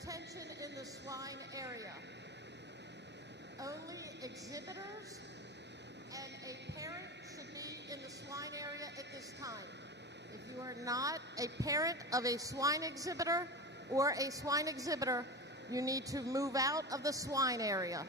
Attention in the swine area. Only exhibitors and a parent should be in the swine area at this time. If you are not a parent of a swine exhibitor or a swine exhibitor, you need to move out of the swine area.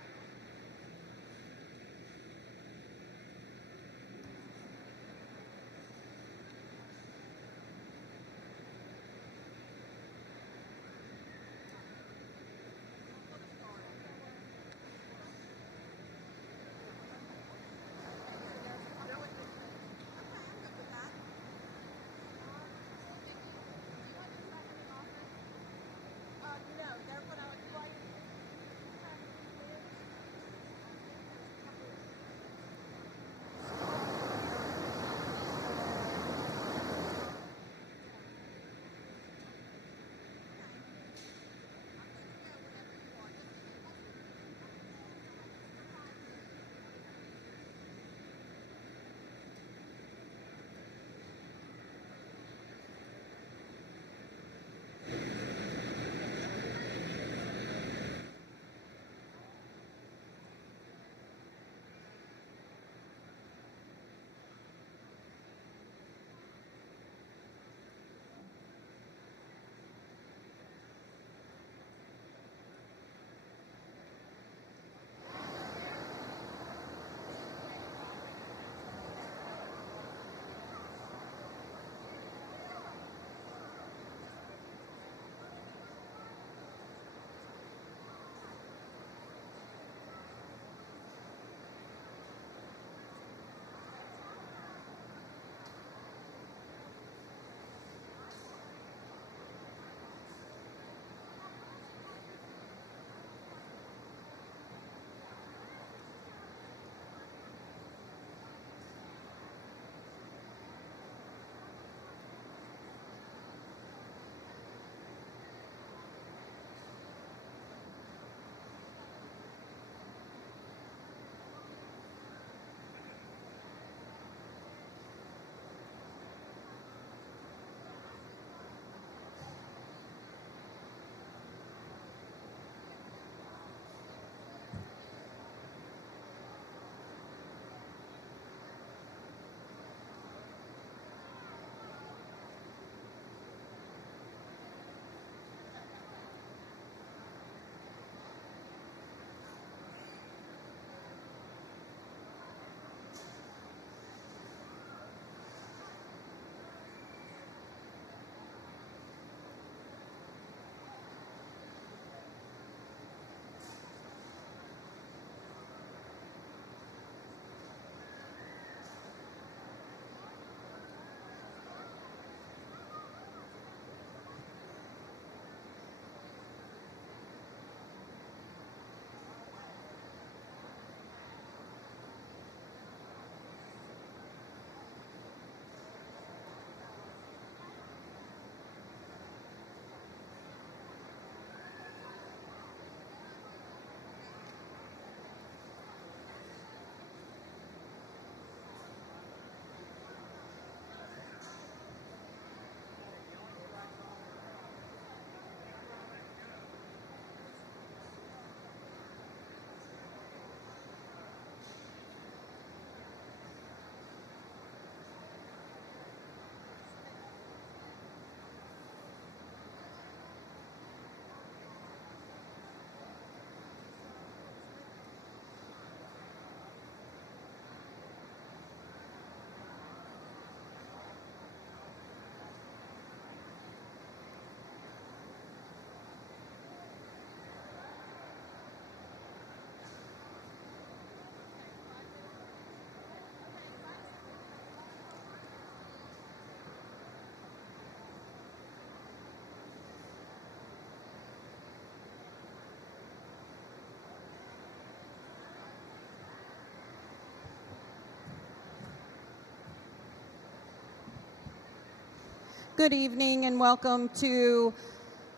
Good evening and welcome to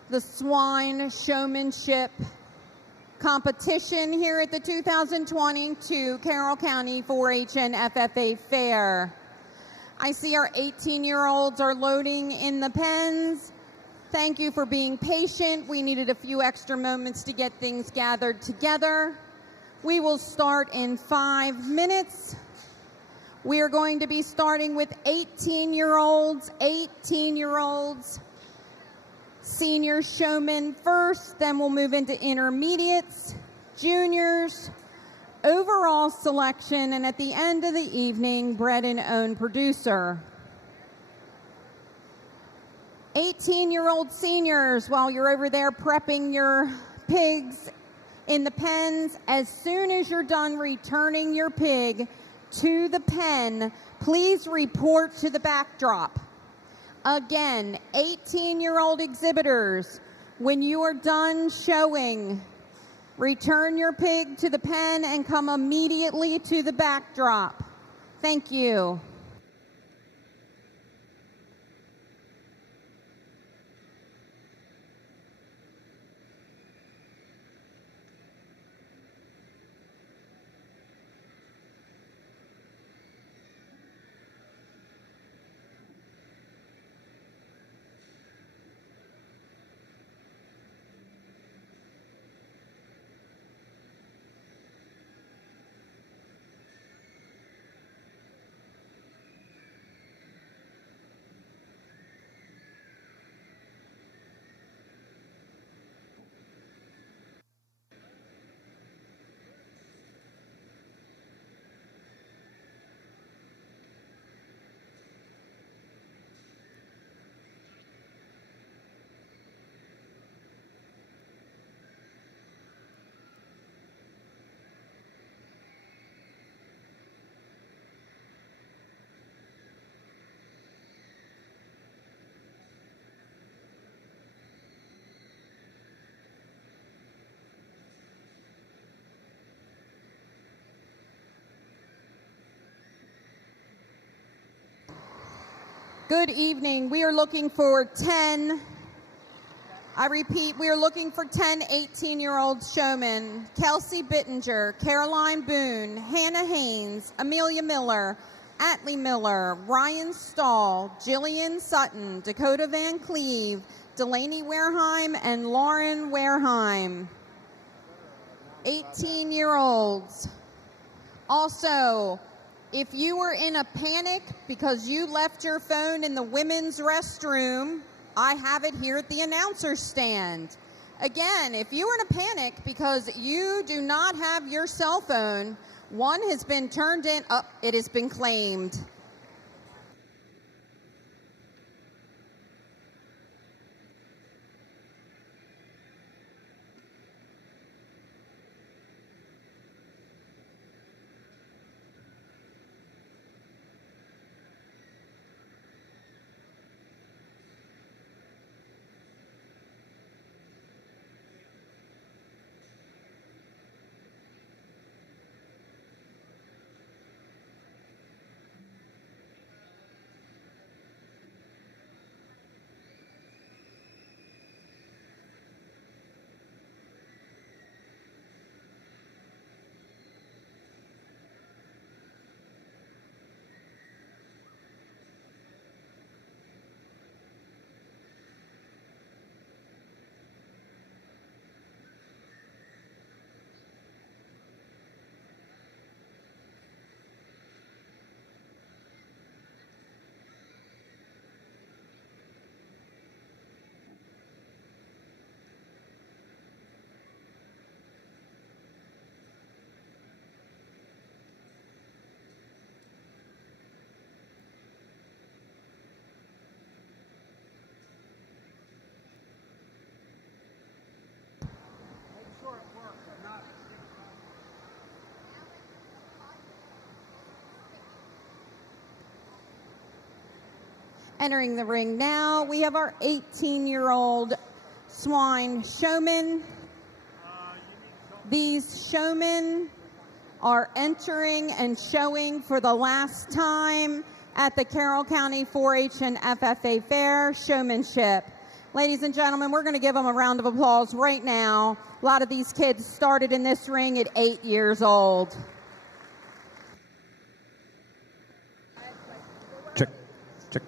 the Swine Showmanship competition here at the 2022 Carroll County 4-H and FFA Fair. I see our 18-year-olds are loading in the pens. Thank you for being patient. We needed a few extra moments to get things gathered together. We will start in 5 minutes. We are going to be starting with 18-year-olds, senior showmen first, then we'll move into intermediates, juniors, overall selection, and at the end of the evening, bred and owned producer. 18-year-old seniors, while you're over there prepping your pigs in the pens, as soon as you're done returning your pig to the pen, please report to the backdrop. Again, 18-year-old exhibitors, when you are done showing, return your pig to the pen and come immediately to the backdrop. Thank you. Good evening. We are looking for 10, I repeat, we are looking for 10 18-year-old showmen. Kelsey Bittinger, Caroline Boone, Hannah Haynes, Amelia Miller, Atlee Miller, Ryan Stahl, Jillian Sutton, Dakota Van Cleve, Delaney Wareheim, and Lauren Wareheim. 18-year-olds. Also, if you were in a panic because you left your phone in the women's restroom, I have it here at the announcer's stand. Again, if you were in a panic because you do not have your cell phone, one has been turned in, it has been claimed. Entering the ring now, we have our 18-year-old swine showman. These showmen are entering and showing for the last time at the Carroll County 4-H and FFA Fair Showmanship. Ladies and gentlemen, we're going to give them a round of applause right now. A lot of these kids started in this ring at 8 years old. Check, check.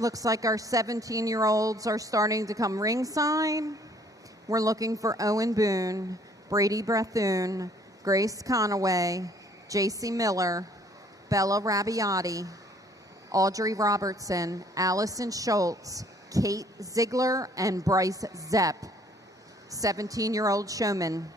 Looks like our 17-year-olds are starting to come ringside. We're looking for Owen Boone, Brady Bethune, Grace Conaway, JC Miller, Bella Rabiotti, Audrey Robertson, Allison Schultz, Kate Ziegler, and Bryce Zepp, 17-year-old showmen.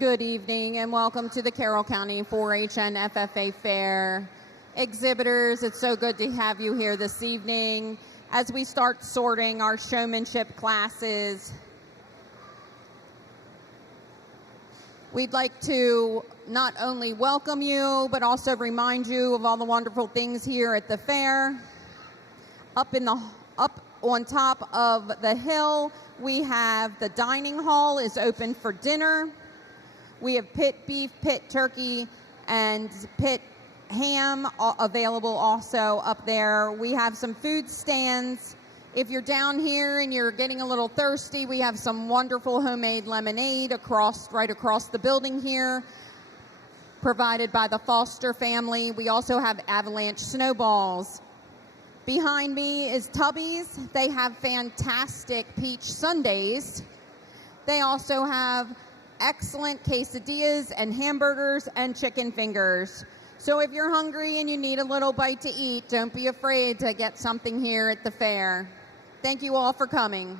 Good evening and welcome to the Carroll County 4-H and FFA Fair. Exhibitors, it's so good to have you here this evening as we start sorting our showmanship classes. We'd like to not only welcome you, but also remind you of all the wonderful things here at the fair. Up on top of the hill, we have the dining hall is open for dinner. We have pit beef, pit turkey, and pit ham available also up there. We have some food stands. If you're down here and you're getting a little thirsty, we have some wonderful homemade lemonade right across the building here, provided by the Foster family. We also have avalanche snowballs. Behind me is Tubby's. They have fantastic peach sundaes. They also have excellent quesadillas and hamburgers and chicken fingers. So if you're hungry and you need a little bite to eat, don't be afraid to get something here at the fair. Thank you all for coming.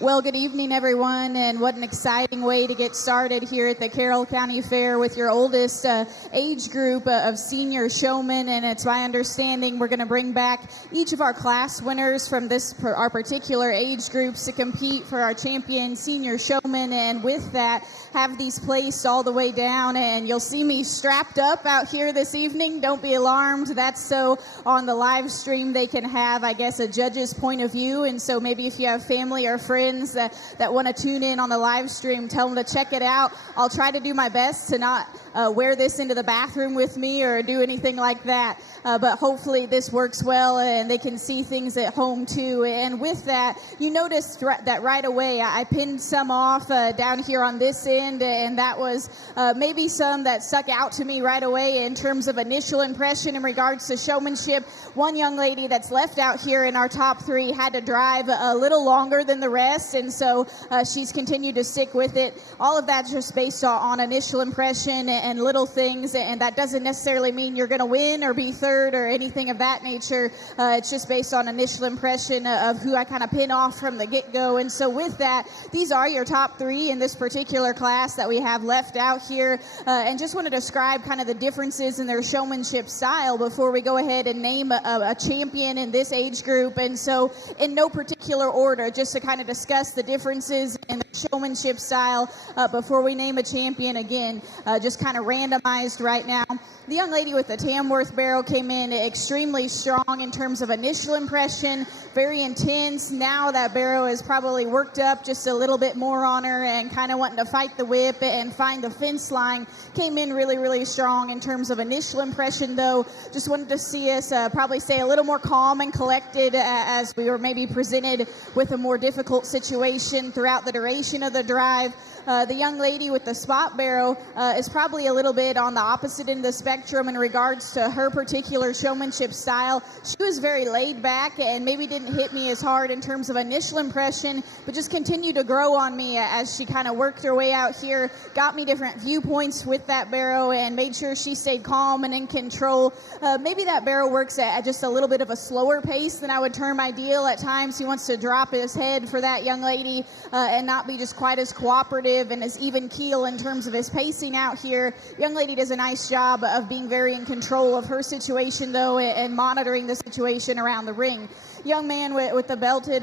Well, good evening, everyone, and what an exciting way to get started here at the Carroll County Fair with your oldest age group of senior showmen. And it's my understanding we're going to bring back each of our class winners from our particular age groups to compete for our champion senior showman. And with that, have these placed all the way down. And you'll see me strapped up out here this evening. Don't be alarmed. That's so on the live stream they can have, I guess, a judge's point of view. And so maybe if you have family or friends that want to tune in on the live stream, tell them to check it out. I'll try to do my best to not wear this into the bathroom with me or do anything like that, but hopefully this works well and they can see things at home too. And with that, you noticed that right away I pinned some off down here on this end, and that was maybe some that stuck out to me right away in terms of initial impression in regards to showmanship. One young lady that's left out here in our top three had to drive a little longer than the rest, and so she's continued to stick with it. All of that's just based on initial impression and little things, and that doesn't necessarily mean you're going to win or be third or anything of that nature. It's just based on initial impression of who I kind of pin off from the get-go. And so with that, these are your top three in this particular class that we have left out here, and just want to describe kind of the differences in their showmanship style before we go ahead and name a champion in this age group. And so in no particular order, just to kind of discuss the differences in the showmanship style before we name a champion again, just kind of randomized right now. The young lady with the Tamworth barrel came in extremely strong in terms of initial impression, very intense. Now that barrel is probably worked up just a little bit more on her and kind of wanting to fight the whip and find the fence line. Came in really, really strong in terms of initial impression, though. Just wanted to see us probably stay a little more calm and collected as we were maybe presented with a more difficult situation throughout the duration of the drive. The young lady with the spot barrel is probably a little bit on the opposite end of the spectrum in regards to her particular showmanship style. She was very laid back and maybe didn't hit me as hard in terms of initial impression, but just continued to grow on me as she kind of worked her way out here, got me different viewpoints with that barrel, and made sure she stayed calm and in control. Maybe that barrel works at just a little bit of a slower pace than I would term ideal. At times he wants to drop his head for that young lady and not be just quite as cooperative and as even keel in terms of his pacing out here. Young lady does a nice job of being very in control of her situation, though, and monitoring the situation around the ring. Young man with the belted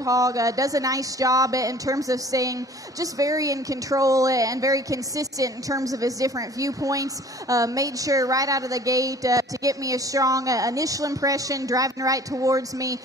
hog does a nice job in terms of staying just very in control and very consistent in terms of his different viewpoints. Made sure right out of the gate to get me a strong initial impression, driving right towards me,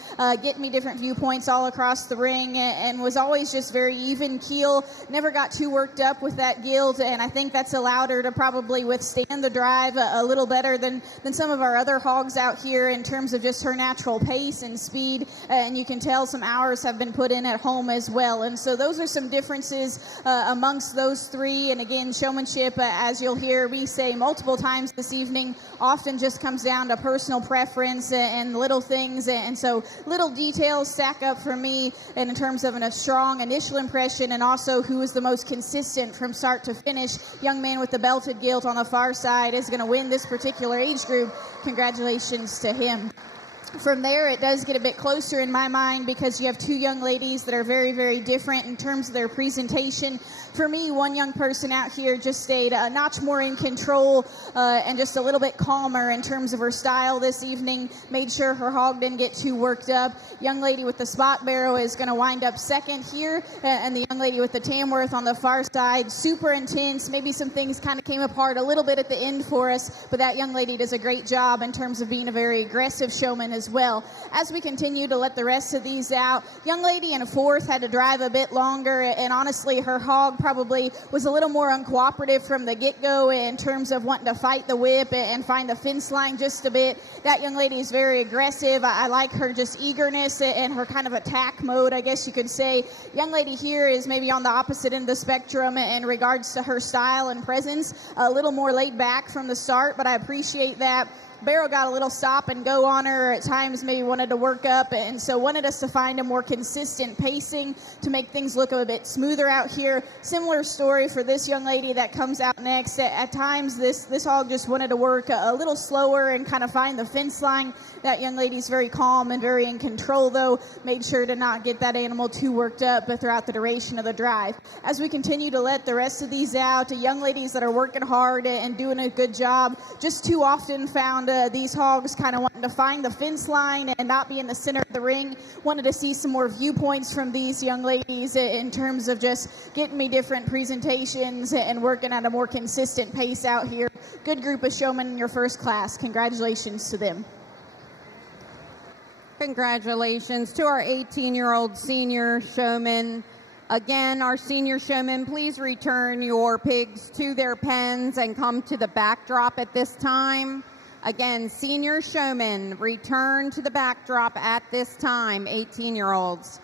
getting me different viewpoints all across the ring, and was always just very even keel. Never got too worked up with that gilt, and I think that's allowed her to probably withstand the drive a little better than some of our other hogs out here in terms of just her natural pace and speed. And you can tell some hours have been put in at home as well. And so those are some differences amongst those three. And again, showmanship, as you'll hear me say multiple times this evening, often just comes down to personal preference and little things. And so little details stack up for me in terms of a strong initial impression, and also who is the most consistent from start to finish. Young man with the belted gilt on the far side is going to win this particular age group. Congratulations to him. From there, it does get a bit closer in my mind because you have two young ladies that are very, very different in terms of their presentation. For me, one young person out here just stayed a notch more in control and just a little bit calmer in terms of her style this evening. Made sure her hog didn't get too worked up. Young lady with the spot barrel is going to wind up second here, and the young lady with the Tamworth on the far side, super intense. Maybe some things kind of came apart a little bit at the end for us, but that young lady does a great job in terms of being a very aggressive showman as well. As we continue to let the rest of these out, young lady in a fourth had to drive a bit longer, and honestly, her hog probably was a little more uncooperative from the get-go in terms of wanting to fight the whip and find the fence line just a bit. That young lady is very aggressive. I like her just eagerness and her kind of attack mode, I guess you could say. Young lady here is maybe on the opposite end of the spectrum in regards to her style and presence. A little more laid back from the start, but I appreciate that. Barrow got a little stop and go on her at times, maybe wanted to work up, and so wanted us to find a more consistent pacing to make things look a bit smoother out here. Similar story for this young lady that comes out next. At times, this hog just wanted to work a little slower and kind of find the fence line. That young lady's very calm and very in control, though. Made sure to not get that animal too worked up throughout the duration of the drive. As we continue to let the rest of these out, young ladies that are working hard and doing a good job, just too often found these hogs kind of wanting to find the fence line and not be in the center of the ring. Wanted to see some more viewpoints from these young ladies in terms of just getting me different presentations and working at a more consistent pace out here. Good group of showmen in your first class. Congratulations to them. Congratulations to our 18-year-old senior showmen. Again, our senior showmen, please return your pigs to their pens and come to the backdrop at this time. Again, senior showmen, return to the backdrop at this time, 18-year-olds.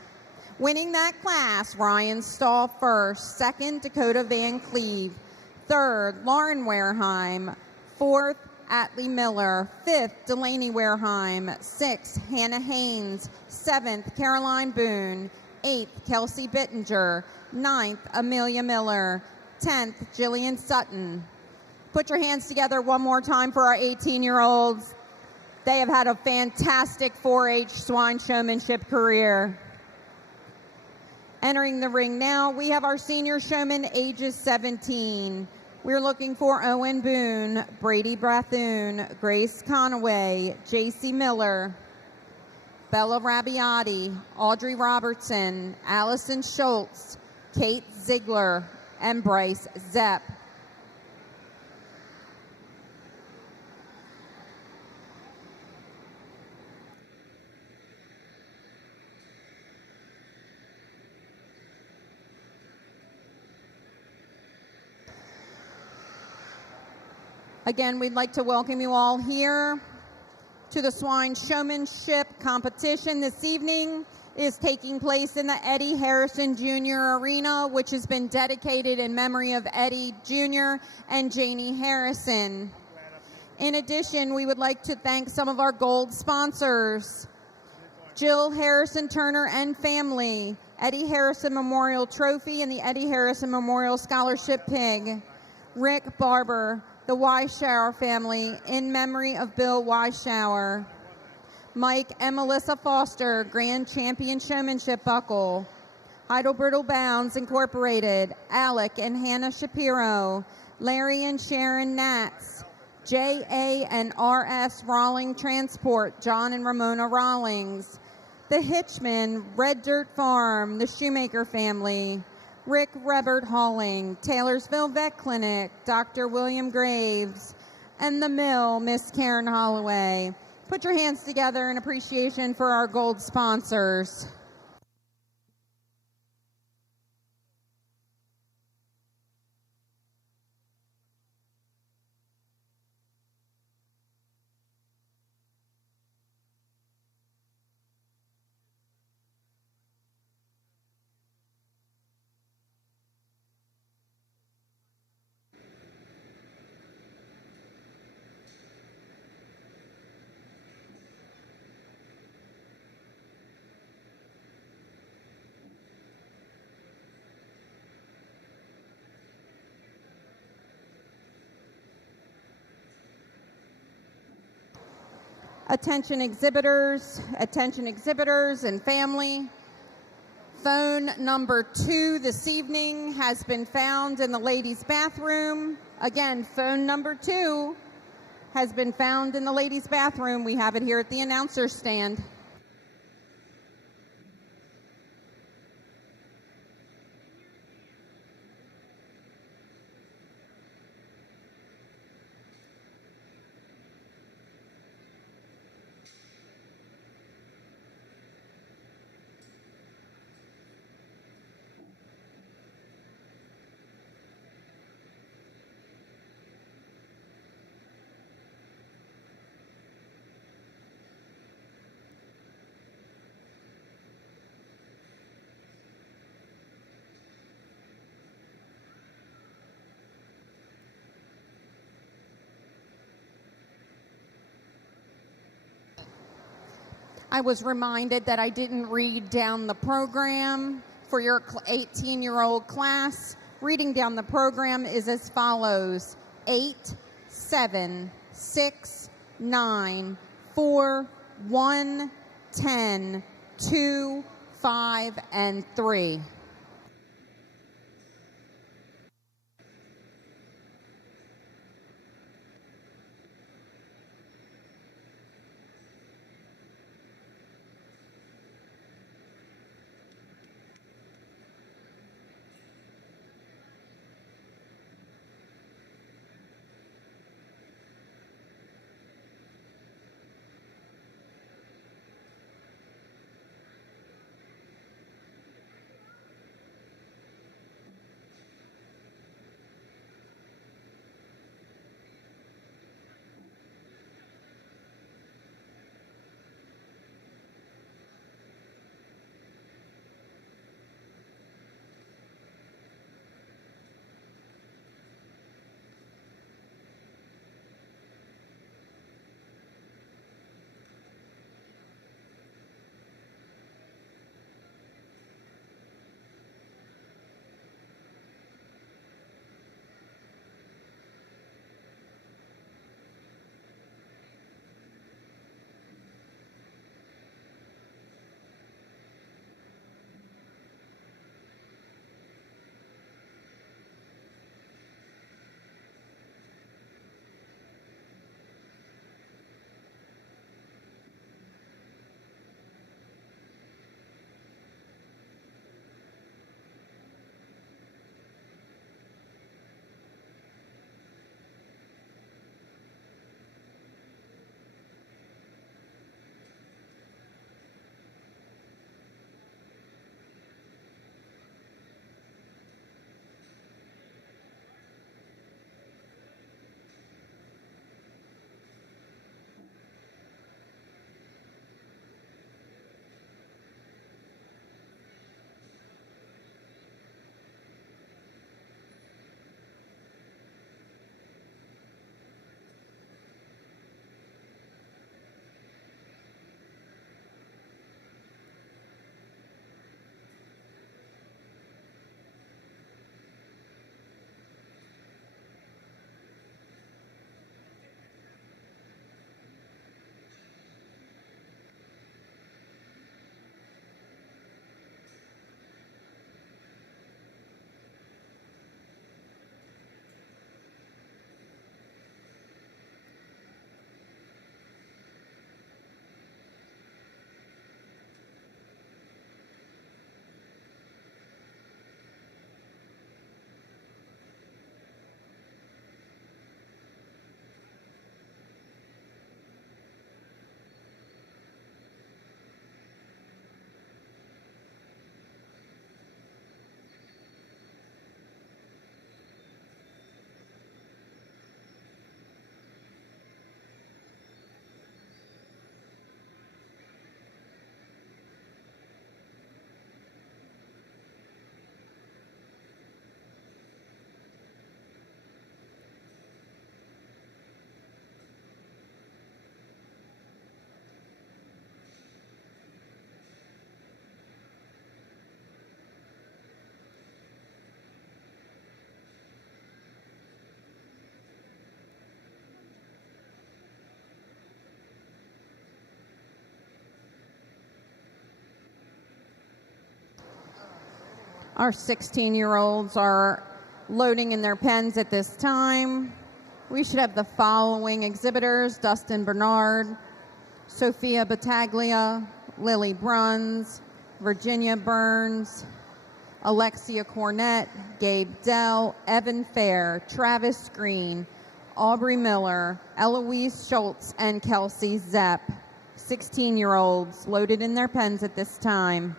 Winning that class, Ryan Stahl first. Second, Dakota Van Cleve. Third, Lauren Wareheim. Fourth, Atlee Miller. Fifth, Delaney Wareheim. Sixth, Hannah Haynes. Seventh, Caroline Boone. Eighth, Kelsey Bittinger. Ninth, Amelia Miller. 10th, Jillian Sutton. Put your hands together one more time for our 18-year-olds. They have had a fantastic 4-H swine showmanship career. Entering the ring now, we have our senior showmen ages 17. We're looking for Owen Boone, Brady Brathoon, Grace Conaway, J.C. Miller, Bella Rabiati, Audrey Robertson, Allison Schultz, Kate Ziegler, and Bryce Zepp. Again, we'd like to welcome you all here to the Swine Showmanship competition. This evening is taking place in the Eddie Harrison Jr. Arena, which has been dedicated in memory of Eddie Jr. and Janie Harrison. In addition, we would like to thank some of our gold sponsors: Jill Harrison Turner and family, Eddie Harrison Memorial Trophy and the Eddie Harrison Memorial Scholarship Pig, Rick Barber, the Weisschauer family, in memory of Bill Weisschauer, Mike and Melissa Foster, Grand Champion Showmanship Buckle, Heidelbertal Bounds Incorporated, Alec and Hannah Shapiro, Larry and Sharon Natz, J.A. and R.S. Rawling Transport, John and Ramona Rawlings, the Hitchman, Red Dirt Farm, the Shoemaker family, Rick Rebert Halling, Taylorsville Vet Clinic, Dr. William Graves, and the Mill, Miss Karen Holloway. Put your hands together in appreciation for our gold sponsors. Attention exhibitors and family. Phone number 2 this evening has been found in the ladies' bathroom. Again, phone number 2 has been found in the ladies' bathroom. We have it here at the announcer's stand. I was reminded that I didn't read down the program for your 18-year-old class. Reading down the program is as follows: 8, 7, 6, 9, 4, 1, 10, 2, 5, and 3. Our 16-year-olds are loading in their pens at this time. We should have the following exhibitors: Dustin Bernard, Sophia Battaglia, Lily Bruns, Virginia Burns, Alexia Cornett, Gabe Dell, Evan Fair, Travis Green, Aubrey Miller, Eloise Schultz, and Kelsey Zepp. 16-year-olds loaded in their pens at this time.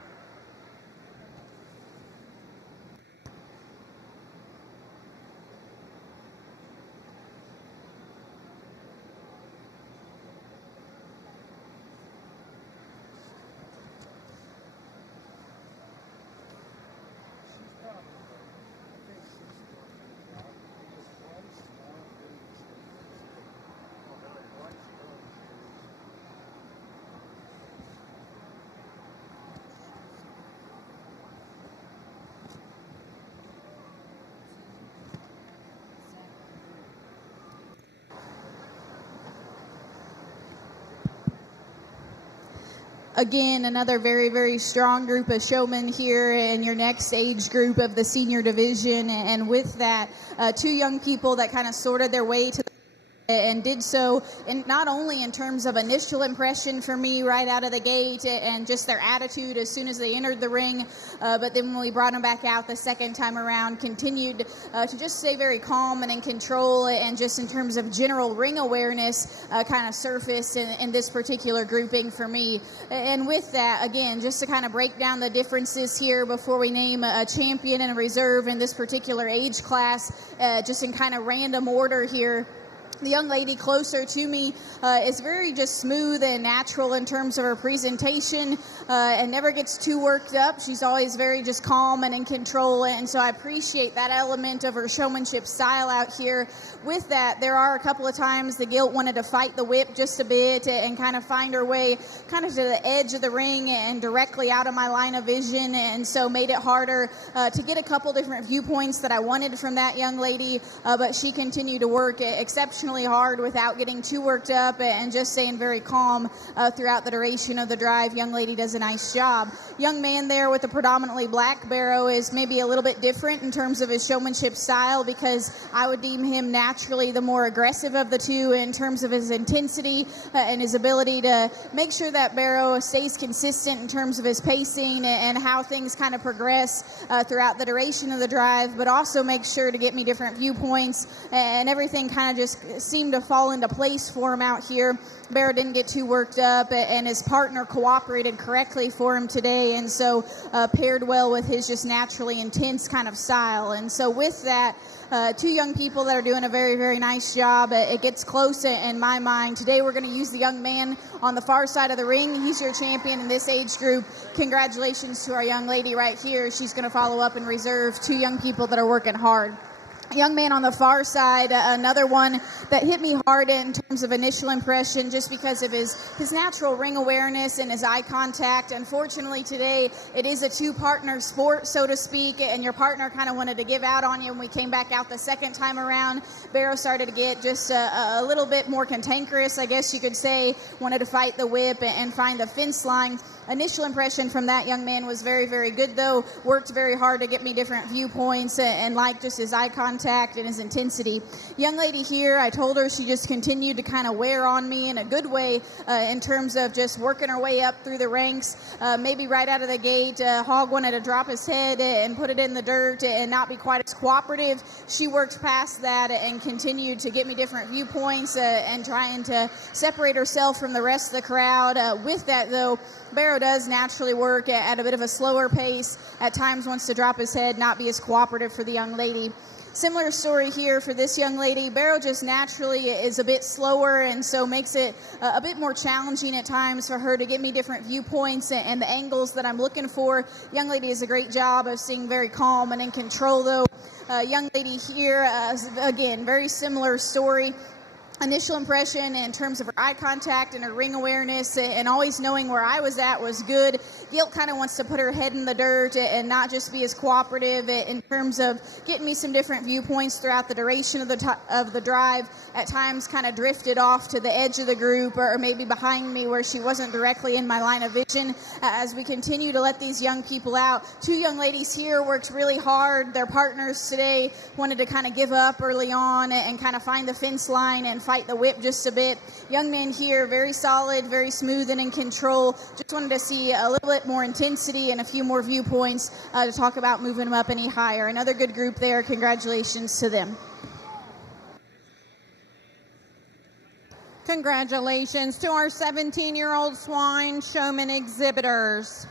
again, another very, very strong group of showmen here in your next age group of the senior division. And with that, two young people that kind of sorted their way to and did so in not only in terms of initial impression for me right out of the gate and just their attitude as soon as they entered the ring, but then when we brought them back out the second time around, continued to just stay very calm and in control, and just in terms of general ring awareness kind of surfaced in this particular grouping for me. And with that, again, just to kind of break down the differences here before we name a champion and a reserve in this particular age class, just in kind of random order here. The young lady closer to me is very just smooth and natural in terms of her presentation and never gets too worked up. She's always very just calm and in control, and so I appreciate that element of her showmanship style out here. With that, there are a couple of times the gilt wanted to fight the whip just a bit and kind of find her way kind of to the edge of the ring and directly out of my line of vision, and so made it harder to get a couple different viewpoints that I wanted from that young lady, but she continued to work exceptionally hard without getting too worked up and just staying very calm throughout the duration of the drive. Young lady does a nice job. Young man there with a predominantly black barrow is maybe a little bit different in terms of his showmanship style, because I would deem him naturally the more aggressive of the two in terms of his intensity and his ability to make sure that barrow stays consistent in terms of his pacing and how things kind of progress throughout the duration of the drive, but also make sure to get me different viewpoints, and everything kind of just seemed to fall into place for him out here. Barrow didn't get too worked up, and his partner cooperated correctly for him today, and so paired well with his just naturally intense kind of style. And so with that, two young people that are doing a very, very nice job. It gets close in my mind. Today we're going to use the young man on the far side of the ring. He's your champion in this age group. Congratulations to our young lady right here. She's going to follow up and reserve two young people that are working hard. Young man on the far side, another one that hit me hard in terms of initial impression just because of his natural ring awareness and his eye contact. Unfortunately today it is a two-partner sport, so to speak, and your partner kind of wanted to give out on you when we came back out the second time around. Barrow started to get just a little bit more cantankerous, I guess you could say, wanted to fight the whip and find the fence line. Initial impression from that young man was very, very good, though. Worked very hard to get me different viewpoints and liked just his eye contact and his intensity. Young lady here, I told her she just continued to kind of wear on me in a good way in terms of just working her way up through the ranks. Maybe right out of the gate, Hog wanted to drop his head and put it in the dirt and not be quite as cooperative. She worked past that and continued to get me different viewpoints and trying to separate herself from the rest of the crowd. With that, though, Barrow does naturally work at a bit of a slower pace. At times wants to drop his head, not be as cooperative for the young lady. Similar story here for this young lady. Barrow just naturally is a bit slower, and so makes it a bit more challenging at times for her to give me different viewpoints and the angles that I'm looking for. Young lady does a great job of staying very calm and in control, though. Young lady here, again, very similar story. Initial impression in terms of her eye contact and her ring awareness and always knowing where I was at was good. Gilt kind of wants to put her head in the dirt and not just be as cooperative in terms of getting me some different viewpoints throughout the duration of the drive. At times kind of drifted off to the edge of the group or maybe behind me where she wasn't directly in my line of vision. As we continue to let these young people out, two young ladies here worked really hard. Their partners today wanted to kind of give up early on and kind of find the fence line and fight the whip just a bit. Young man here, very solid, very smooth and in control. Just wanted to see a little bit more intensity and a few more viewpoints to talk about moving them up any higher. Another good group there. Congratulations to them. Congratulations to our 17-year-old swine showman exhibitors.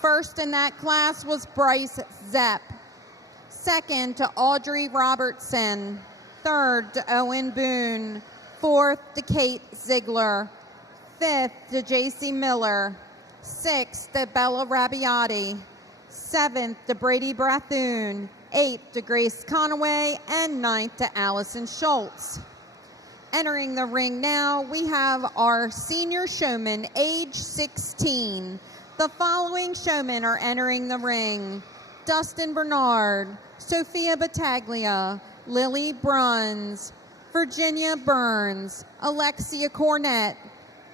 First in that class was Bryce Zepp. Second to Audrey Robertson. Third to Owen Boone. Fourth to Kate Ziegler. Fifth to J.C. Miller. Sixth to Bella Rabiati. Seventh to Brady Brathoon. Eighth to Grace Conaway. And ninth to Allison Schultz. Entering the ring now, we have our senior showman, age 16. The following showmen are entering the ring: Dustin Bernard, Sophia Battaglia, Lily Bruns, Virginia Burns, Alexia Cornett,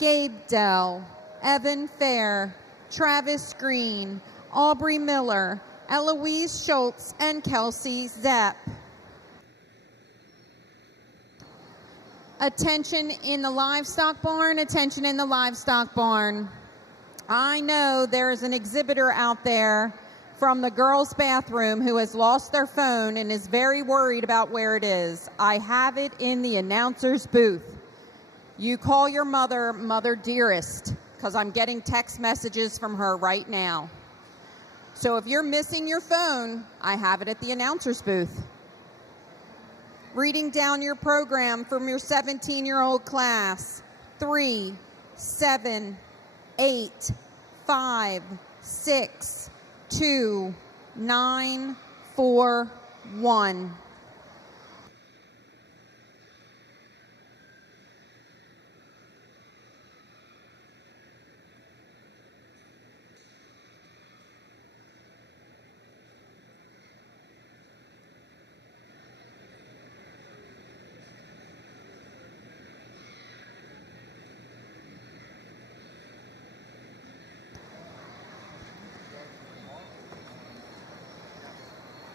Gabe Dell, Evan Fair, Travis Green, Aubrey Miller, Eloise Schultz, and Kelsey Zepp. Attention in the livestock barn, attention in the livestock barn. I know there is an exhibitor out there from the girls' bathroom who has lost their phone and is very worried about where it is. I have it in the announcer's booth. You call your mother, Mother Dearest, because I'm getting text messages from her right now. So if you're missing your phone, I have it at the announcer's booth. Reading down your program from your 17-year-old class. 3, 7, 8, 5, 6, 2, 9, 4, 1.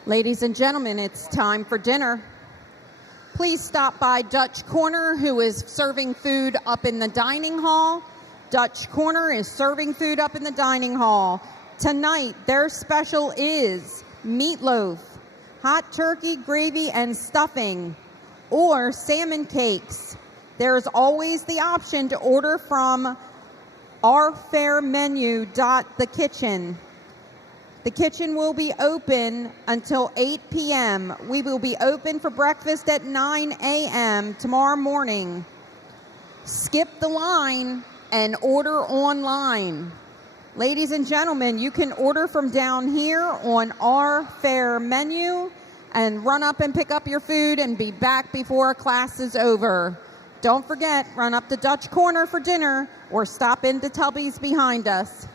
Ladies and gentlemen, it's time for dinner. Please stop by Dutch Corner, who is serving food up in the dining hall. Dutch Corner is serving food up in the dining hall. Tonight, their special is meatloaf, hot turkey, gravy, and stuffing, or salmon cakes. There's always the option to order from ourfairmenu.thekitchen. The kitchen will be open until 8 p.m. We will be open for breakfast at 9 a.m. tomorrow morning. Skip the line and order online. Ladies and gentlemen, you can order from down here on our fair menu and run up and pick up your food and be back before class is over. Don't forget, run up to Dutch Corner for dinner or stop into Tubby's behind us.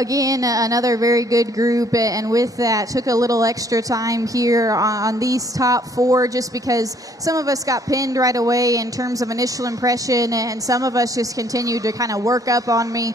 Again, another very good group, and with that, took a little extra time here on these top four just because some of us got pinned right away in terms of initial impression, and some of us just continued to kind of work up on me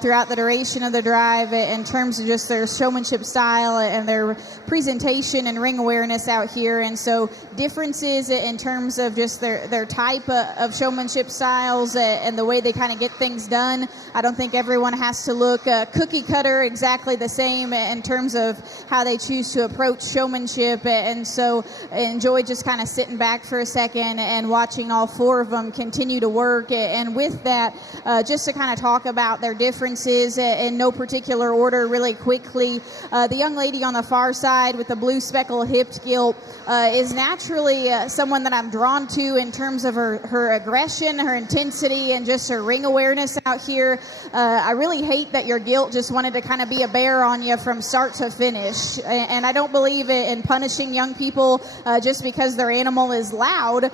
throughout the duration of the drive in terms of just their showmanship style and their presentation and ring awareness out here. And so differences in terms of just their type of showmanship styles and the way they kind of get things done. I don't think everyone has to look cookie cutter exactly the same in terms of how they choose to approach showmanship, and so enjoy just kind of sitting back for a second and watching all four of them continue to work. And with that, just to kind of talk about their differences in no particular order really quickly, the young lady on the far side with the blue speckle hipped gilt is naturally someone that I'm drawn to in terms of her aggression, her intensity, and just her ring awareness out here. I really hate that your gilt just wanted to kind of be a bear on you from start to finish. And I don't believe in punishing young people just because their animal is loud,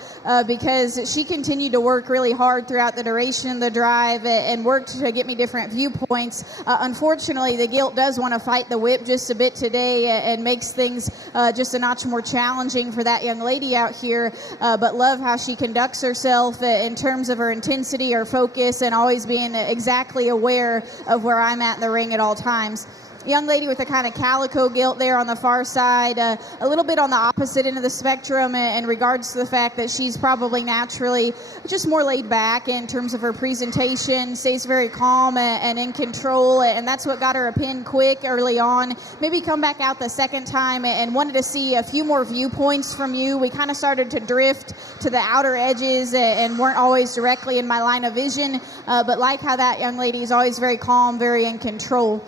because she continued to work really hard throughout the duration of the drive and worked to get me different viewpoints. Unfortunately, the gilt does want to fight the whip just a bit today and makes things just a notch more challenging for that young lady out here, but love how she conducts herself in terms of her intensity, her focus, and always being exactly aware of where I'm at in the ring at all times. Young lady with a kind of calico gilt there on the far side, a little bit on the opposite end of the spectrum in regards to the fact that she's probably naturally just more laid back in terms of her presentation, stays very calm and in control, and that's what got her a pin quick early on. Maybe come back out the second time and wanted to see a few more viewpoints from you. We kind of started to drift to the outer edges and weren't always directly in my line of vision, but like how that young lady is always very calm, very in control.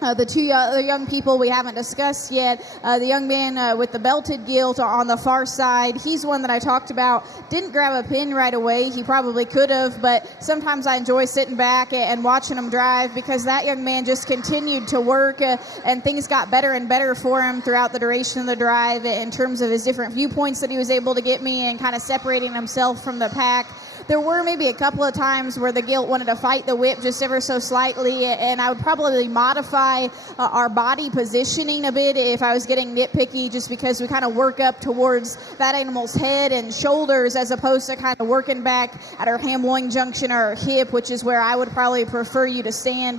The two other young people we haven't discussed yet, the young man with the belted gilt on the far side, he's one that I talked about. Didn't grab a pin right away. He probably could have, but sometimes I enjoy sitting back and watching him drive because that young man just continued to work and things got better and better for him throughout the duration of the drive in terms of his different viewpoints that he was able to get me and kind of separating himself from the pack. There were maybe a couple of times where the gilt wanted to fight the whip just ever so slightly, and I would probably modify our body positioning a bit if I was getting nitpicky, just because we kind of work up towards that animal's head and shoulders as opposed to kind of working back at our ham-loin junction or our hip, which is where I would probably prefer you to stand,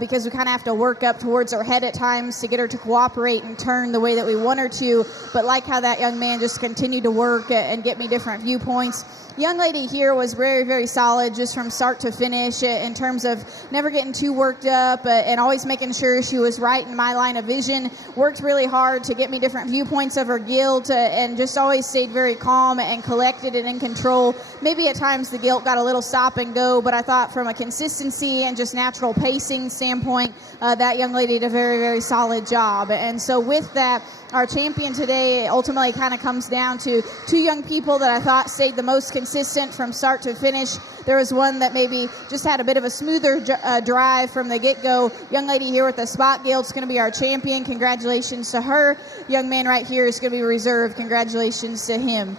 because we kind of have to work up towards her head at times to get her to cooperate and turn the way that we want her to. But like how that young man just continued to work and get me different viewpoints. Young lady here was very, very solid just from start to finish in terms of never getting too worked up and always making sure she was right in my line of vision. Worked really hard to get me different viewpoints of her gilt and just always stayed very calm and collected and in control. Maybe at times the gilt got a little stop and go, but I thought from a consistency and just natural pacing standpoint, that young lady did a very, very solid job. And so with that, our champion today ultimately kind of comes down to two young people that I thought stayed the most consistent from start to finish. There was one that maybe just had a bit of a smoother drive from the get-go. Young lady here with the spot gilt is going to be our champion. Congratulations to her. Young man right here is going to be reserved. Congratulations to him.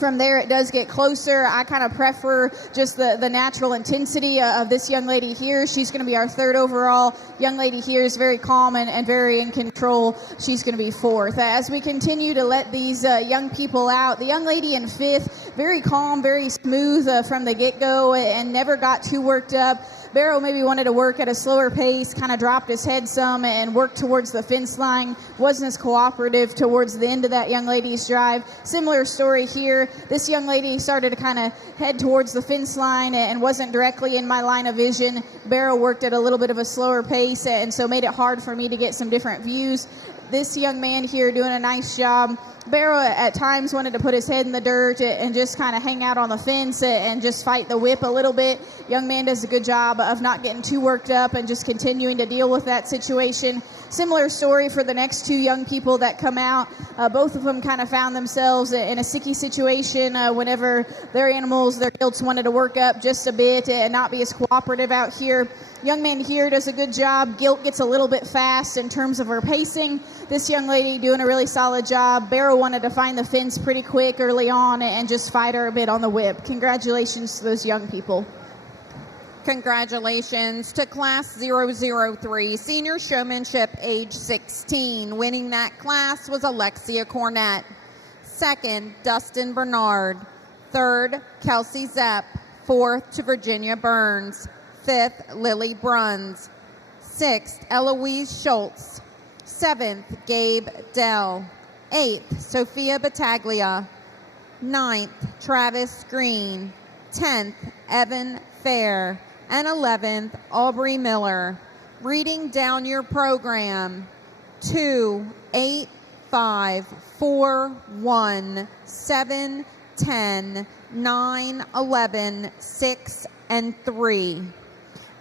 From there, it does get closer. I kind of prefer just the natural intensity of this young lady here. She's going to be our third overall. Young lady here is very calm and very in control. She's going to be fourth. As we continue to let these young people out, the young lady in fifth, very calm, very smooth from the get-go and never got too worked up. Barrow maybe wanted to work at a slower pace, kind of dropped his head some and worked towards the fence line. Wasn't as cooperative towards the end of that young lady's drive. Similar story here. This young lady started to kind of head towards the fence line and wasn't directly in my line of vision. Barrow worked at a little bit of a slower pace and so made it hard for me to get some different views. This young man here doing a nice job. Barrow at times wanted to put his head in the dirt and just kind of hang out on the fence and just fight the whip a little bit. Young man does a good job of not getting too worked up and just continuing to deal with that situation. Similar story for the next two young people that come out. Both of them kind of found themselves in a sticky situation whenever their animals, their gilts wanted to work up just a bit and not be as cooperative out here. Young man here does a good job. Gilt gets a little bit fast in terms of her pacing. This young lady doing a really solid job. Barrow wanted to find the fence pretty quick early on and just fight her a bit on the whip. Congratulations to those young people. Congratulations to Class 003, Senior Showmanship, age 16. Winning that class was Alexia Cornett. Second, Dustin Bernard. Third, Kelsey Zepp. Fourth, to Virginia Burns. Fifth, Lily Bruns. Sixth, Eloise Schultz. Seventh, Gabe Dell. Eighth, Sophia Battaglia. Ninth, Travis Green. 10th, Evan Fair. And 11th, Aubrey Miller. Reading down your program: 2, 8, 5, 4, 1, 7, 10, 9, 11, 6, and 3.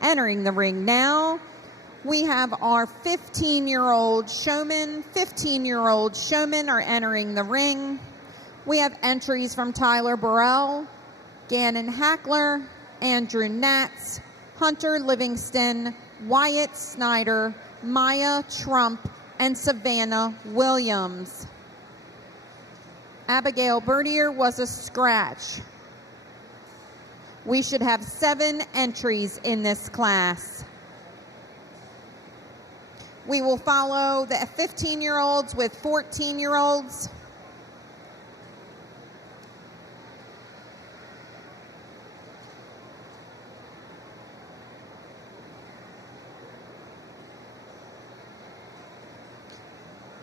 Entering the ring now, we have our 15-year-old showmen. 15-year-old showmen are entering the ring. We have entries from Tyler Burrell, Gannon Hackler, Andrew Natz, Hunter Livingston, Wyatt Snyder, Maya Trump, and Savannah Williams. Abigail Bertier was a scratch. We should have 7 entries in this class. We will follow the 15-year-olds with 14-year-olds.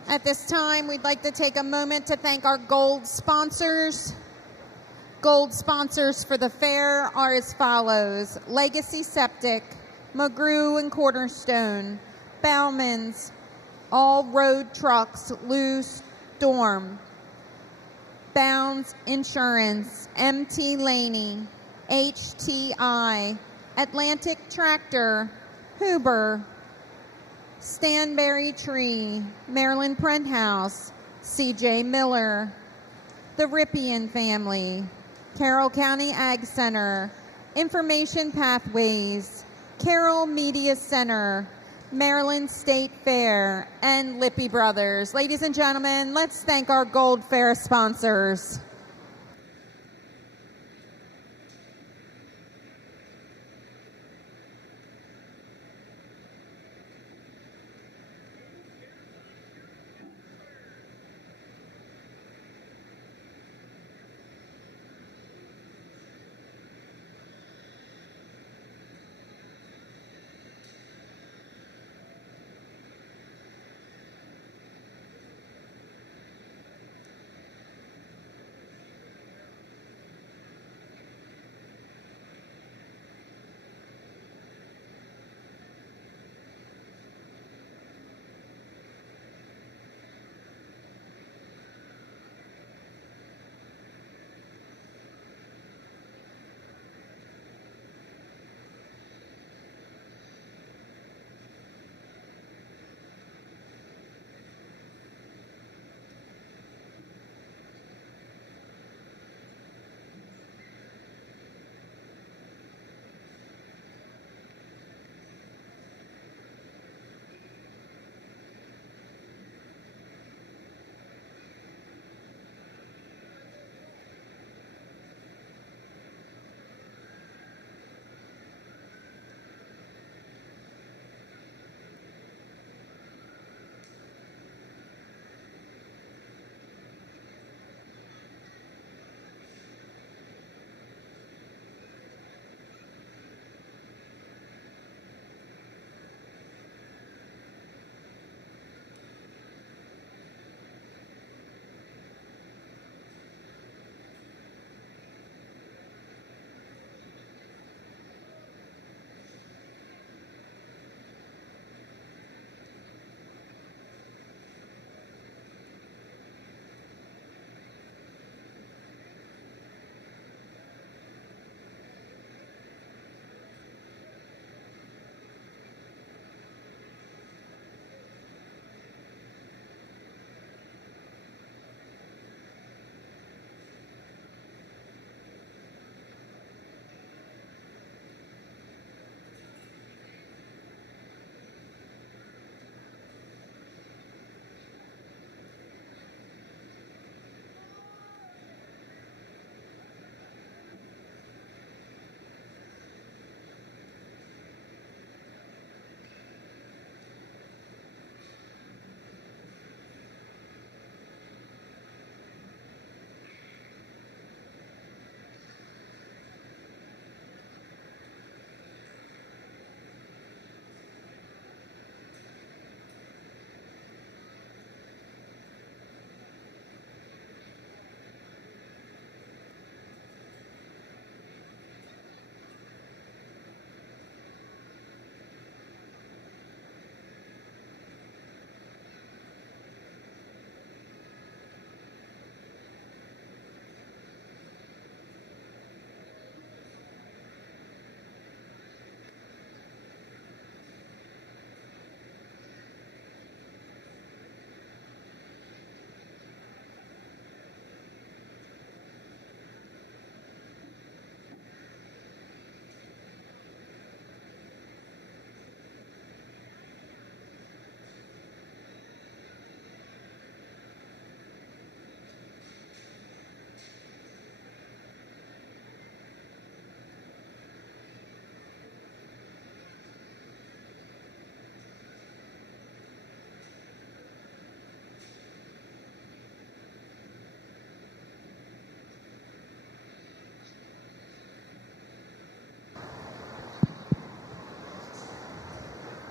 At this time, we'd like to take a moment to thank our gold sponsors. Gold sponsors for the fair are as follows: Legacy Septic, McGrew and Cornerstone, Bauman's, All Road Trucks, Lou Storm, Bounds Insurance, MT Laney, HTI, Atlantic Tractor, Huber, Stanberry Tree, Maryland Print House, CJ Miller, the Rippian Family, Carroll County Ag Center, Information Pathways, Carroll Media Center, Maryland State Fair, and Lippy Brothers. Ladies and gentlemen, let's thank our Gold Fair sponsors.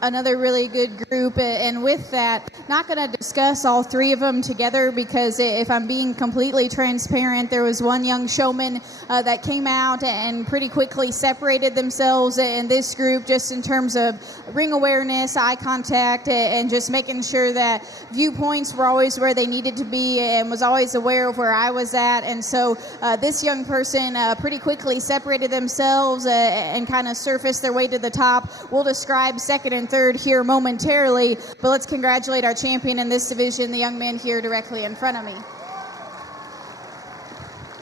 Another really good group, and with that, not going to discuss all three of them together because if I'm being completely transparent, there was one young showman that came out and pretty quickly separated themselves in this group just in terms of ring awareness, eye contact, and just making sure that viewpoints were always where they needed to be and was always aware of where I was at. And so this young person pretty quickly separated themselves and kind of surfaced their way to the top. We'll describe second and third here momentarily, but let's congratulate our champion in this division, the young man here directly in front of me.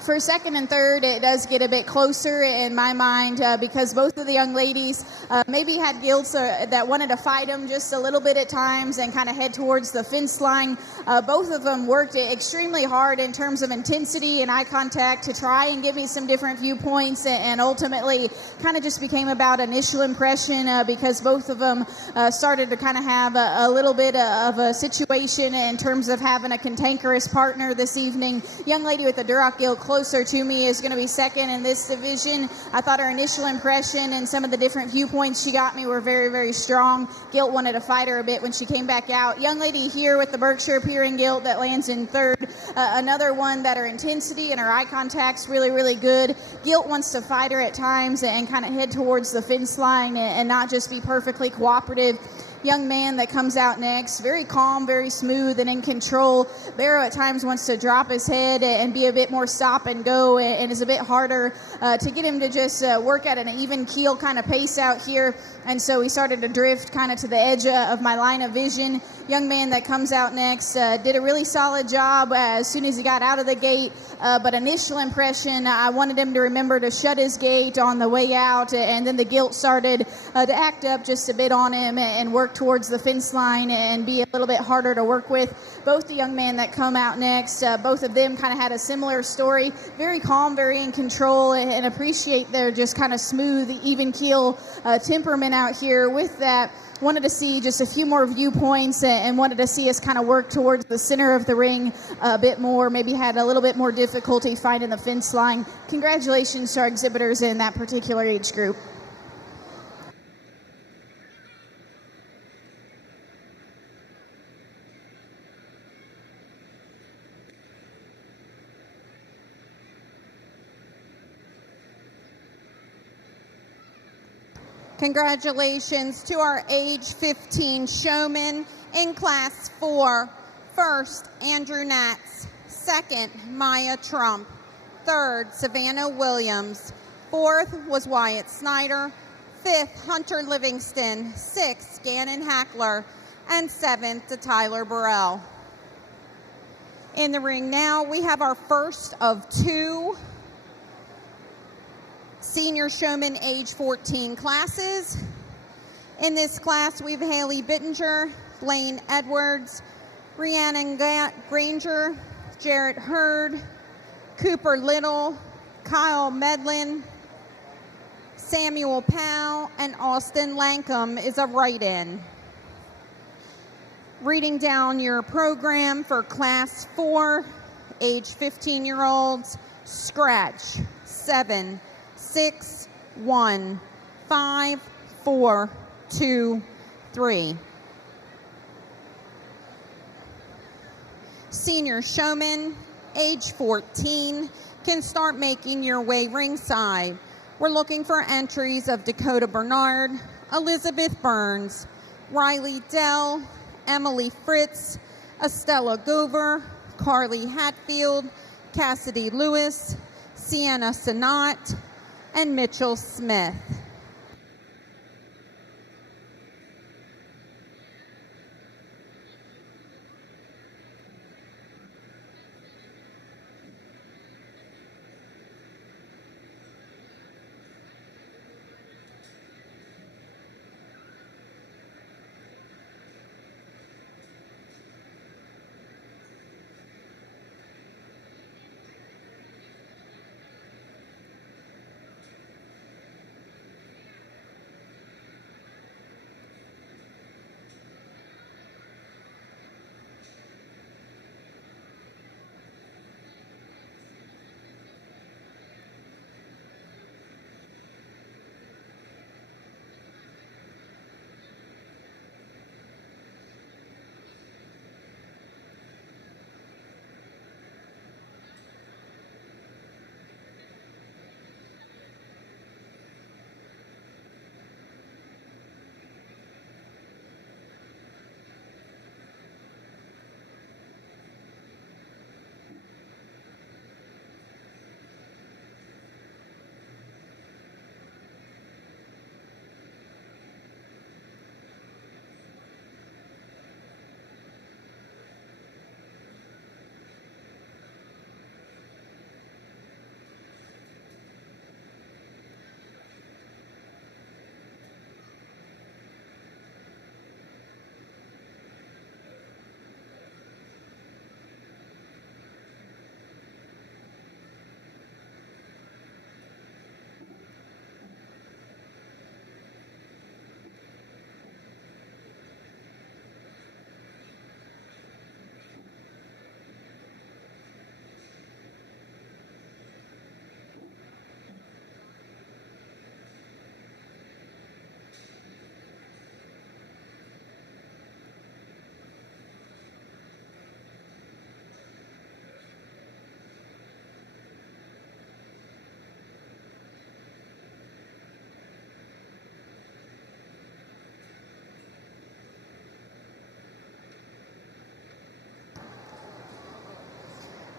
For second and third, it does get a bit closer in my mind because both of the young ladies maybe had gilts that wanted to fight them just a little bit at times and kind of head towards the fence line. Both of them worked extremely hard in terms of intensity and eye contact to try and give me some different viewpoints, and ultimately kind of just became about initial impression because both of them started to kind of have a little bit of a situation in terms of having a cantankerous partner this evening. Young lady with the Duroc gilt closer to me is going to be second in this division. I thought her initial impression and some of the different viewpoints she got me were very, very strong. Gilt wanted to fight her a bit when she came back out. Young lady here with the Berkshire Peering gilt that lands in third. Another one that her intensity and her eye contact's really, really good. Gilt wants to fight her at times and kind of head towards the fence line and not just be perfectly cooperative. Young man that comes out next, very calm, very smooth, and in control. Barrow at times wants to drop his head and be a bit more stop and go, and is a bit harder to get him to just work at an even keel kind of pace out here. And so he started to drift kind of to the edge of my line of vision. Young man that comes out next did a really solid job as soon as he got out of the gate, but initial impression, I wanted him to remember to shut his gate on the way out, and then the gilt started to act up just a bit on him and work towards the fence line and be a little bit harder to work with. Both the young men that come out next, both of them kind of had a similar story. Very calm, very in control, and appreciate their just kind of smooth, even keel temperament out here. With that, wanted to see just a few more viewpoints and wanted to see us kind of work towards the center of the ring a bit more. Maybe had a little bit more difficulty finding the fence line. Congratulations to our exhibitors in that particular age group. Congratulations to our age 15 showmen in class 4. First, Andrew Natz. Second, Maya Trump. Third, Savannah Williams. Fourth was Wyatt Snyder. Fifth, Hunter Livingston. Sixth, Gannon Hackler. And seventh, to Tyler Burrell. In the ring now, we have our first of two Senior Showman Age 14 classes. In this class, we have Haley Bittinger, Blaine Edwards, Rhiannon Granger, Jarrett Hurd, Cooper Little, Kyle Medlin, Samuel Powell, and Austin Lankum is a write-in. Reading down your program for Class 4, age 15-year-olds, scratch 7, 6, 1, 5, 4, 2, 3. Senior showman, age 14, can start making your way ringside. We're looking for entries of Dakota Bernard, Elizabeth Burns, Riley Dell, Emily Fritz, Estella Gover, Carly Hatfield, Cassidy Lewis, Sienna Sinat, and Mitchell Smith.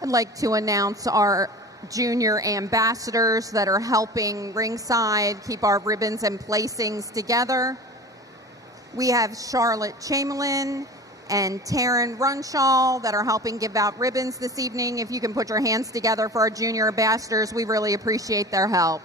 I'd like to announce our junior ambassadors that are helping ringside keep our ribbons and placings together. We have Charlotte Chamberlain and Taryn Runshaw that are helping give out ribbons this evening. If you can put your hands together for our junior ambassadors, we really appreciate their help.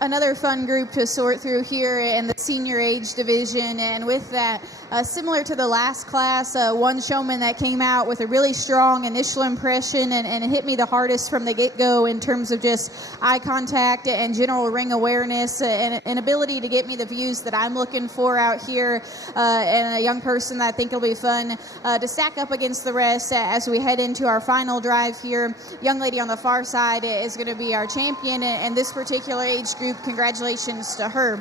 Another fun group to sort through here in the senior age division, and with that, similar to the last class, one showman that came out with a really strong initial impression and it hit me the hardest from the get-go in terms of just eye contact and general ring awareness and an ability to get me the views that I'm looking for out here, and a young person that I think will be fun to stack up against the rest as we head into our final drive here. Young lady on the far side is going to be our champion, and this particular age group, congratulations to her.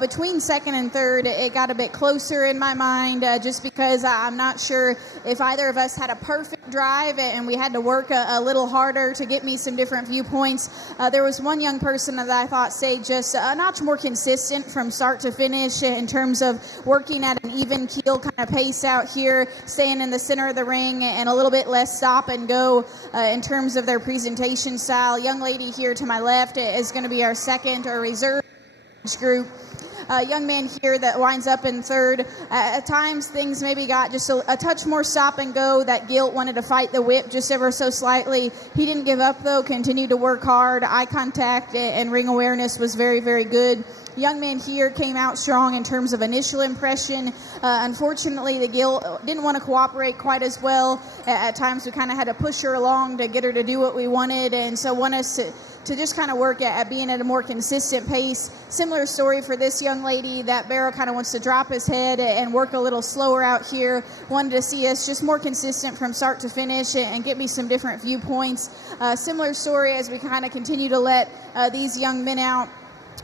Between second and third, it got a bit closer in my mind, just because I'm not sure if either of us had a perfect drive and we had to work a little harder to get me some different viewpoints. There was one young person that I thought stayed just a notch more consistent from start to finish in terms of working at an even keel kind of pace out here, staying in the center of the ring, and a little bit less stop and go in terms of their presentation style. Young lady here to my left is going to be our second or reserve group. Young man here that winds up in third. At times things maybe got just a touch more stop and go. That Gilt wanted to fight the whip just ever so slightly. He didn't give up though, continued to work hard. Eye contact and ring awareness was very, very good. Young man here came out strong in terms of initial impression. Unfortunately, the Gilt didn't want to cooperate quite as well. At times we kind of had to push her along to get her to do what we wanted, and so want us to just kind of work at being at a more consistent pace. Similar story for this young lady. That Barrow kind of wants to drop his head and work a little slower out here. Wanted to see us just more consistent from start to finish and get me some different viewpoints. Similar story as we kind of continue to let these young men out.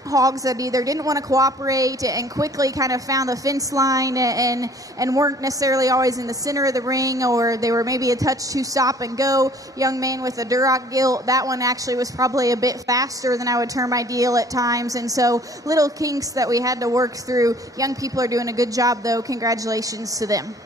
Hogs that either didn't want to cooperate and quickly kind of found the fence line and weren't necessarily always in the center of the ring, or they were maybe a touch too stop and go. Young man with a Duroc Gilt, that one actually was probably a bit faster than I would term ideal at times, and so little kinks that we had to work through. Young people are doing a good job though. Congratulations to them.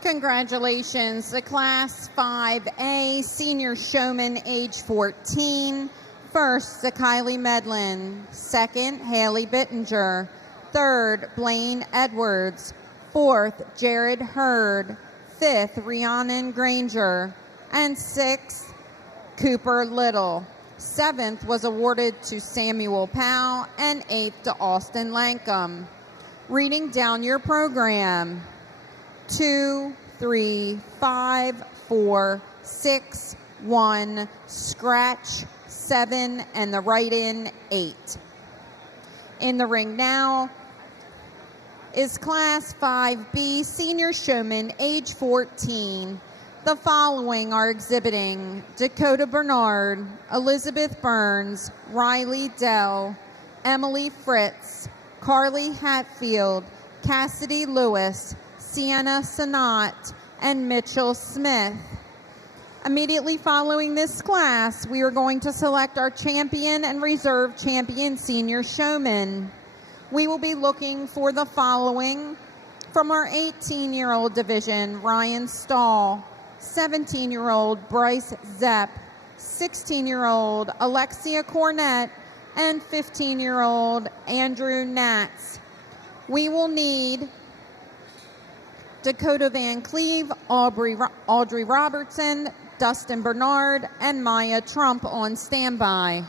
Congratulations, the Class 5A Senior Showman age 14. First, Kylie Medlin. Second, Haley Bittinger. Third, Blaine Edwards. Fourth, Jared Hurd. Fifth, Rhiannon Granger. And sixth, Cooper Little. Seventh was awarded to Samuel Powell, and eighth to Austin Lankum. Reading down your program. 2, 3, 5, 4, 6, 1, scratch, 7, and the write-in, 8. In the ring now is Class 5B Senior Showman, age 14. The following are exhibiting: Dakota Bernard, Elizabeth Burns, Riley Dell, Emily Fritz, Carly Hatfield, Cassidy Lewis, Sienna Sanat, and Mitchell Smith. Immediately following this class, we are going to select our champion and reserve champion senior showmen. We will be looking for the following: from our 18-year-old division, Ryan Stahl; 17-year-old Bryce Zepp; 16-year-old Alexia Cornett; and 15-year-old Andrew Natz. We will need Dakota Van Cleve, Audrey Robertson, Dustin Bernard, and Maya Trump on standby.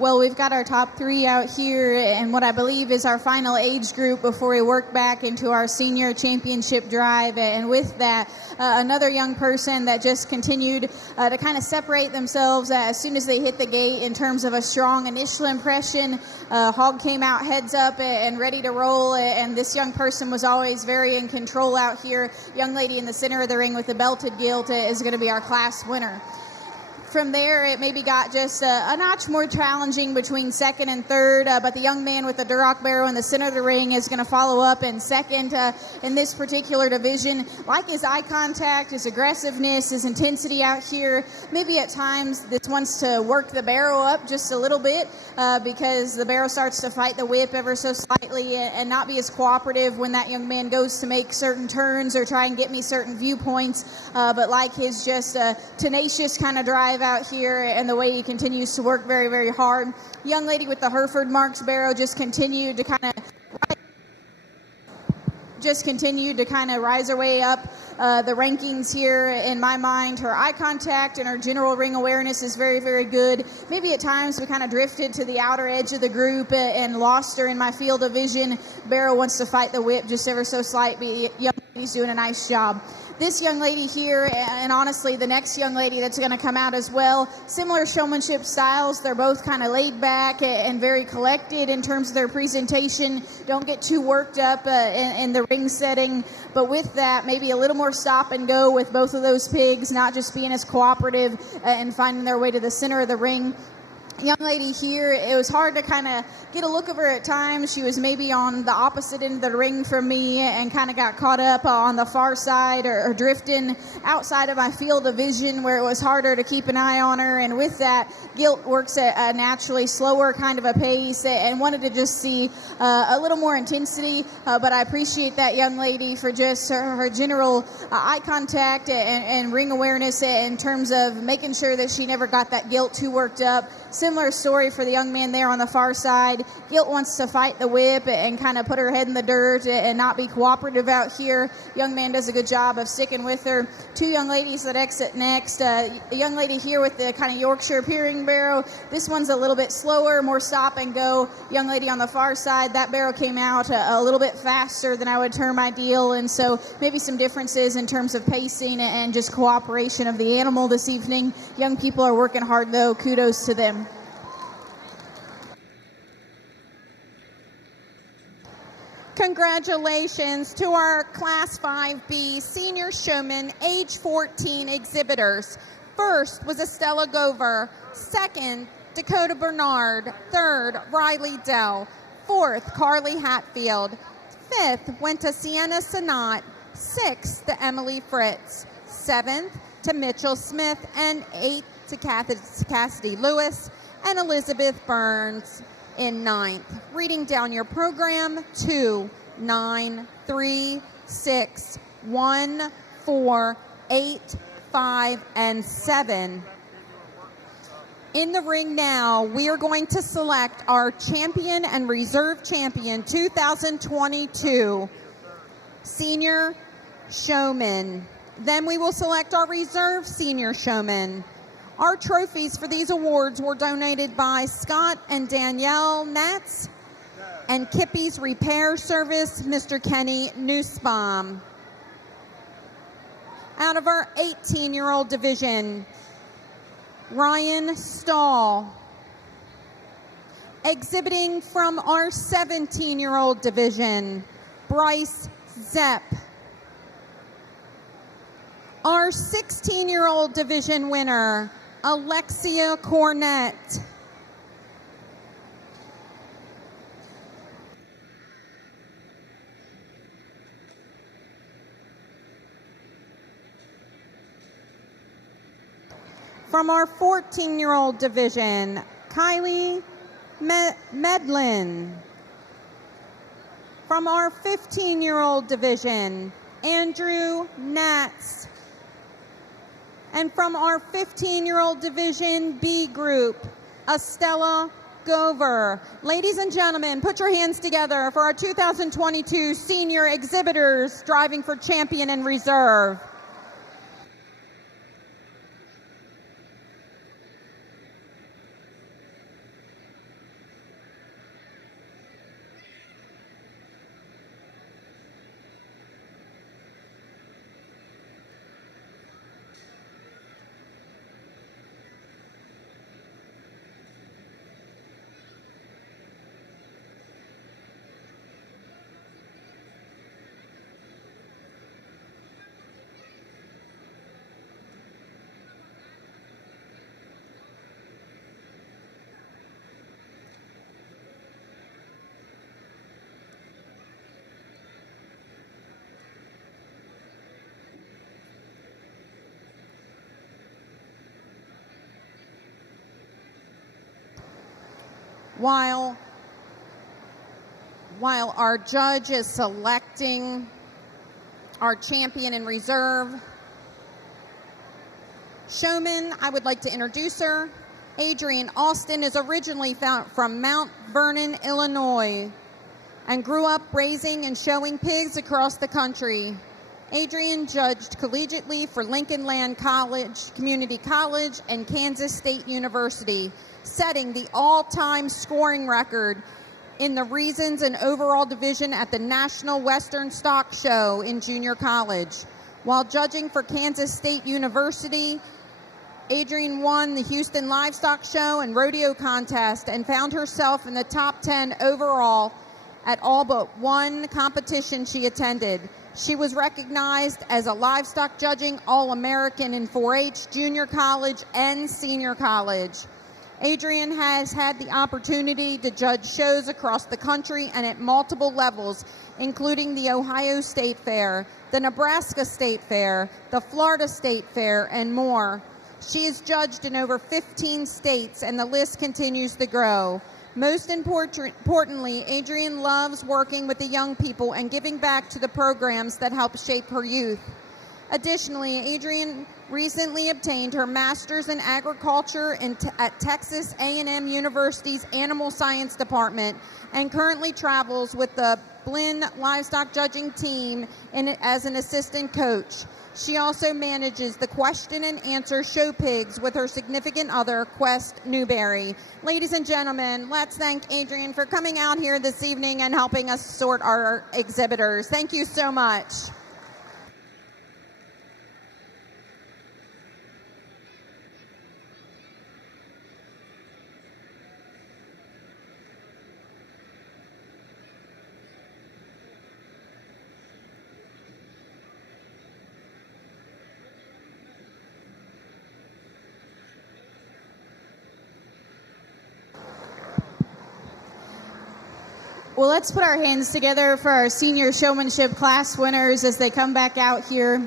Well, we've got our top three out here, and what I believe is our final age group before we work back into our senior championship drive. And with that, another young person that just continued to kind of separate themselves as soon as they hit the gate in terms of a strong initial impression. Hog came out heads up and ready to roll, and this young person was always very in control out here. Young lady in the center of the ring with the belted gilt is going to be our class winner. From there, it maybe got just a notch more challenging between second and third, but the young man with the Duroc barrow in the center of the ring is going to follow up in second in this particular division. Like his eye contact, his aggressiveness, his intensity out here, maybe at times this wants to work the barrow up just a little bit because the barrow starts to fight the whip ever so slightly and not be as cooperative when that young man goes to make certain turns or try and get me certain viewpoints. But like his just tenacious kind of drive out here and the way he continues to work very, very hard. Young lady with the Hereford Marks barrow just continued to kind of rise her way up the rankings here. In my mind, her eye contact and her general ring awareness is very, very good. Maybe at times we kind of drifted to the outer edge of the group and lost her in my field of vision. Barrow wants to fight the whip just ever so slightly. Young lady's doing a nice job. This young lady here, and honestly the next young lady that's going to come out as well, similar showmanship styles. They're both kind of laid back and very collected in terms of their presentation. Don't get too worked up in the ring setting. But with that, maybe a little more stop and go with both of those pigs, not just being as cooperative and finding their way to the center of the ring. Young lady here, it was hard to kind of get a look of her at times. She was maybe on the opposite end of the ring from me and kind of got caught up on the far side or drifting outside of my field of vision where it was harder to keep an eye on her. And with that, gilt works at a naturally slower kind of a pace and wanted to just see a little more intensity. But I appreciate that young lady for just her general eye contact and ring awareness in terms of making sure that she never got that gilt too worked up. Similar story for the young man there on the far side. Gilt wants to fight the whip and kind of put her head in the dirt and not be cooperative out here. Young man does a good job of sticking with her. Two young ladies that exit next. A young lady here with the kind of Yorkshire peering barrow. This one's a little bit slower, more stop and go. Young lady on the far side, that barrow came out a little bit faster than I would term ideal, and so maybe some differences in terms of pacing and just cooperation of the animal this evening. Young people are working hard though. Kudos to them. Congratulations to our Class 5B Senior Showman Age 14 exhibitors. First was Estella Gover. Second, Dakota Bernard. Third, Riley Dell. Fourth, Carly Hatfield. Fifth went to Sienna Sanat. Sixth to Emily Fritz. Seventh to Mitchell Smith. And eighth to Cassidy Lewis and Elizabeth Burns in ninth. Reading down your program: 2, 9, 3, 6, 1, 4, 8, 5, and 7. In the ring now, we are going to select our champion and reserve champion 2022 Senior Showman. Then we will select our reserve Senior Showman. Our trophies for these awards were donated by Scott and Danielle Natz and Kippy's Repair Service, Mr. Kenny Nussbaum. Out of our 18-year-old division, Ryan Stahl. Exhibiting from our 17-year-old division, Bryce Zepp. Our 16-year-old division winner, Alexia Cornett. From our 14-year-old division, Kylie Medlin. From our 15-year-old division, Andrew Natz. And from our 15-year-old division B group, Estella Gover. Ladies and gentlemen, put your hands together for our 2022 senior exhibitors driving for champion and reserve. While our judge is selecting our champion in reserve, Showman, I would like to introduce her. Adrienne Austin is originally from Mount Vernon, Illinois, and grew up raising and showing pigs across the country. Adrienne judged collegiately for Lincoln Land College, Community College, and Kansas State University, setting the all-time scoring record in the Reasons and Overall Division at the National Western Stock Show in junior college. While judging for Kansas State University, Adrienne won the Houston Livestock Show and Rodeo Contest and found herself in the top 10 overall at all but one competition she attended. She was recognized as a livestock judging All-American in 4-H, junior college, and senior college. Adrienne has had the opportunity to judge shows across the country and at multiple levels, including the Ohio State Fair, the Nebraska State Fair, the Florida State Fair, and more. She is judged in over 15 states, and the list continues to grow. Most importantly, Adrienne loves working with the young people and giving back to the programs that help shape her youth. Additionally, Adrienne recently obtained her master's in agriculture at Texas A&M University's Animal Science Department and currently travels with the Blinn Livestock Judging Team as an assistant coach. She also manages the Question and Answer Show Pigs with her significant other, Quest Newberry. Ladies and gentlemen, let's thank Adrienne for coming out here this evening and helping us sort our exhibitors. Thank you so much. Well, let's put our hands together for our senior showmanship class winners as they come back out here.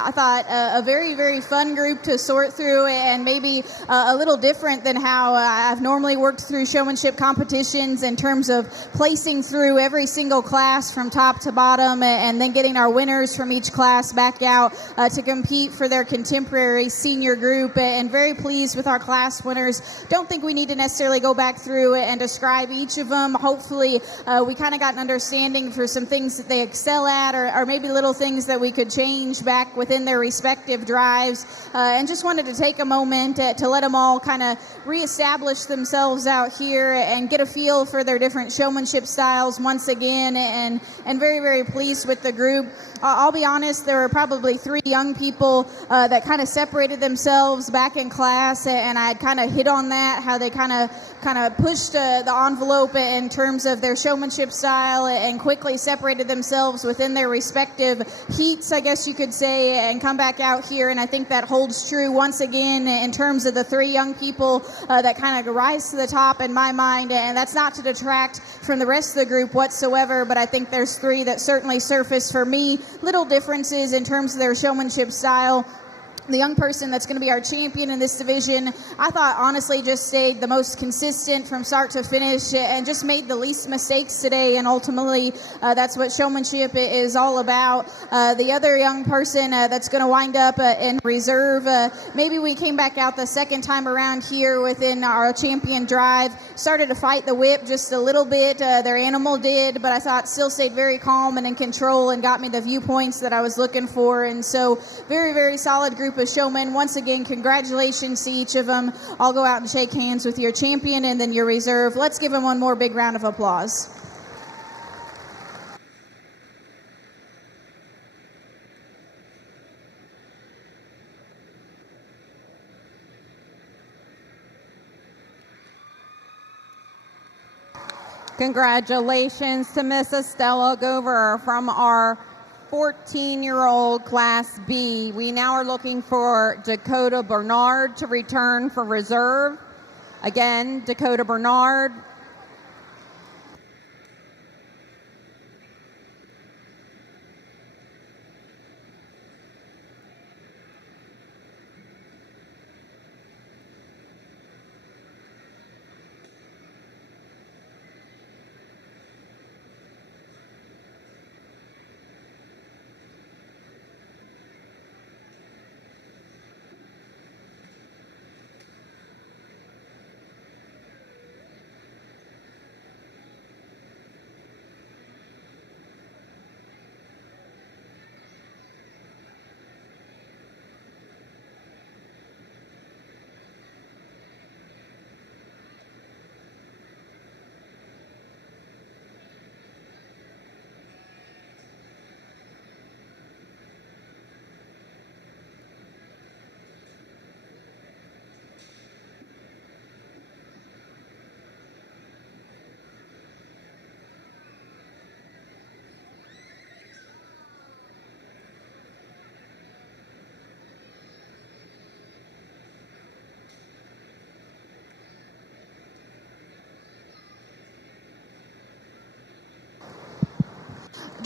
I thought a very, very fun group to sort through, and maybe a little different than how I've normally worked through showmanship competitions in terms of placing through every single class from top to bottom and then getting our winners from each class back out to compete for their contemporary senior group. And very pleased with our class winners. Don't think we need to necessarily go back through and describe each of them. Hopefully we kind of got an understanding for some things that they excel at, or maybe little things that we could change back within their respective drives, and just wanted to take a moment to let them all kind of reestablish themselves out here and get a feel for their different showmanship styles once again, and very, very pleased with the group. I'll be honest, there were probably 3 young people that kind of separated themselves back in class, and I had kind of hit on that, how they kind of pushed the envelope in terms of their showmanship style and quickly separated themselves within their respective heats, I guess you could say, and come back out here. And I think that holds true once again in terms of the 3 young people that kind of rise to the top in my mind. And that's not to detract from the rest of the group whatsoever, but I think there's 3 that certainly surface for me little differences in terms of their showmanship style. The young person that's going to be our champion in this division, I thought honestly just stayed the most consistent from start to finish and just made the least mistakes today, and ultimately that's what showmanship is all about. The other young person that's going to wind up in reserve, maybe we came back out the second time around here within our champion drive, started to fight the whip just a little bit, their animal did, but I thought still stayed very calm and in control and got me the viewpoints that I was looking for. And so very, very solid group of showmen. Once again, congratulations to each of them. I'll go out and shake hands with your champion and then your reserve. Let's give them one more big round of applause. Congratulations to Miss Estella Gover from our 14-year-old Class B. We now are looking for Dakota Bernard to return for reserve. Again, Dakota Bernard.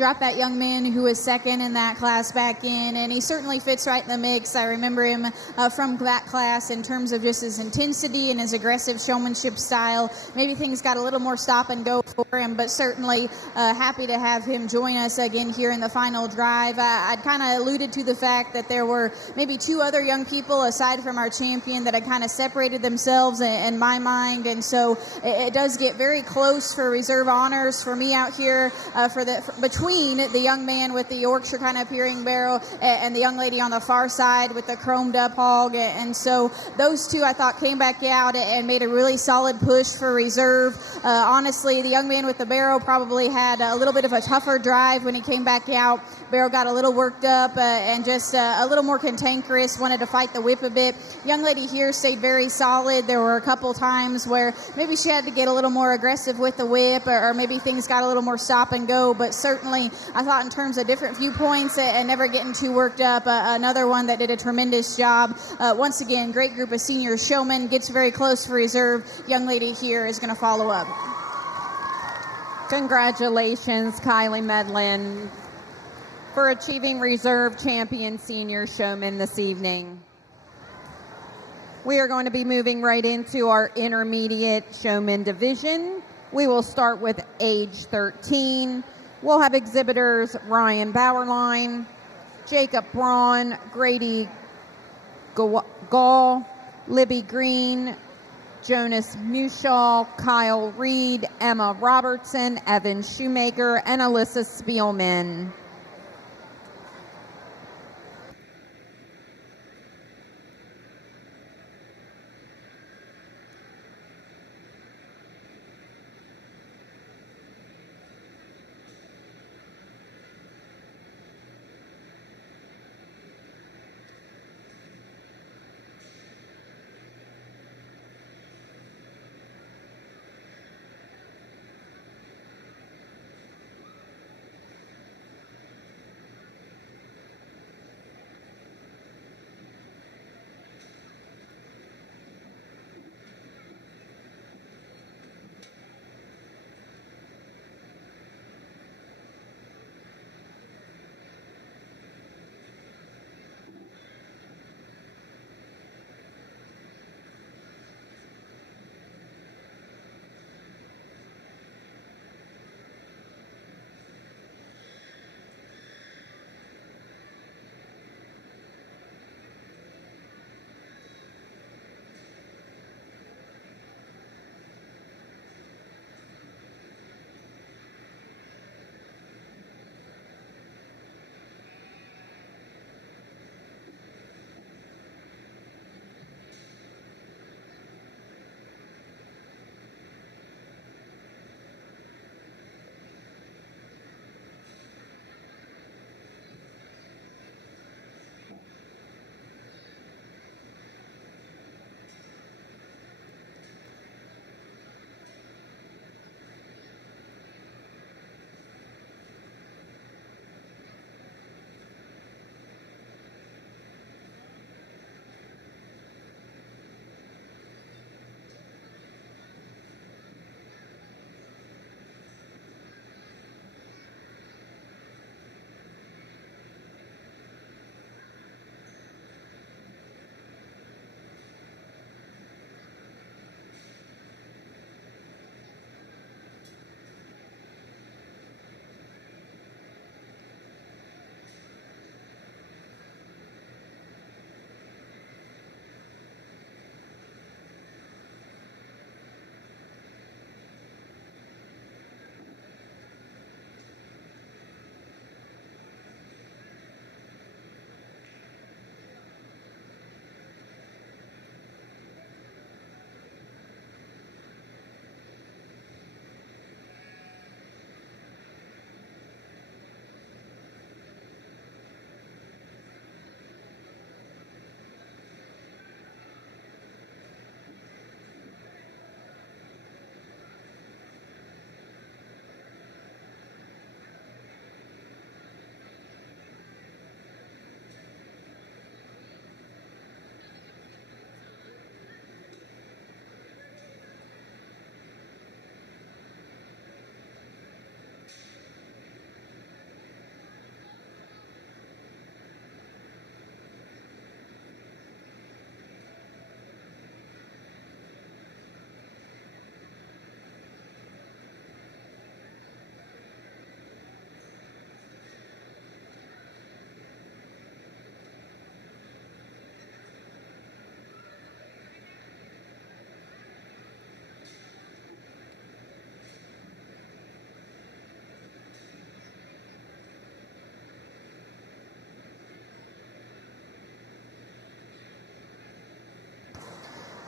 drop that young man who was second in that class back in, and he certainly fits right in the mix. I remember him from that class in terms of just his intensity and his aggressive showmanship style. Maybe things got a little more stop and go for him, but certainly happy to have him join us again here in the final drive. I'd kind of alluded to the fact that there were maybe two other young people aside from our champion that had kind of separated themselves in my mind, and so it does get very close for reserve honors for me out here between the young man with the Yorkshire kind of appearing barrel and the young lady on the far side with the chromed up hog, and so those two I thought came back out and made a really solid push for reserve. Honestly, the young man with the barrel probably had a little bit of a tougher drive when he came back out. Barrel got a little worked up and just a little more cantankerous, wanted to fight the whip a bit. Young lady here stayed very solid. There were a couple times where maybe she had to get a little more aggressive with the whip, or maybe things got a little more stop and go, but certainly I thought in terms of different viewpoints and never getting too worked up, another one that did a tremendous job. Once again, great group of senior showmen, gets very close for reserve. Young lady here is going to follow up. Congratulations, Kylie Medlin, for achieving reserve champion senior showman this evening. We are going to be moving right into our intermediate showman division. We will start with age 13. We'll have exhibitors Ryan Bauerlein, Jacob Braun, Grady Gall, Libby Green, Jonas Mushaw, Kyle Reed, Emma Robertson, Evan Shoemaker, and Alyssa Spielman.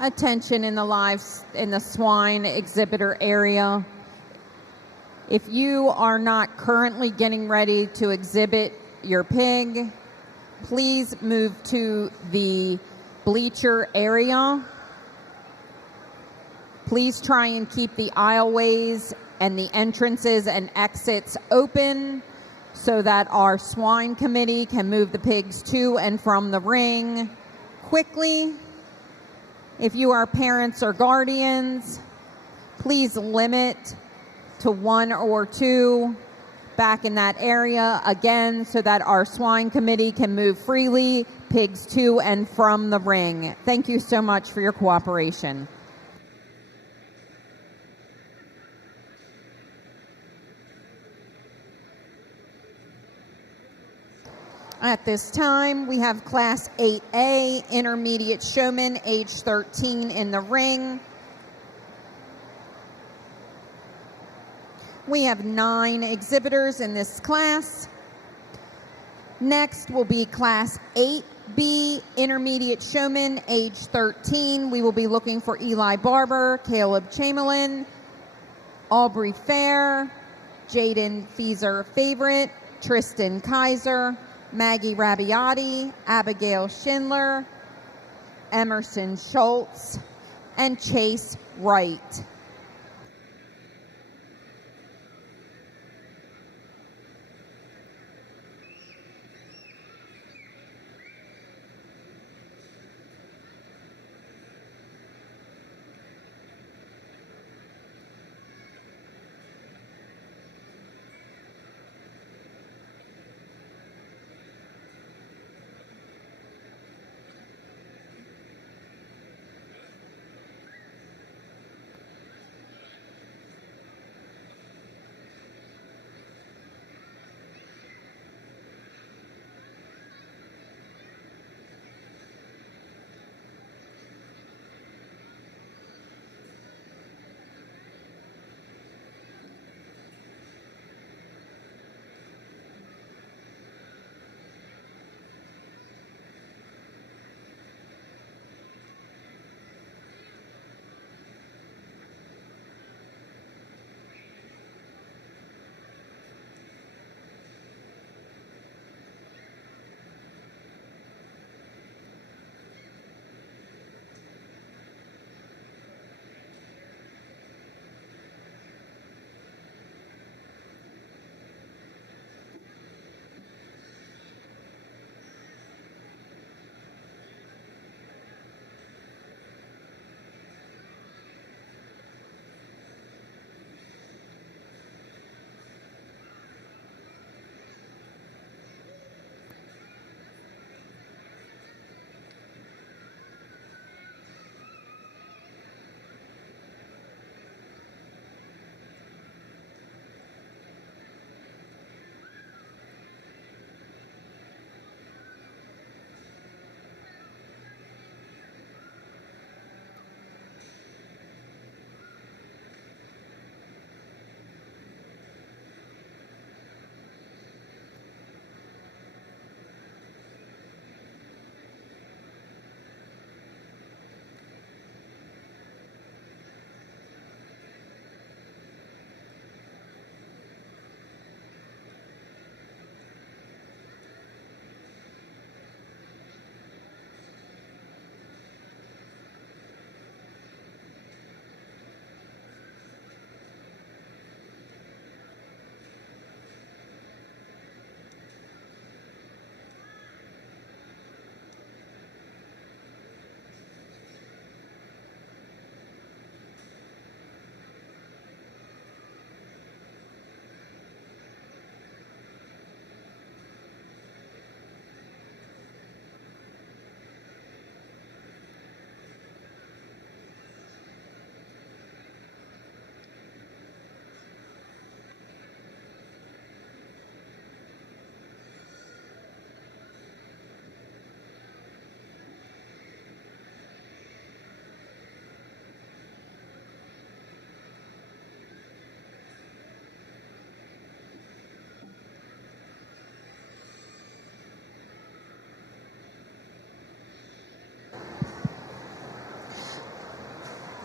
Attention in the swine exhibitor area. If you are not currently getting ready to exhibit your pig, please move to the bleacher area. Please try and keep the aisleways and the entrances and exits open so that our swine committee can move the pigs to and from the ring quickly. If you are parents or guardians, please limit to 1 or 2 back in that area, again, so that our swine committee can move freely, pigs to and from the ring. Thank you so much for your cooperation. At this time, we have Class 8A, Intermediate Showman, age 13 in the ring. We have 9 exhibitors in this class. Next will be Class 8B, Intermediate Showman, age 13. We will be looking for Eli Barber, Caleb Chamberlain, Aubrey Fair, Jaden Feezer Favorite, Tristan Kaiser, Maggie Rabiati, Abigail Schindler, Emerson Schultz, and Chase Wright.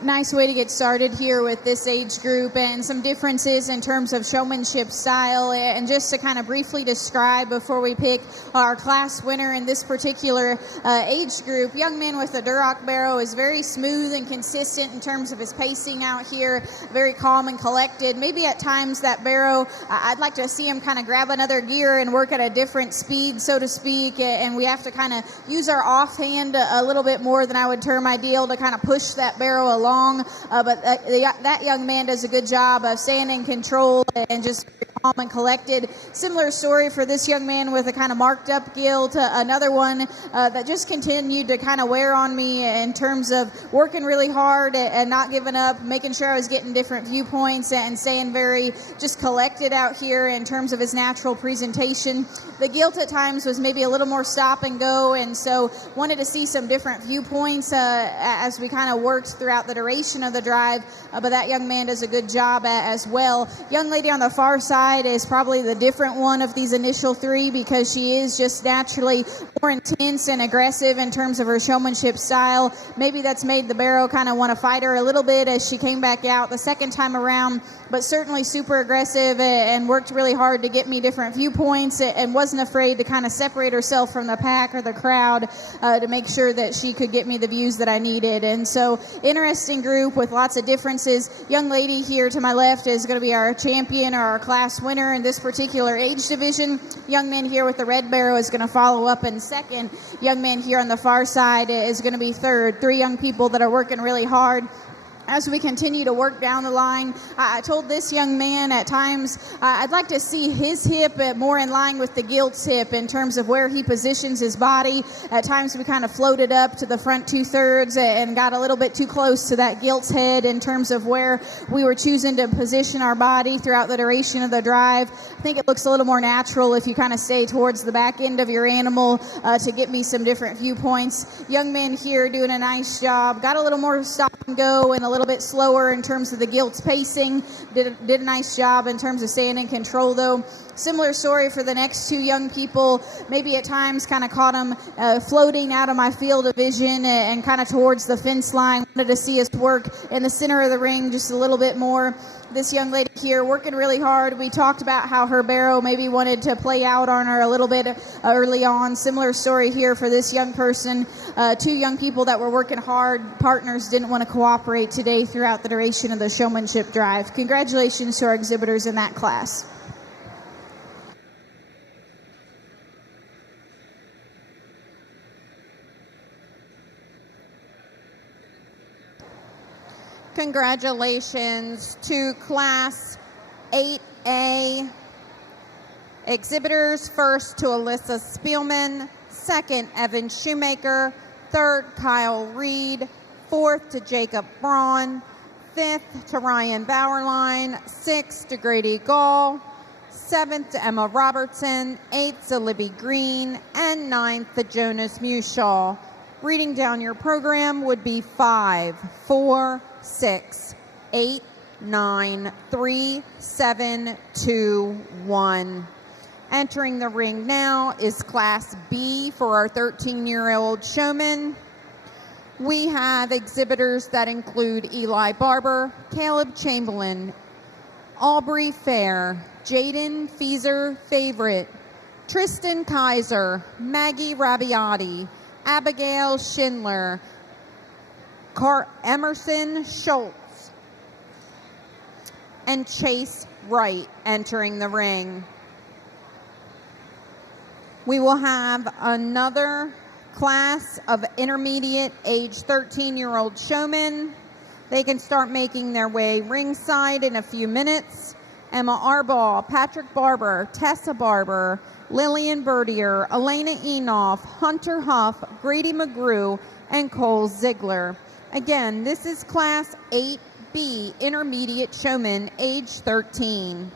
nice way to get started here with this age group and some differences in terms of showmanship style. And just to kind of briefly describe before we pick our class winner in this particular age group, young man with a Duroc barrow is very smooth and consistent in terms of his pacing out here, very calm and collected. Maybe at times that barrow, I'd like to see him kind of grab another gear and work at a different speed, so to speak, and we have to kind of use our offhand a little bit more than I would term ideal to kind of push that barrow along, but that young man does a good job of staying in control and just calm and collected. Similar story for this young man with a kind of marked up gill to another one that just continued to kind of wear on me in terms of working really hard and not giving up, making sure I was getting different viewpoints and staying very just collected out here in terms of his natural presentation. The gilt at times was maybe a little more stop and go, and so wanted to see some different viewpoints as we kind of worked throughout the duration of the drive, but that young man does a good job as well. Young lady on the far side is probably the different one of these initial three because she is just naturally more intense and aggressive in terms of her showmanship style. Maybe that's made the barrow kind of want to fight her a little bit as she came back out the second time around, but certainly super aggressive and worked really hard to get me different viewpoints and wasn't afraid to kind of separate herself from the pack or the crowd to make sure that she could get me the views that I needed. And so interesting group with lots of differences. Young lady here to my left is going to be our champion or our class winner in this particular age division. Young man here with the red barrow is going to follow up in second. Young man here on the far side is going to be third. Three young people that are working really hard. As we continue to work down the line, I told this young man at times I'd like to see his hip more in line with the gilt's hip in terms of where he positions his body. At times we kind of floated up to the front 2/3 and got a little bit too close to that gilt's head in terms of where we were choosing to position our body throughout the duration of the drive. I think it looks a little more natural if you kind of stay towards the back end of your animal to get me some different viewpoints. Young man here doing a nice job. Got a little more stop and go and a little bit slower in terms of the gilt's pacing. Did a nice job in terms of staying in control though. Similar story for the next two young people. Maybe at times kind of caught them floating out of my field of vision and kind of towards the fence line. Wanted to see us work in the center of the ring just a little bit more. This young lady here working really hard. We talked about how her barrow maybe wanted to play out on her a little bit early on. Similar story here for this young person. Two young people that were working hard. Partners didn't want to cooperate today throughout the duration of the showmanship drive. Congratulations to our exhibitors in that class. Congratulations to Class 8A exhibitors. First to Alyssa Spielman, second Evan Shoemaker, third Kyle Reed, fourth to Jacob Braun, fifth to Ryan Bauerlein, sixth to Grady Gall, seventh to Emma Robertson, eighth to Libby Green, and ninth to Jonas Mushaw. Reading down your program would be 5, 4, 6, 8, 9, 3, 7, 2, 1. Entering the ring now is Class B for our 13-year-old showman. We have exhibitors that include Eli Barber, Caleb Chamberlain, Aubrey Fair, Jaden Feezer Favorite, Tristan Kaiser, Maggie Rabiati, Abigail Schindler, Emerson Schultz, and Chase Wright entering the ring. We will have another class of intermediate age 13-year-old showmen. They can start making their way ringside in a few minutes. Emma Arbaugh, Patrick Barber, Tessa Barber, Lillian Bertier, Elena Enoff, Hunter Huff, Grady McGrew, and Cole Ziegler. Again, this is Class 8B, Intermediate Showman, age 13.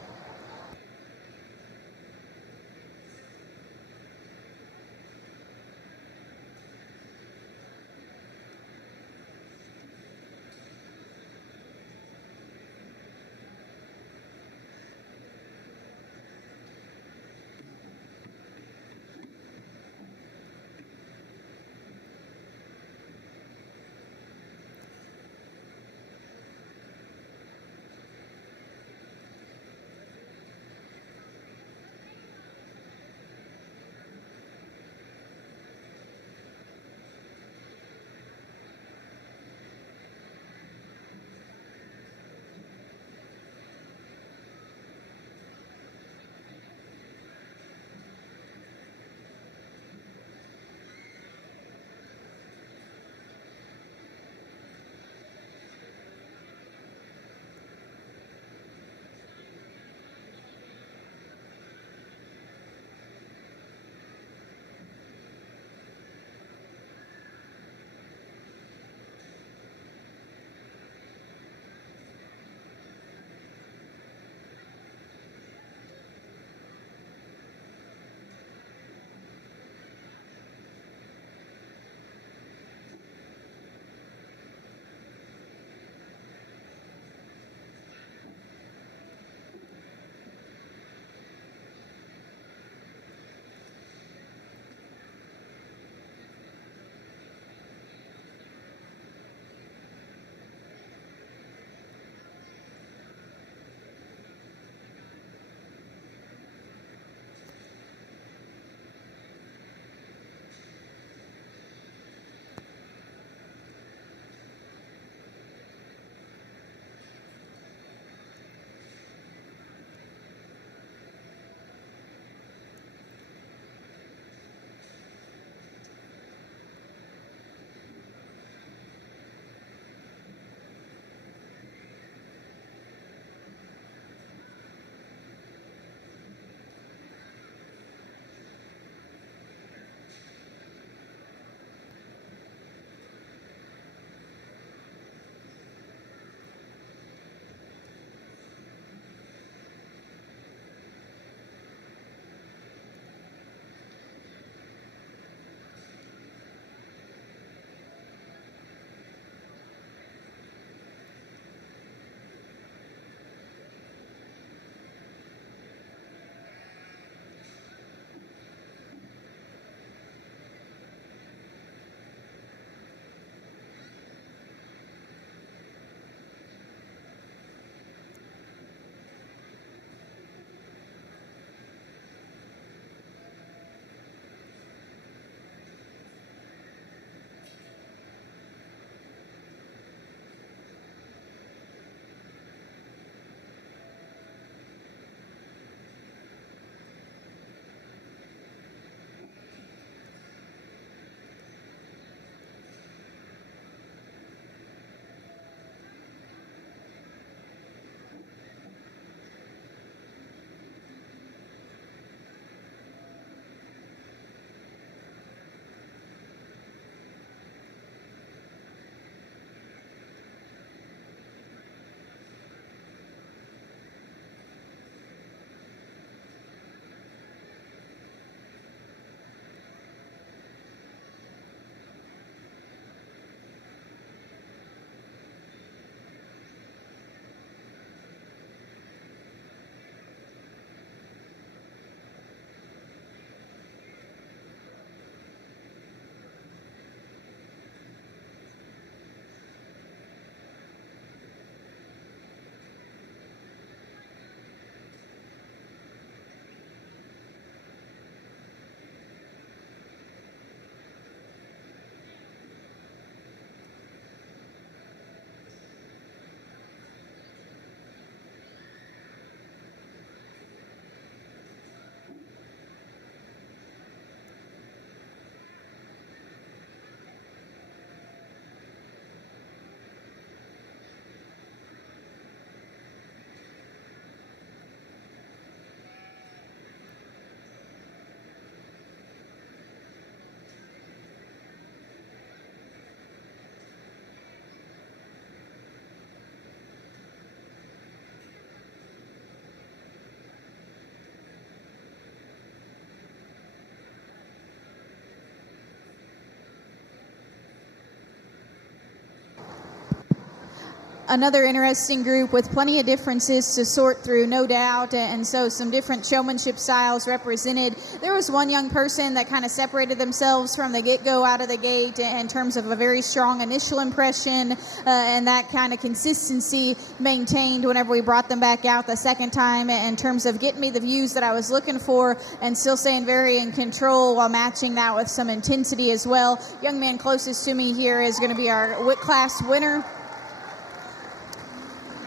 another interesting group with plenty of differences to sort through, no doubt, and so some different showmanship styles represented. There was one young person that kind of separated themselves from the get-go out of the gate in terms of a very strong initial impression, and that kind of consistency maintained whenever we brought them back out the second time in terms of getting me the views that I was looking for and still staying very in control while matching that with some intensity as well. Young man closest to me here is going to be our WIT class winner.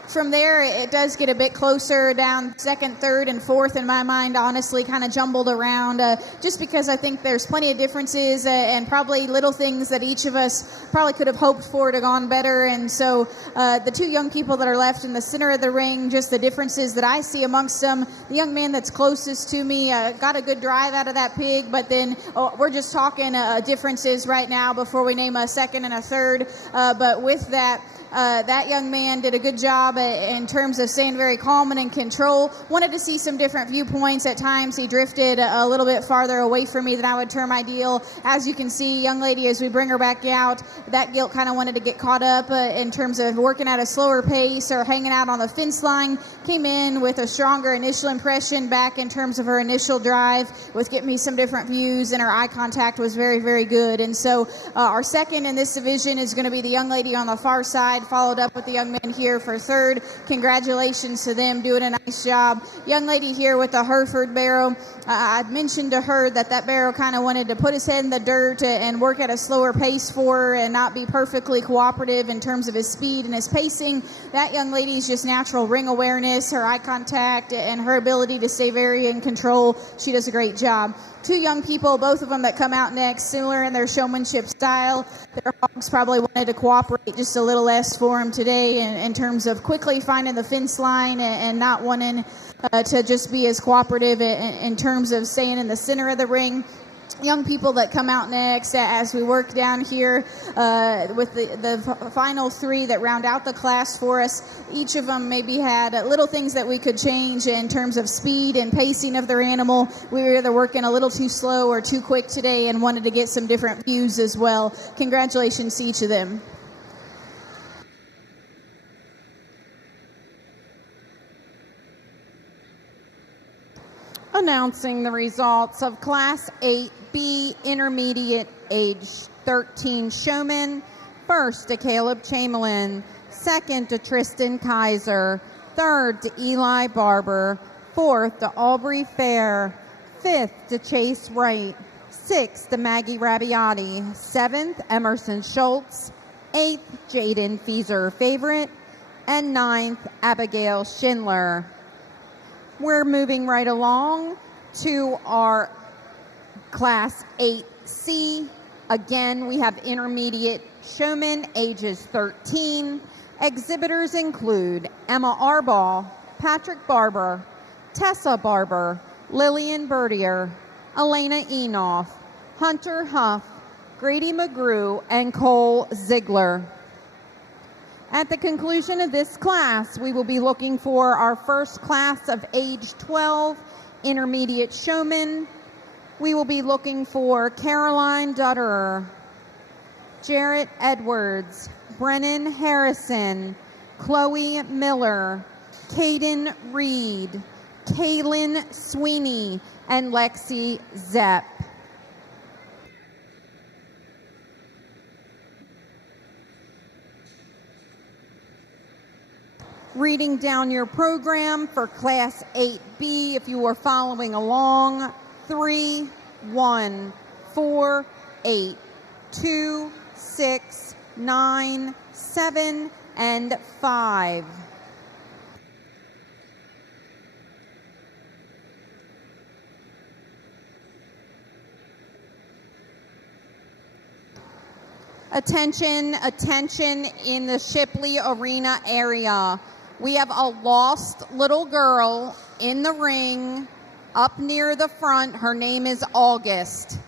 From there, it does get a bit closer down second, third, and fourth in my mind, honestly, kind of jumbled around, just because I think there's plenty of differences and probably little things that each of us probably could have hoped for to gone better. And so the two young people that are left in the center of the ring, just the differences that I see amongst them. The young man that's closest to me got a good drive out of that pig, but then we're just talking differences right now before we name a second and a third. But with that, that young man did a good job in terms of staying very calm and in control. Wanted to see some different viewpoints. At times he drifted a little bit farther away from me than I would term ideal. As you can see, young lady, as we bring her back out, that gilt kind of wanted to get caught up in terms of working at a slower pace or hanging out on the fence line. Came in with a stronger initial impression back in terms of her initial drive with getting me some different views, and her eye contact was very, very good. And so our second in this division is going to be the young lady on the far side, followed up with the young man here for third. Congratulations to them, doing a nice job. Young lady here with the Hereford barrow. I'd mentioned to her that barrow kind of wanted to put his head in the dirt and work at a slower pace for her and not be perfectly cooperative in terms of his speed and his pacing. That young lady's just natural ring awareness, her eye contact, and her ability to stay very in control. She does a great job. Two young people, both of them that come out next, similar in their showmanship style. Their hogs probably wanted to cooperate just a little less for them today in terms of quickly finding the fence line and not wanting to just be as cooperative in terms of staying in the center of the ring. Young people that come out next as we work down here with the final three that round out the class for us. Each of them maybe had little things that we could change in terms of speed and pacing of their animal. We were either working a little too slow or too quick today and wanted to get some different views as well. Congratulations to each of them. Announcing the results of Class 8B Intermediate Age 13 Showmen. First to Caleb Chamberlain, second to Tristan Kaiser, third to Eli Barber, fourth to Aubrey Fair, fifth to Chase Wright, sixth to Maggie Rabiati, seventh Emerson Schultz, eighth Jaden Fieser Favorite, and ninth Abigail Schindler. We're moving right along to our Class 8C. Again, we have intermediate showmen ages 13. Exhibitors include Emma Arball, Patrick Barber, Tessa Barber, Lillian Bertier, Elena Enoff, Hunter Huff, Grady McGrew, and Cole Ziegler. At the conclusion of this class, we will be looking for our first class of age 12, intermediate showmen. We will be looking for Caroline Dutterer, Jarrett Edwards, Brennan Harrison, Chloe Miller, Caden Reed, Kaylin Sweeney, and Lexi Zepp. Reading down your program for Class 8B, if you are following along, 3, 1, 4, 8, 2, 6, 9, 7, and 5. Attention, attention in the Shipley Arena area. We have a lost little girl in the ring up near the front. Her name is August.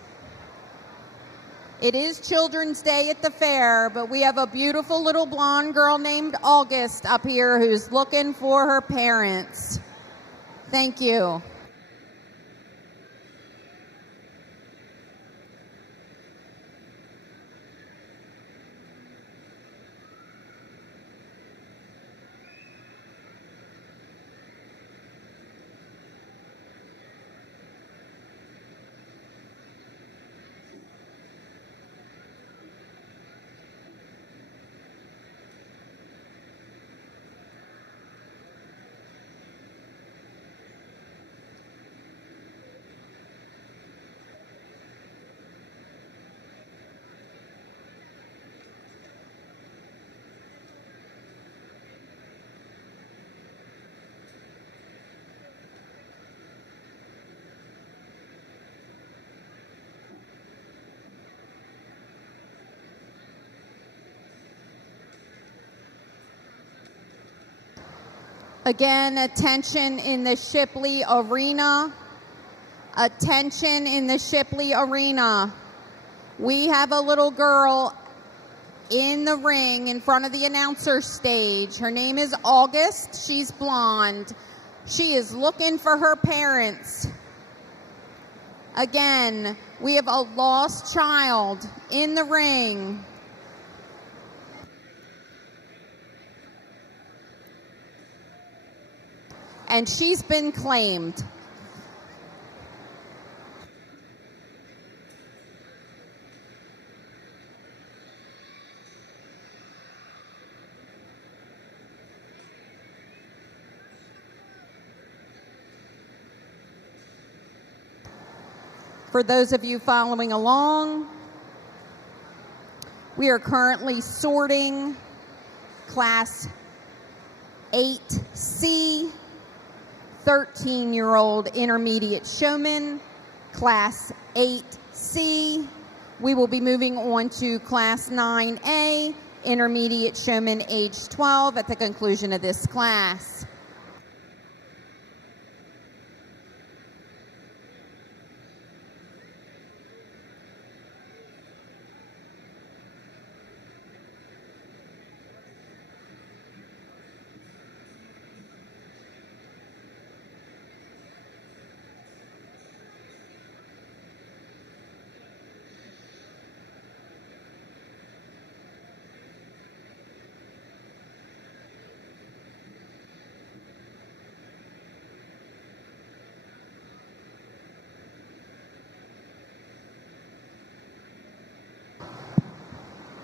It is Children's Day at the fair, but we have a beautiful little blonde girl named August up here who's looking for her parents. Thank you. Again, attention in the Shipley arena. Attention in the Shipley arena. We have a little girl in the ring in front of the announcer stage. Her name is August. She's blonde. She is looking for her parents. Again, we have a lost child in the ring. And she's been claimed. For those of you following along, we are currently sorting Class 8C, 13-year-old intermediate showman, Class 8C. We will be moving on to Class 9A, intermediate showman age 12 at the conclusion of this class.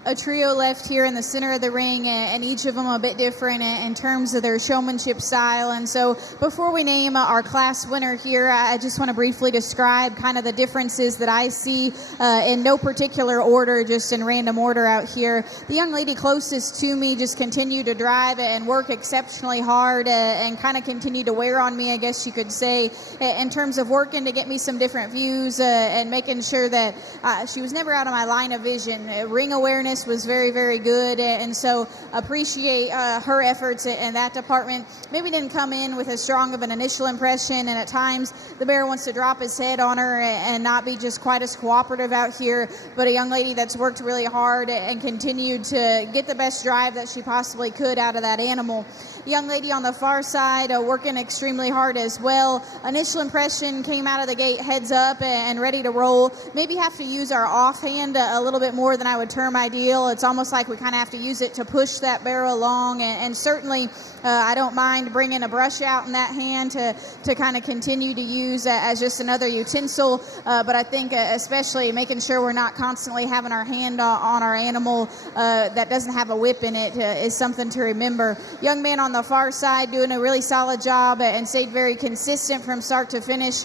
A trio left here in the center of the ring, and each of them a bit different in terms of their showmanship style. And so before we name our class winner here, I just want to briefly describe kind of the differences that I see in no particular order, just in random order out here. The young lady closest to me just continued to drive and work exceptionally hard and kind of continued to wear on me, I guess you could say, in terms of working to get me some different views and making sure that she was never out of my line of vision. Ring awareness was very, very good, and so appreciate her efforts in that department. Maybe didn't come in with as strong of an initial impression, and at times the bear wants to drop his head on her and not be just quite as cooperative out here, but a young lady that's worked really hard and continued to get the best drive that she possibly could out of that animal. Young lady on the far side working extremely hard as well. Initial impression came out of the gate heads up and ready to roll. Maybe have to use our offhand a little bit more than I would term ideal. It's almost like we kind of have to use it to push that barrel along, and certainly I don't mind bringing a brush out in that hand to kind of continue to use as just another utensil, but I think especially making sure we're not constantly having our hand on our animal that doesn't have a whip in it is something to remember. Young man on the far side doing a really solid job and stayed very consistent from start to finish.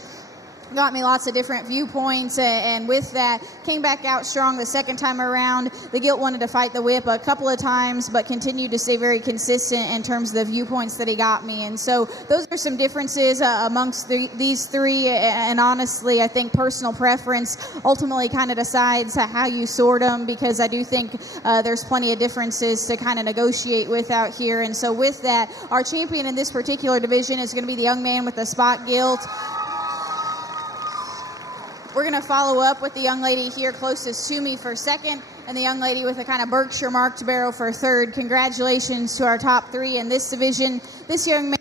Got me lots of different viewpoints, and with that, came back out strong the second time around. The gilt wanted to fight the whip a couple of times, but continued to stay very consistent in terms of the viewpoints that he got me. And so those are some differences amongst these three, and honestly, I think personal preference ultimately kind of decides how you sort them, because I do think there's plenty of differences to kind of negotiate with out here. And so with that, our champion in this particular division is going to be the young man with the spot gilt. We're going to follow up with the young lady here closest to me for second, and the young lady with a kind of Berkshire marked barrel for third. Congratulations to our top three in this division. This young man,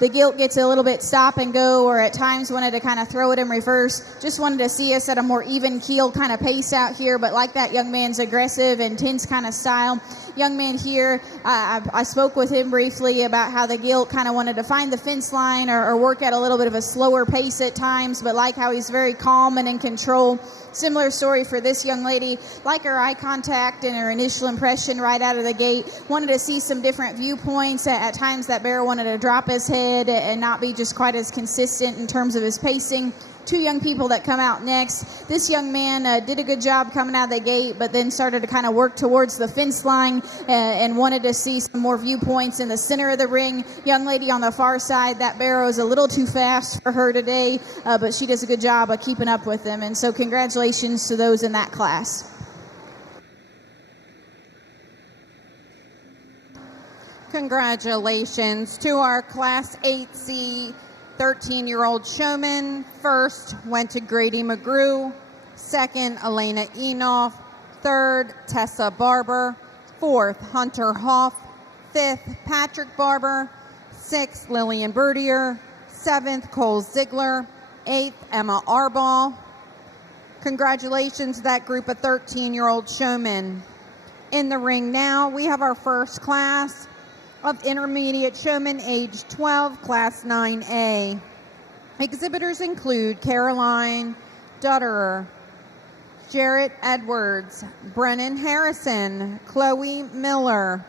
the gilt gets a little bit stop and go, or at times wanted to kind of throw it in reverse. Just wanted to see us at a more even keel kind of pace out here, but like that young man's aggressive, intense kind of style. Young man here, I spoke with him briefly about how the gilt kind of wanted to find the fence line or work at a little bit of a slower pace at times, but like how he's very calm and in control. Similar story for this young lady. Like her eye contact and her initial impression right out of the gate. Wanted to see some different viewpoints. At times that bear wanted to drop his head and not be just quite as consistent in terms of his pacing. Two young people that come out next. This young man did a good job coming out of the gate, but then started to kind of work towards the fence line and wanted to see some more viewpoints in the center of the ring. Young lady on the far side, that barrow is a little too fast for her today, but she does a good job of keeping up with them. And so congratulations to those in that class. Congratulations to our Class 8C 13-year-old showman. First went to Grady McGrew, second Elena Enoff, third Tessa Barber, fourth Hunter Hoff, fifth Patrick Barber, sixth Lillian Bertier, seventh Cole Ziegler, eighth Emma Arball. Congratulations to that group of 13-year-old showmen. In the ring now, we have our first class of intermediate showmen age 12, Class 9A. Exhibitors include Caroline Dutterer, Jarrett Edwards, Brennan Harrison, Chloe Miller,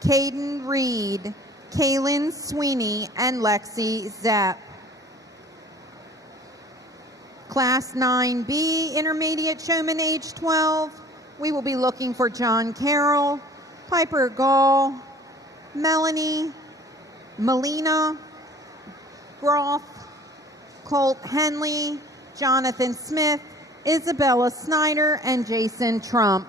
Caden Reed, Kaylin Sweeney, and Lexi Zepp. Class 9B, intermediate showman age 12, we will be looking for John Carroll, Piper Gall, Melanie Melina Groff, Colt Henley, Jonathan Smith, Isabella Snyder, and Jason Trump.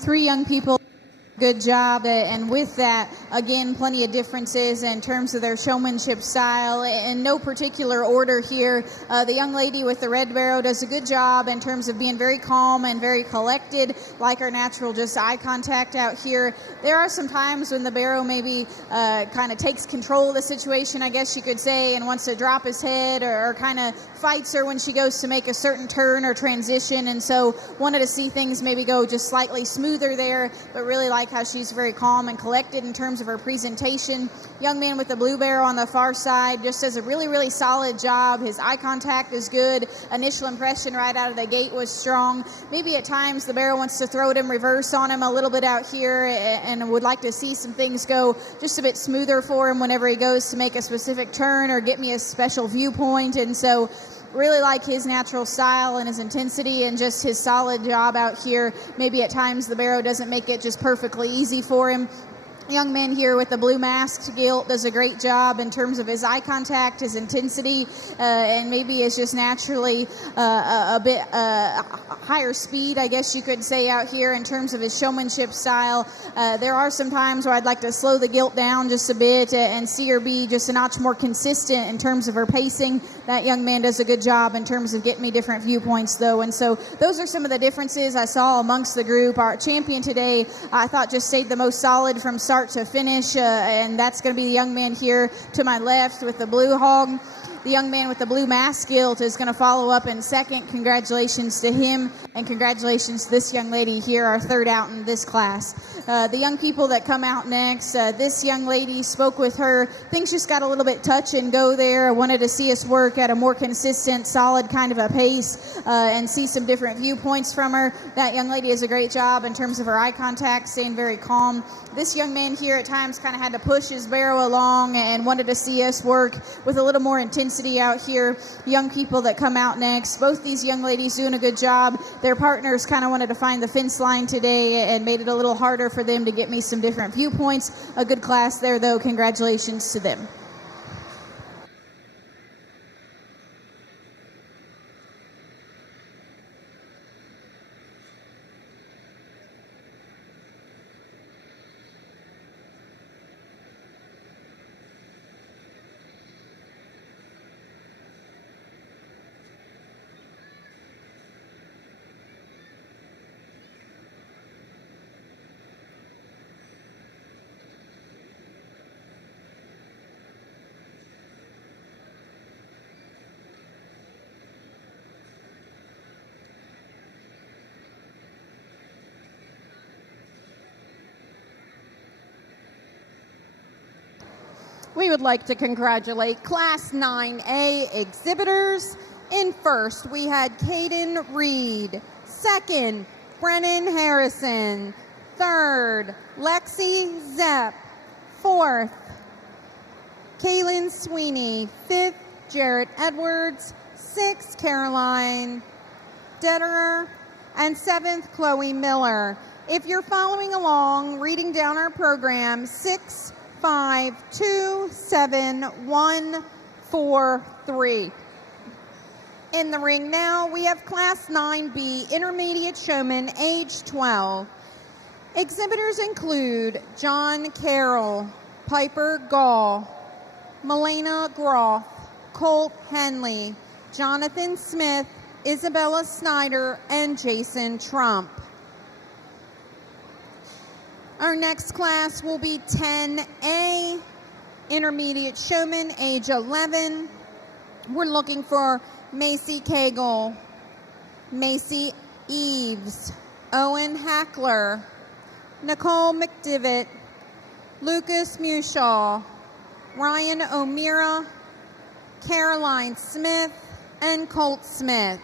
Three young people, good job, and with that, again, plenty of differences in terms of their showmanship style. In no particular order here, the young lady with the red barrow does a good job in terms of being very calm and very collected, like our natural just eye contact out here. There are some times when the barrow maybe kind of takes control of the situation, I guess you could say, and wants to drop his head or kind of fights her when she goes to make a certain turn or transition, and so wanted to see things maybe go just slightly smoother there, but really like how she's very calm and collected in terms of her presentation. Young man with the blue barrel on the far side just does a really, really solid job. His eye contact is good. Initial impression right out of the gate was strong. Maybe at times the barrel wants to throw it in reverse on him a little bit out here and would like to see some things go just a bit smoother for him whenever he goes to make a specific turn or get me a special viewpoint. And so really like his natural style and his intensity and just his solid job out here. Maybe at times the barrow doesn't make it just perfectly easy for him. Young man here with the blue masked gilt does a great job in terms of his eye contact, his intensity, and maybe is just naturally a bit higher speed, I guess you could say, out here in terms of his showmanship style. There are some times where I'd like to slow the gilt down just a bit and see her be just a notch more consistent in terms of her pacing. That young man does a good job in terms of getting me different viewpoints, though. And so those are some of the differences I saw amongst the group. Our champion today, I thought, just stayed the most solid from start to finish, and that's going to be the young man here to my left with the blue hog. The young man with the blue mask gilt is going to follow up in second. Congratulations to him, and congratulations to this young lady here, our third out in this class. The young people that come out next, this young lady, spoke with her. Things just got a little bit touch and go there. I wanted to see us work at a more consistent, solid kind of a pace and see some different viewpoints from her. That young lady does a great job in terms of her eye contact, staying very calm. This young man here at times kind of had to push his barrel along and wanted to see us work with a little more intensity out here. Young people that come out next, both these young ladies doing a good job. Their partners kind of wanted to find the fence line today and made it a little harder for them to get me some different viewpoints. A good class there, though. Congratulations to them. We would like to congratulate Class 9A exhibitors. In first, we had Caden Reed. Second, Brennan Harrison. Third, Lexi Zepp. Fourth, Kaylin Sweeney. Fifth, Jarrett Edwards. Sixth, Caroline Detterer. And seventh, Chloe Miller. If you're following along, reading down our program, 6, 5, 2, 7, 1, 4, 3. In the ring now, we have Class 9B, Intermediate Showman, age 12. Exhibitors include John Carroll, Piper Gall, Melena Groff, Colt Henley, Jonathan Smith, Isabella Snyder, and Jason Trump. Our next class will be 10A, Intermediate Showman, age 11. We're looking for Macy Cagle, Macy Eves, Owen Hackler, Nicole McDivitt, Lucas Mushaw, Ryan O'Meara, Caroline Smith, and Colt Smith.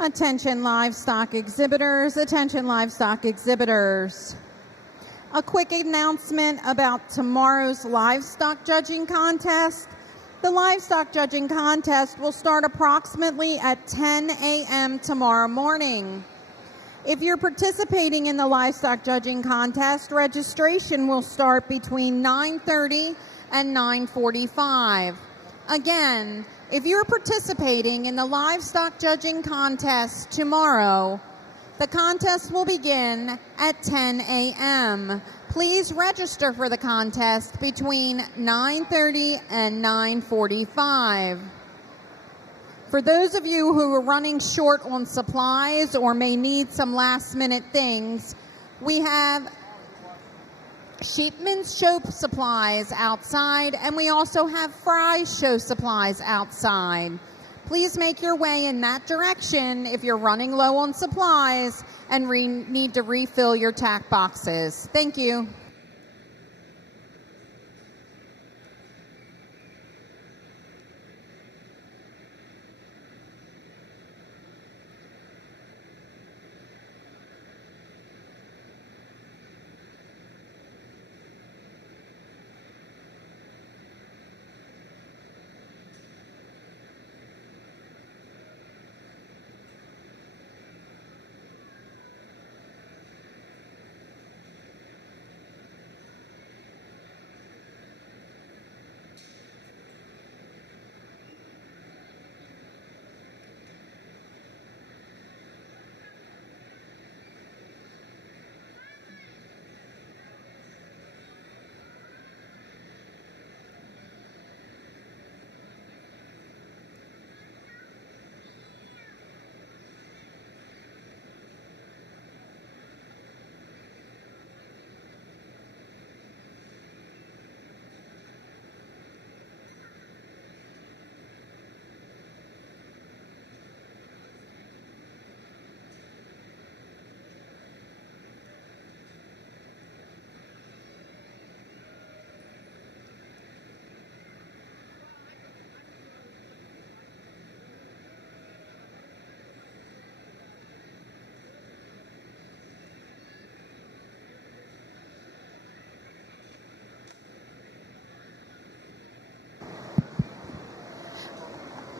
Attention livestock exhibitors, attention livestock exhibitors. A quick announcement about tomorrow's livestock judging contest. The livestock judging contest will start approximately at 10 a.m. tomorrow morning. If you're participating in the livestock judging contest, registration will start between 9:30 and 9:45. Again, if you're participating in the livestock judging contest tomorrow, the contest will begin at 10 a.m. Please register for the contest between 9:30 and 9:45. For those of you who are running short on supplies or may need some last-minute things, we have Sheepman's show supplies outside, and we also have Fry's show supplies outside. Please make your way in that direction if you're running low on supplies and need to refill your tack boxes. Thank you.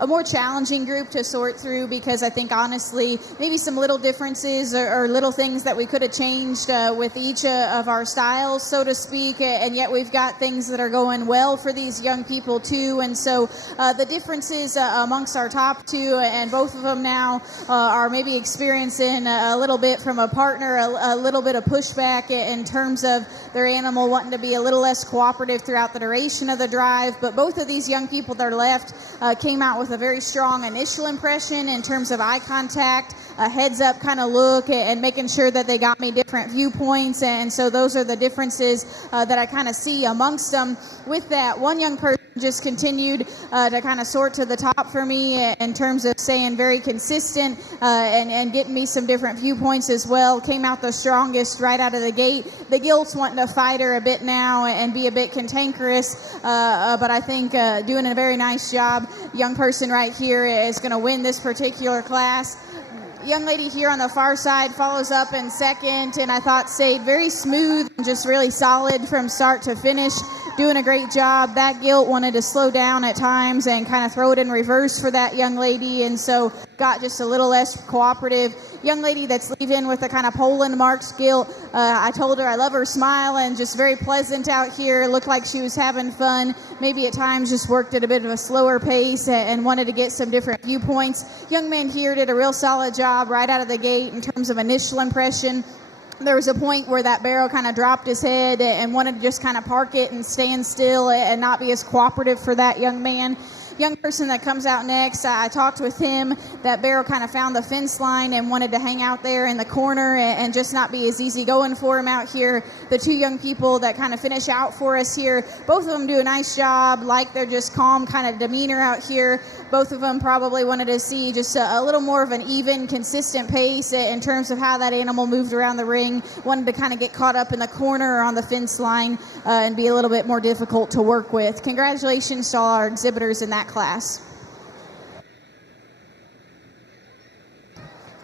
A more challenging group to sort through, because I think honestly maybe some little differences or little things that we could have changed with each of our styles, so to speak, and yet we've got things that are going well for these young people too. And so the differences amongst our top two, and both of them now are maybe experiencing a little bit from a partner, a little bit of pushback in terms of their animal wanting to be a little less cooperative throughout the duration of the drive. But both of these young people that are left came out with a very strong initial impression in terms of eye contact, a heads up kind of look, and making sure that they got me different viewpoints. And so those are the differences that I kind of see amongst them. With that, one young person just continued to kind of sort to the top for me in terms of staying very consistent and getting me some different viewpoints as well. Came out the strongest right out of the gate. The gilt's wanting to fight her a bit now and be a bit cantankerous, but I think doing a very nice job. Young person right here is going to win this particular class. Young lady here on the far side follows up in second, and I thought stayed very smooth and just really solid from start to finish, doing a great job. That gilt wanted to slow down at times and kind of throw it in reverse for that young lady, and so got just a little less cooperative. Young lady that's leaving with a kind of Poland marks gilt. I told her I love her smile and just very pleasant out here. Looked like she was having fun. Maybe at times just worked at a bit of a slower pace and wanted to get some different viewpoints. Young man here did a real solid job right out of the gate in terms of initial impression. There was a point where that barrel kind of dropped his head and wanted to just kind of park it and stand still and not be as cooperative for that young man. Young person that comes out next, I talked with him. That barrel kind of found the fence line and wanted to hang out there in the corner and just not be as easy going for him out here. The two young people that kind of finish out for us here, both of them do a nice job, like they're just calm kind of demeanor out here. Both of them probably wanted to see just a little more of an even, consistent pace in terms of how that animal moved around the ring. Wanted to kind of get caught up in the corner or on the fence line and be a little bit more difficult to work with. Congratulations to all our exhibitors in that class.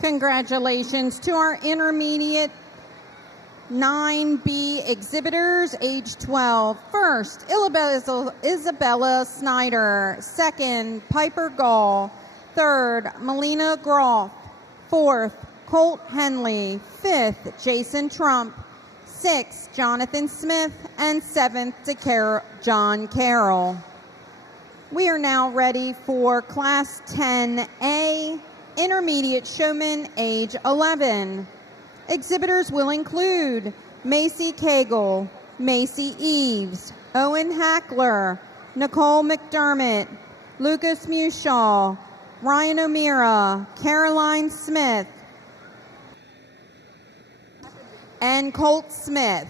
Congratulations to our intermediate 9B Exhibitors, age 12. First, Isabella Snyder. Second, Piper Gall. Third, Melina Groff. Fourth, Colt Henley. Fifth, Jason Trump. Sixth, Jonathan Smith. And seventh, John Carroll. We are now ready for Class 10A, Intermediate Showman, age 11. Exhibitors will include Macy Cagle, Macy Eves, Owen Hackler, Nicole McDermott, Lucas Mushaw, Ryan O'Meara, Caroline Smith, and Colt Smith.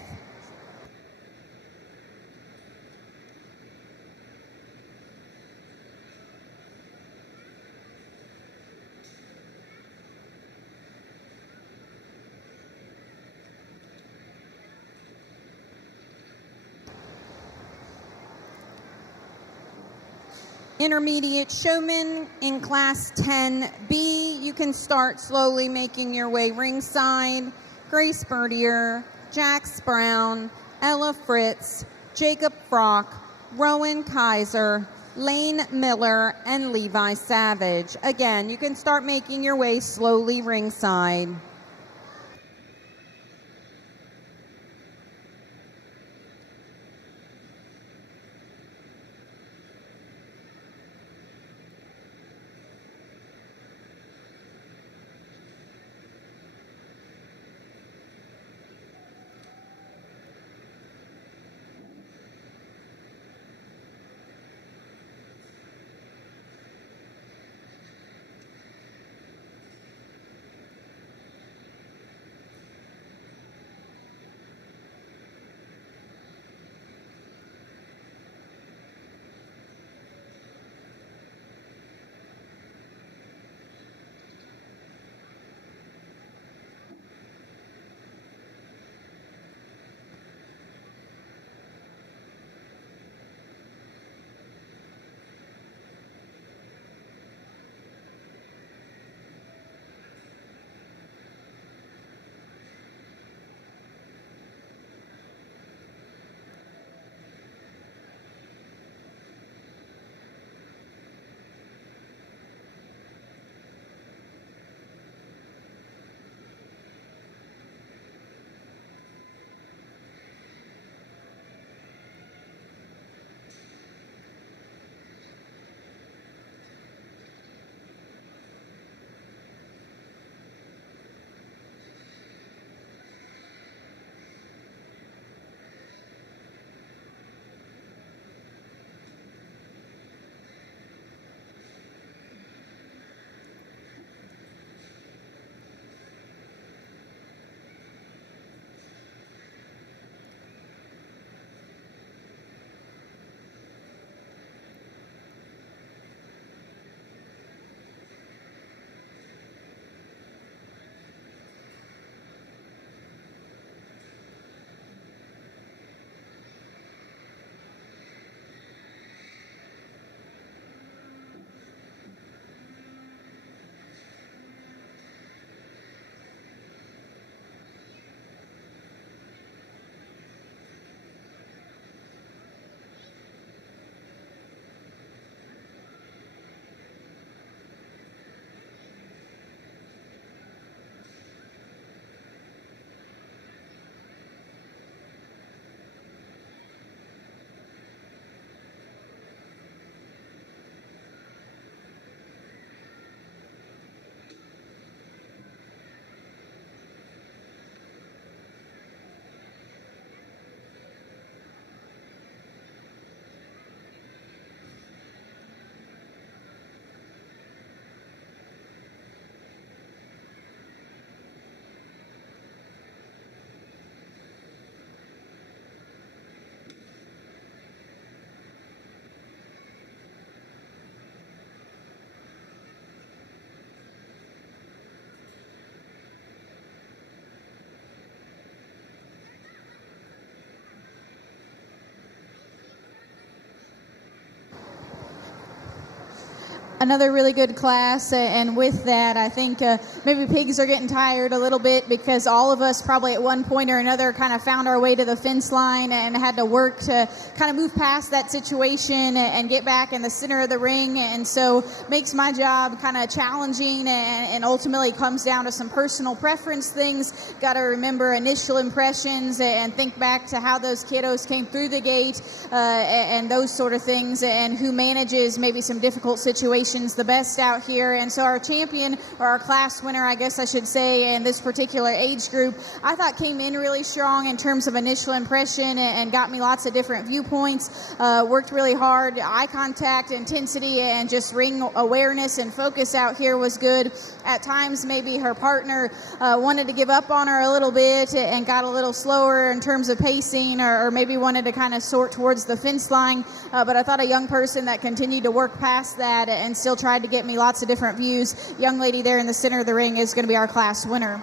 Intermediate Showman in Class 10B, you can start slowly making your way ringside. Grace Bertier, Jax Brown, Ella Fritz, Jacob Frock, Rowan Kaiser, Lane Miller, and Levi Savage. Again, you can start making your way slowly ringside. another really good class, and with that, I think maybe pigs are getting tired a little bit because all of us probably at one point or another kind of found our way to the fence line and had to work to kind of move past that situation and get back in the center of the ring, and so makes my job kind of challenging and ultimately comes down to some personal preference things. Got to remember initial impressions and think back to how those kiddos came through the gate and those sort of things, and who manages maybe some difficult situations the best out here. And so our champion, or our class winner, I guess I should say, in this particular age group, I thought came in really strong in terms of initial impression and got me lots of different viewpoints. Worked really hard. Eye contact, intensity, and just ring awareness and focus out here was good. At times, maybe her partner wanted to give up on her a little bit and got a little slower in terms of pacing, or maybe wanted to kind of sort towards the fence line. But I thought a young person that continued to work past that and still tried to get me lots of different views. Young lady there in the center of the ring is going to be our class winner.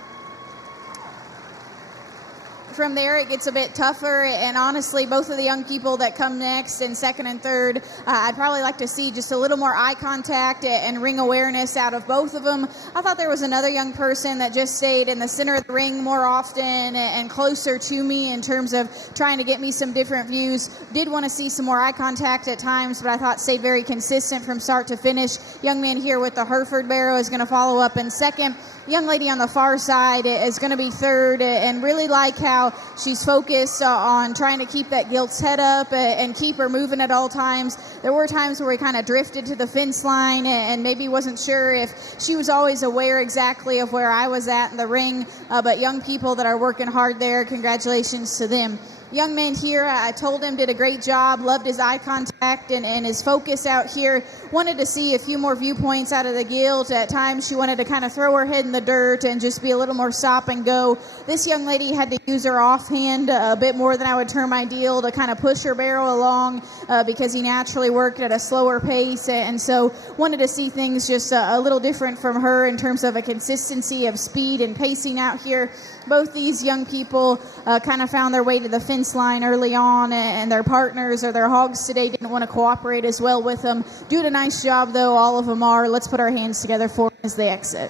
From there, it gets a bit tougher, and honestly, both of the young people that come next in second and third, I'd probably like to see just a little more eye contact and ring awareness out of both of them. I thought there was another young person that just stayed in the center of the ring more often and closer to me in terms of trying to get me some different views. Did want to see some more eye contact at times, but I thought stayed very consistent from start to finish. Young man here with the Hereford barrow is going to follow up in second. Young lady on the far side is going to be third, and really like how she's focused on trying to keep that gilt's head up and keep her moving at all times. There were times where we kind of drifted to the fence line and maybe wasn't sure if she was always aware exactly of where I was at in the ring, but young people that are working hard there, congratulations to them. Young man here, I told him, did a great job, loved his eye contact and his focus out here. Wanted to see a few more viewpoints out of the gilt. At times she wanted to kind of throw her head in the dirt and just be a little more stop and go. This young lady had to use her offhand a bit more than I would term ideal to kind of push her barrel along because he naturally worked at a slower pace, and so wanted to see things just a little different from her in terms of a consistency of speed and pacing out here. Both these young people kind of found their way to the fence line early on, and their partners or their hogs today didn't want to cooperate as well with them. Doing a nice job, though, all of them are. Let's put our hands together for them as they exit.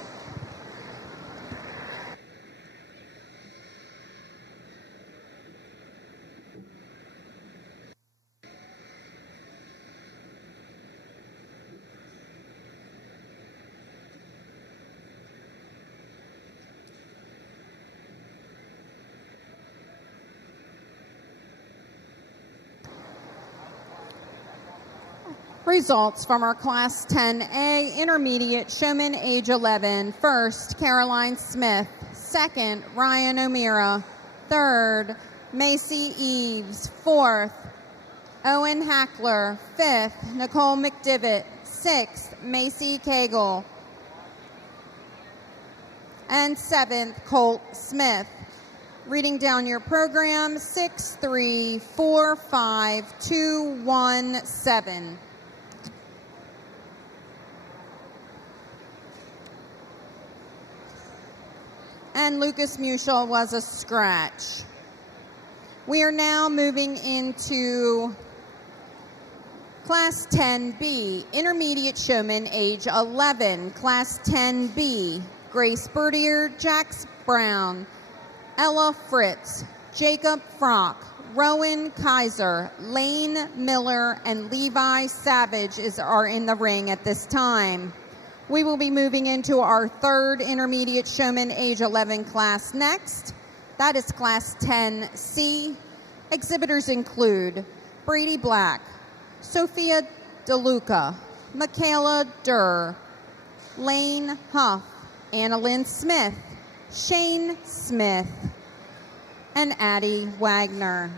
Results from our Class 10A Intermediate Showman Age 11. First, Caroline Smith. Second, Ryan O'Meara. Third, Macy Eves. Fourth, Owen Hackler. Fifth, Nicole McDivitt. Sixth, Macy Cagle. And seventh, Colt Smith. Reading down your program, 6345217. And Lucas Muschel was a scratch. We are now moving into Class 10B, Intermediate Showman Age 11. Class 10B, Grace Bertier, Jax Brown, Ella Fritz, Jacob Frock, Rowan Kaiser, Lane Miller, and Levi Savage are in the ring at this time. We will be moving into our third Intermediate Showman Age 11 class next. That is Class 10C. Exhibitors include Brady Black, Sophia DeLuca, Michaela Durr, Lane Huff, Annalyn Smith, Shane Smith, and Addie Wagner.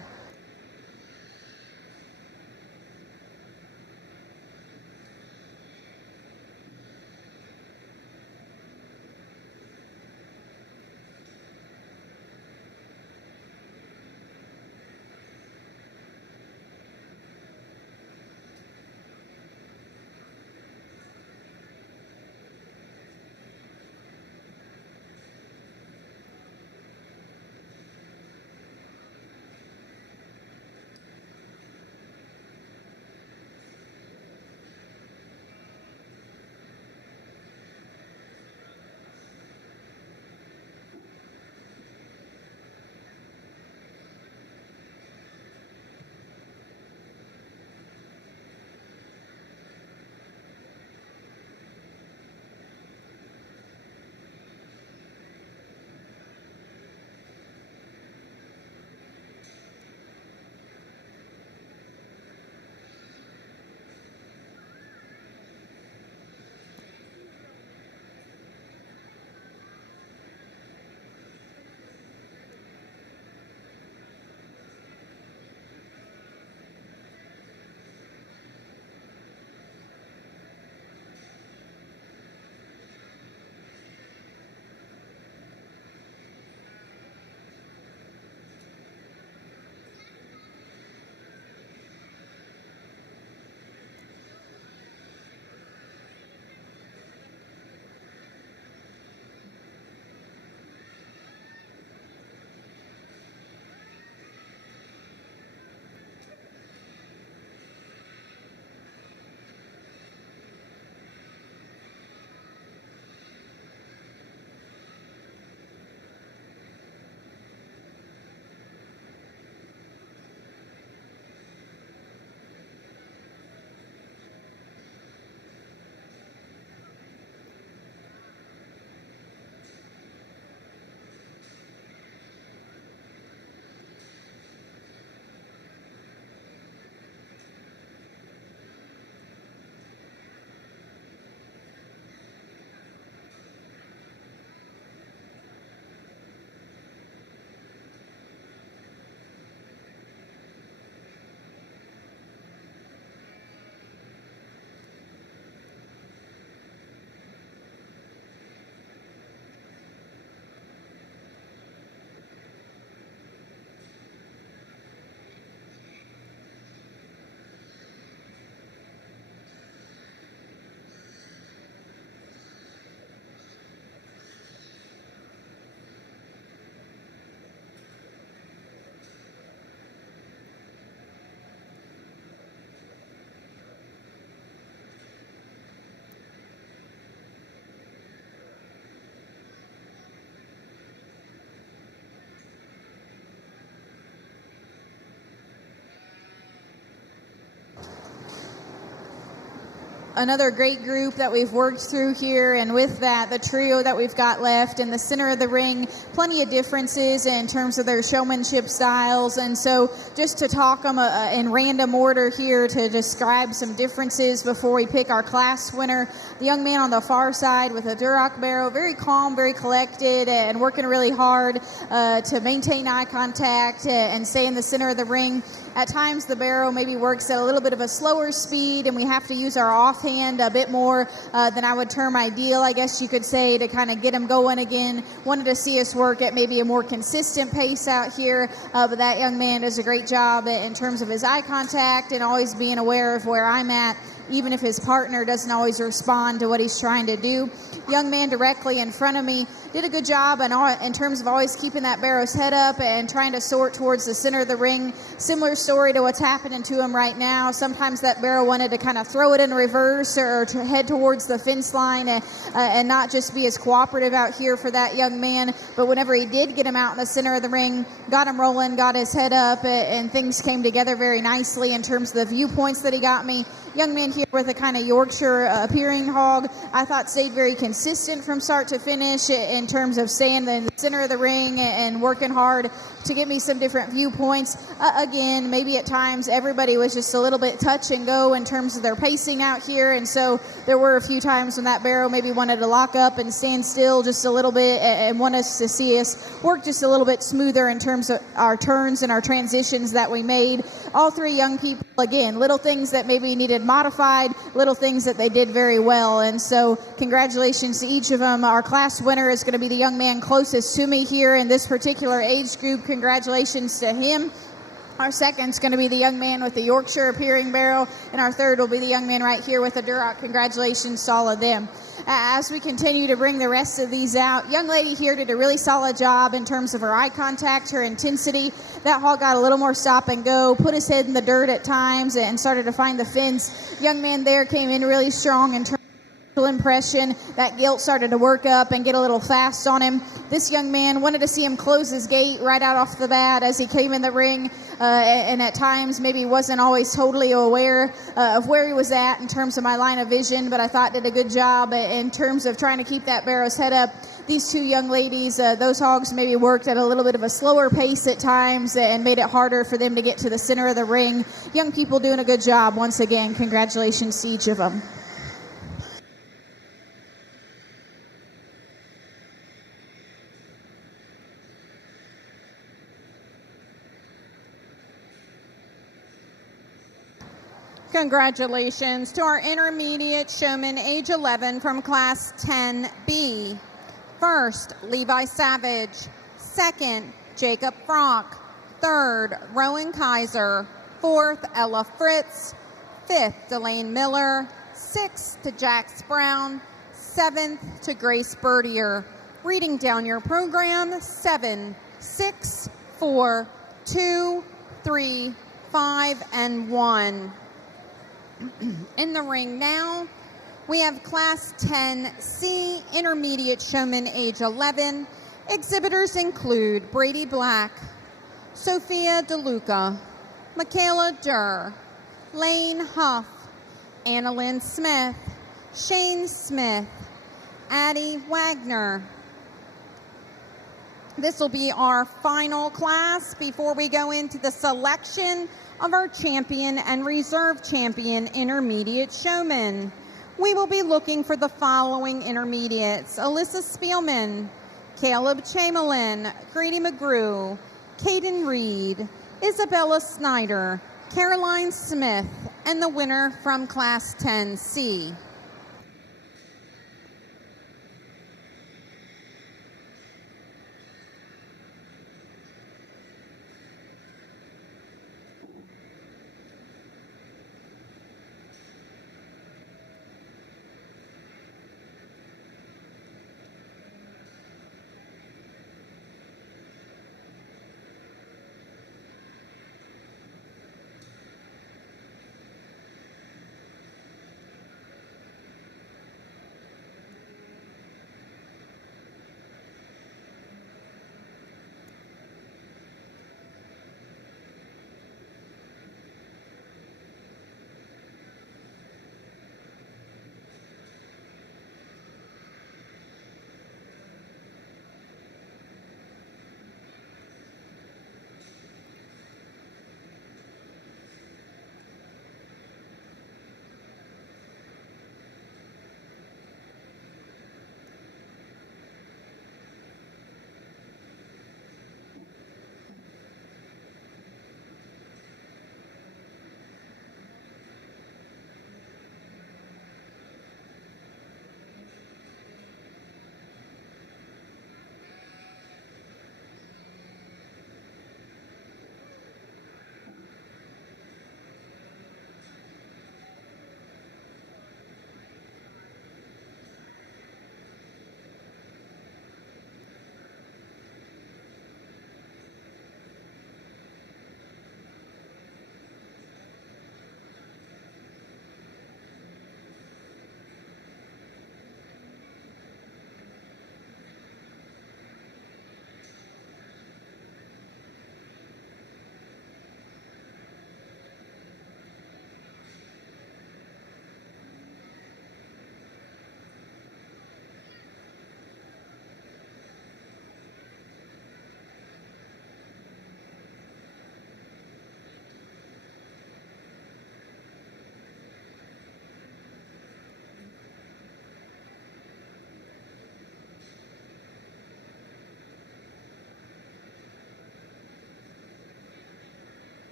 another great group that we've worked through here, and with that, the trio that we've got left in the center of the ring, plenty of differences in terms of their showmanship styles. And so just to talk them in random order here to describe some differences before we pick our class winner. The young man on the far side with a Duroc barrow, very calm, very collected, and working really hard to maintain eye contact and stay in the center of the ring. At times, the barrow maybe works at a little bit of a slower speed, and we have to use our offhand a bit more than I would term ideal, I guess you could say, to kind of get him going again. Wanted to see us work at maybe a more consistent pace out here, but that young man does a great job in terms of his eye contact and always being aware of where I'm at, even if his partner doesn't always respond to what he's trying to do. Young man directly in front of me did a good job in terms of always keeping that barrow's head up and trying to sort towards the center of the ring. Similar story to what's happening to him right now. Sometimes that barrow wanted to kind of throw it in reverse or to head towards the fence line and not just be as cooperative out here for that young man. But whenever he did get him out in the center of the ring, got him rolling, got his head up, and things came together very nicely in terms of the viewpoints that he got me. Young man here with a kind of Yorkshire appearing hog, I thought stayed very consistent from start to finish in terms of staying in the center of the ring and working hard to give me some different viewpoints. Again, maybe at times everybody was just a little bit touch and go in terms of their pacing out here, and so there were a few times when that barrow maybe wanted to lock up and stand still just a little bit and want us to see us work just a little bit smoother in terms of our turns and our transitions that we made. All three young people, again, little things that maybe needed modified, little things that they did very well, and so congratulations to each of them. Our class winner is going to be the young man closest to me here in this particular age group. Congratulations to him. Our second is going to be the young man with the Yorkshire appearing barrel, and our third will be the young man right here with the Duroc. Congratulations to all of them. As we continue to bring the rest of these out, young lady here did a really solid job in terms of her eye contact, her intensity. That hog got a little more stop and go, put his head in the dirt at times, and started to find the fence. Young man there came in really strong in terms of impression. That gilt started to work up and get a little fast on him. This young man wanted to see him close his gate right out off the bat as he came in the ring, and at times maybe wasn't always totally aware of where he was at in terms of my line of vision, but I thought did a good job in terms of trying to keep that barrow's head up. These two young ladies, those hogs maybe worked at a little bit of a slower pace at times and made it harder for them to get to the center of the ring. Young people doing a good job. Once again, congratulations to each of them. Congratulations to our intermediate showman age 11 from class 10B. First, Levi Savage. Second, Jacob Frock. Third, Rowan Kaiser. Fourth, Ella Fritz. Fifth, Delane Miller. Sixth, to Jax Brown. Seventh, to Grace Birdier. Reading down your program, 7, 6, 4, 2, 3, 5, and 1. In the ring now, we have Class 10C, Intermediate Showman age 11. Exhibitors include Brady Black, Sophia DeLuca, Michaela Durr, Lane Huff, Annalyn Smith, Shane Smith, Addie Wagner. This will be our final class before we go into the selection of our champion and reserve champion intermediate showmen. We will be looking for the following intermediates: Alyssa Spielman, Caleb Chamberlain, Grady McGrew, Caden Reed, Isabella Snyder, Caroline Smith, and the winner from Class 10C.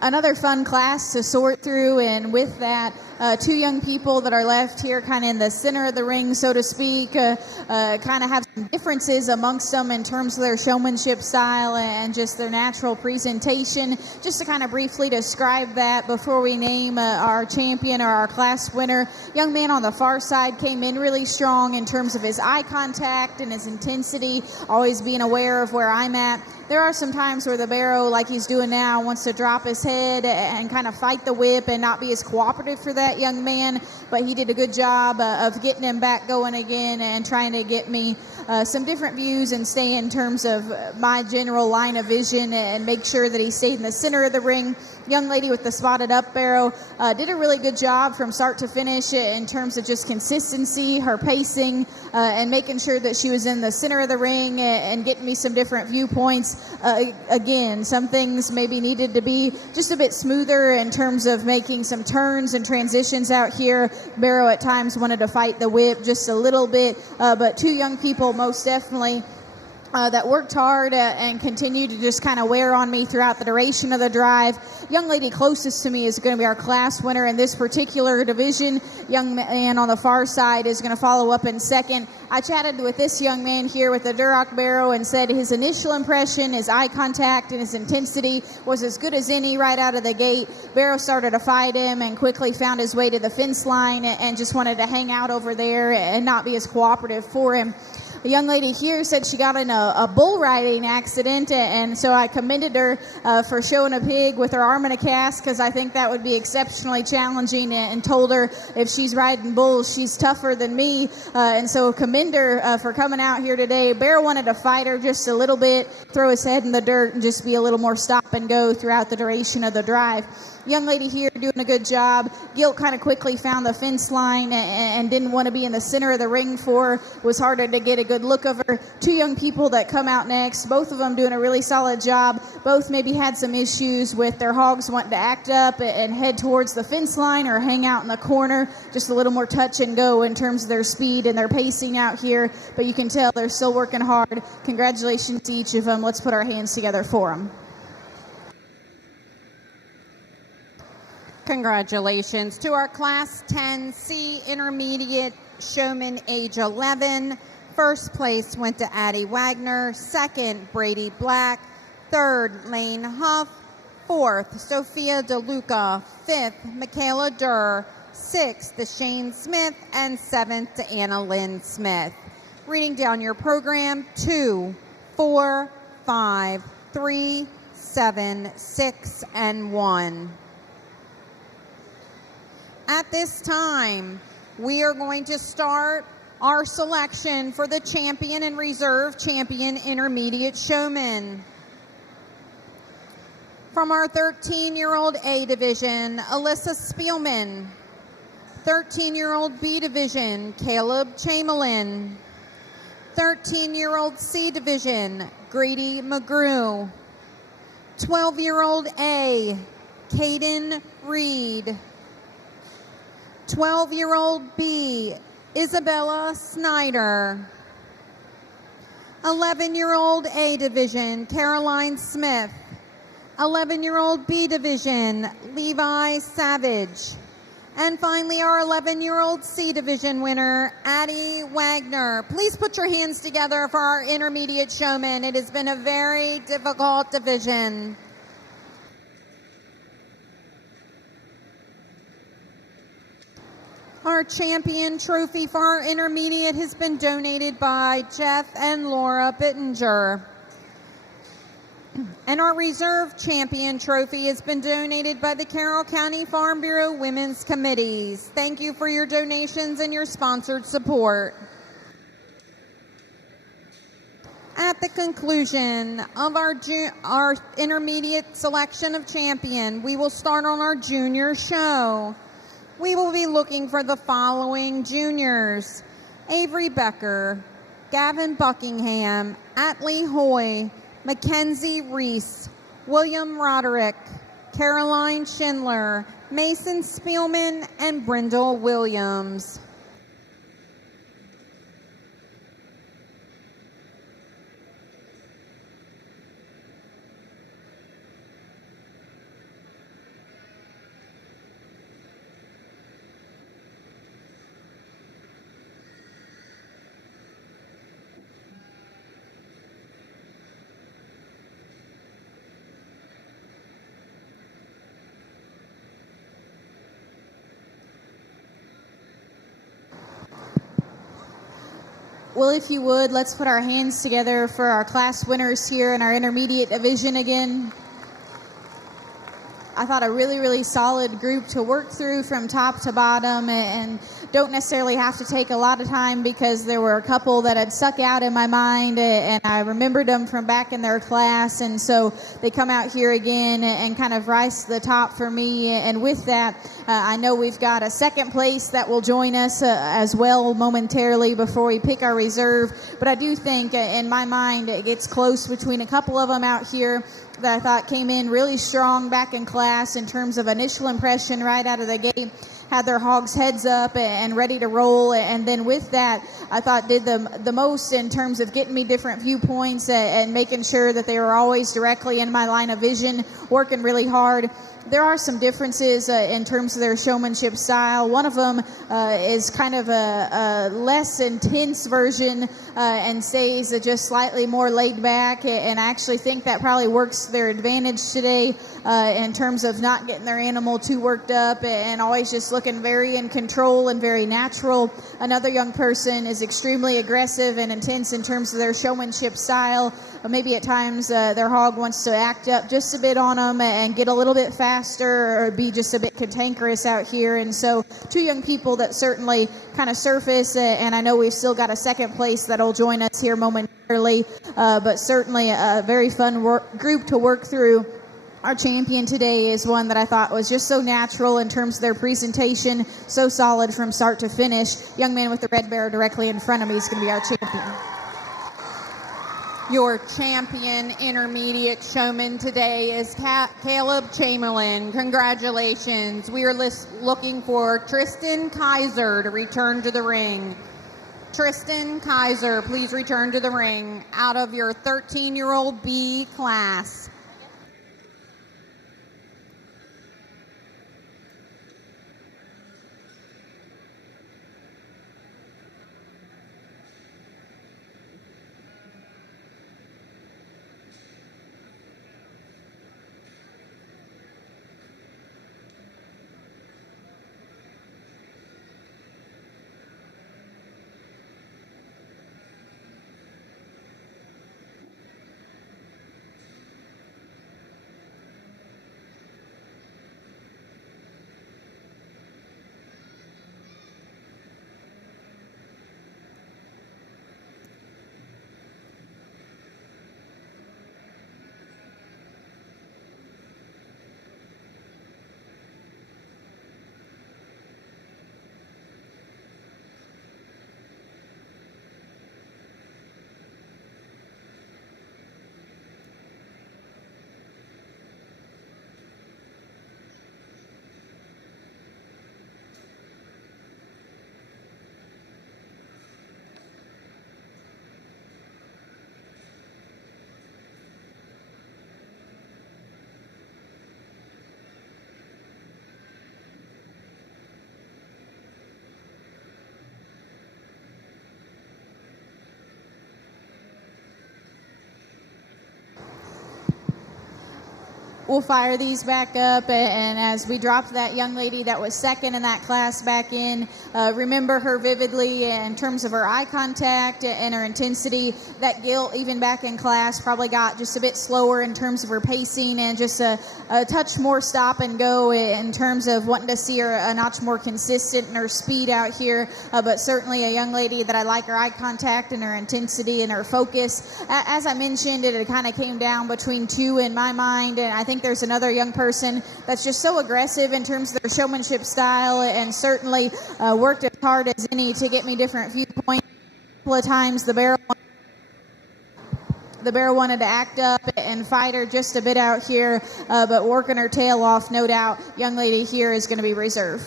another fun class to sort through, and with that, two young people that are left here kind of in the center of the ring, so to speak, kind of have some differences amongst them in terms of their showmanship style and just their natural presentation. Just to kind of briefly describe that before we name our champion or our class winner, young man on the far side came in really strong in terms of his eye contact and his intensity, always being aware of where I'm at. There are some times where the barrow, like he's doing now, wants to drop his head and kind of fight the whip and not be as cooperative for that young man, but he did a good job of getting him back going again and trying to get me some different views and stay in terms of my general line of vision and make sure that he stayed in the center of the ring. Young lady with the spotted up barrow did a really good job from start to finish in terms of just consistency, her pacing, and making sure that she was in the center of the ring and getting me some different viewpoints. Again, some things maybe needed to be just a bit smoother in terms of making some turns and transitions out here. Barrow at times wanted to fight the whip just a little bit, but two young people most definitely that worked hard and continued to just kind of wear on me throughout the duration of the drive. Young lady closest to me is going to be our class winner in this particular division. Young man on the far side is going to follow up in second. I chatted with this young man here with the Duroc barrow and said his initial impression, his eye contact, and his intensity was as good as any right out of the gate. Barrow started to fight him and quickly found his way to the fence line and just wanted to hang out over there and not be as cooperative for him. The young lady here said she got in a bull riding accident, and so I commended her for showing a pig with her arm in a cast, because I think that would be exceptionally challenging, and told her if she's riding bulls, she's tougher than me, and so commend her for coming out here today. Bear wanted to fight her just a little bit, throw his head in the dirt, and just be a little more stop and go throughout the duration of the drive. Young lady here doing a good job. Gilt kind of quickly found the fence line and didn't want to be in the center of the ring for her. It was harder to get a good look of her. Two young people that come out next, both of them doing a really solid job. Both maybe had some issues with their hogs wanting to act up and head towards the fence line or hang out in the corner. Just a little more touch and go in terms of their speed and their pacing out here. But you can tell they're still working hard. Congratulations to each of them. Let's put our hands together for them. Congratulations to our Class 10C Intermediate Showman Age 11. First place went to Addie Wagner. Second, Brady Black. Third, Lane Huff. Fourth, Sophia DeLuca. Fifth, Michaela Durr. Sixth, Shane Smith. And seventh, to Anna Lynn Smith. Reading down your program, 2, 4, 5, 3, 7, 6, and 1. At this time, we are going to start our selection for the champion and reserve champion intermediate showman. From our 13-year-old A division, Alyssa Spielman. 13-year-old B division, Caleb Chamberlain. 13-year-old C division, Grady McGrew. 12-year-old A, Caden Reed. 12-year-old B, Isabella Snyder. 11-year-old A division, Caroline Smith. 11-year-old B division, Levi Savage. And finally, our 11-year-old C division winner, Addie Wagner. Please put your hands together for our intermediate showman. It has been a very difficult division. Our champion trophy for our intermediate has been donated by Jeff and Laura Bittinger. And our reserve champion trophy has been donated by the Carroll County Farm Bureau Women's Committees. Thank you for your donations and your sponsored support. At the conclusion of our intermediate selection of champion, we will start on our junior show. We will be looking for the following juniors: Avery Becker, Gavin Buckingham, Atlee Hoy, Mackenzie Reese, William Roderick, Caroline Schindler, Mason Spielman, and Brindle Williams. Well, if you would, let's put our hands together for our class winners here in our intermediate division again. I thought a really, really solid group to work through from top to bottom, and don't necessarily have to take a lot of time because there were a couple that had stuck out in my mind, and I remembered them from back in their class, and so they come out here again and kind of rise to the top for me. And with that, I know we've got a second place that will join us as well momentarily before we pick our reserve, but I do think in my mind it gets close between a couple of them out here that I thought came in really strong back in class in terms of initial impression right out of the gate, had their hogs heads up and ready to roll, and then with that I thought did the most in terms of getting me different viewpoints and making sure that they were always directly in my line of vision, working really hard. There are some differences in terms of their showmanship style. One of them is kind of a less intense version and stays just slightly more laid back, and I actually think that probably works to their advantage today in terms of not getting their animal too worked up and always just looking very in control and very natural. Another young person is extremely aggressive and intense in terms of their showmanship style. Maybe at times their hog wants to act up just a bit on them and get a little bit faster or be just a bit cantankerous out here. And so two young people that certainly kind of surface, and I know we've still got a second place that'll join us here momentarily, but certainly a very fun group to work through. Our champion today is one that I thought was just so natural in terms of their presentation, so solid from start to finish. Young man with the red bear directly in front of me is going to be our champion. Your champion intermediate showman today is Caleb Chamberlain. Congratulations. We are looking for Tristan Kaiser to return to the ring. Tristan Kaiser, please return to the ring out of your 13-year-old B class. We'll fire these back up, and as we drop that young lady that was second in that class back in, remember her vividly in terms of her eye contact and her intensity. That gilt, even back in class, probably got just a bit slower in terms of her pacing and just a touch more stop and go in terms of wanting to see her a notch more consistent in her speed out here, but certainly a young lady that I like her eye contact and her intensity and her focus. As I mentioned, it kind of came down between two in my mind, and I think there's another young person that's just so aggressive in terms of their showmanship style and certainly worked as hard as any to get me different viewpoints. A couple of times the bear wanted to act up and fight her just a bit out here, but working her tail off, no doubt. Young lady here is going to be reserve.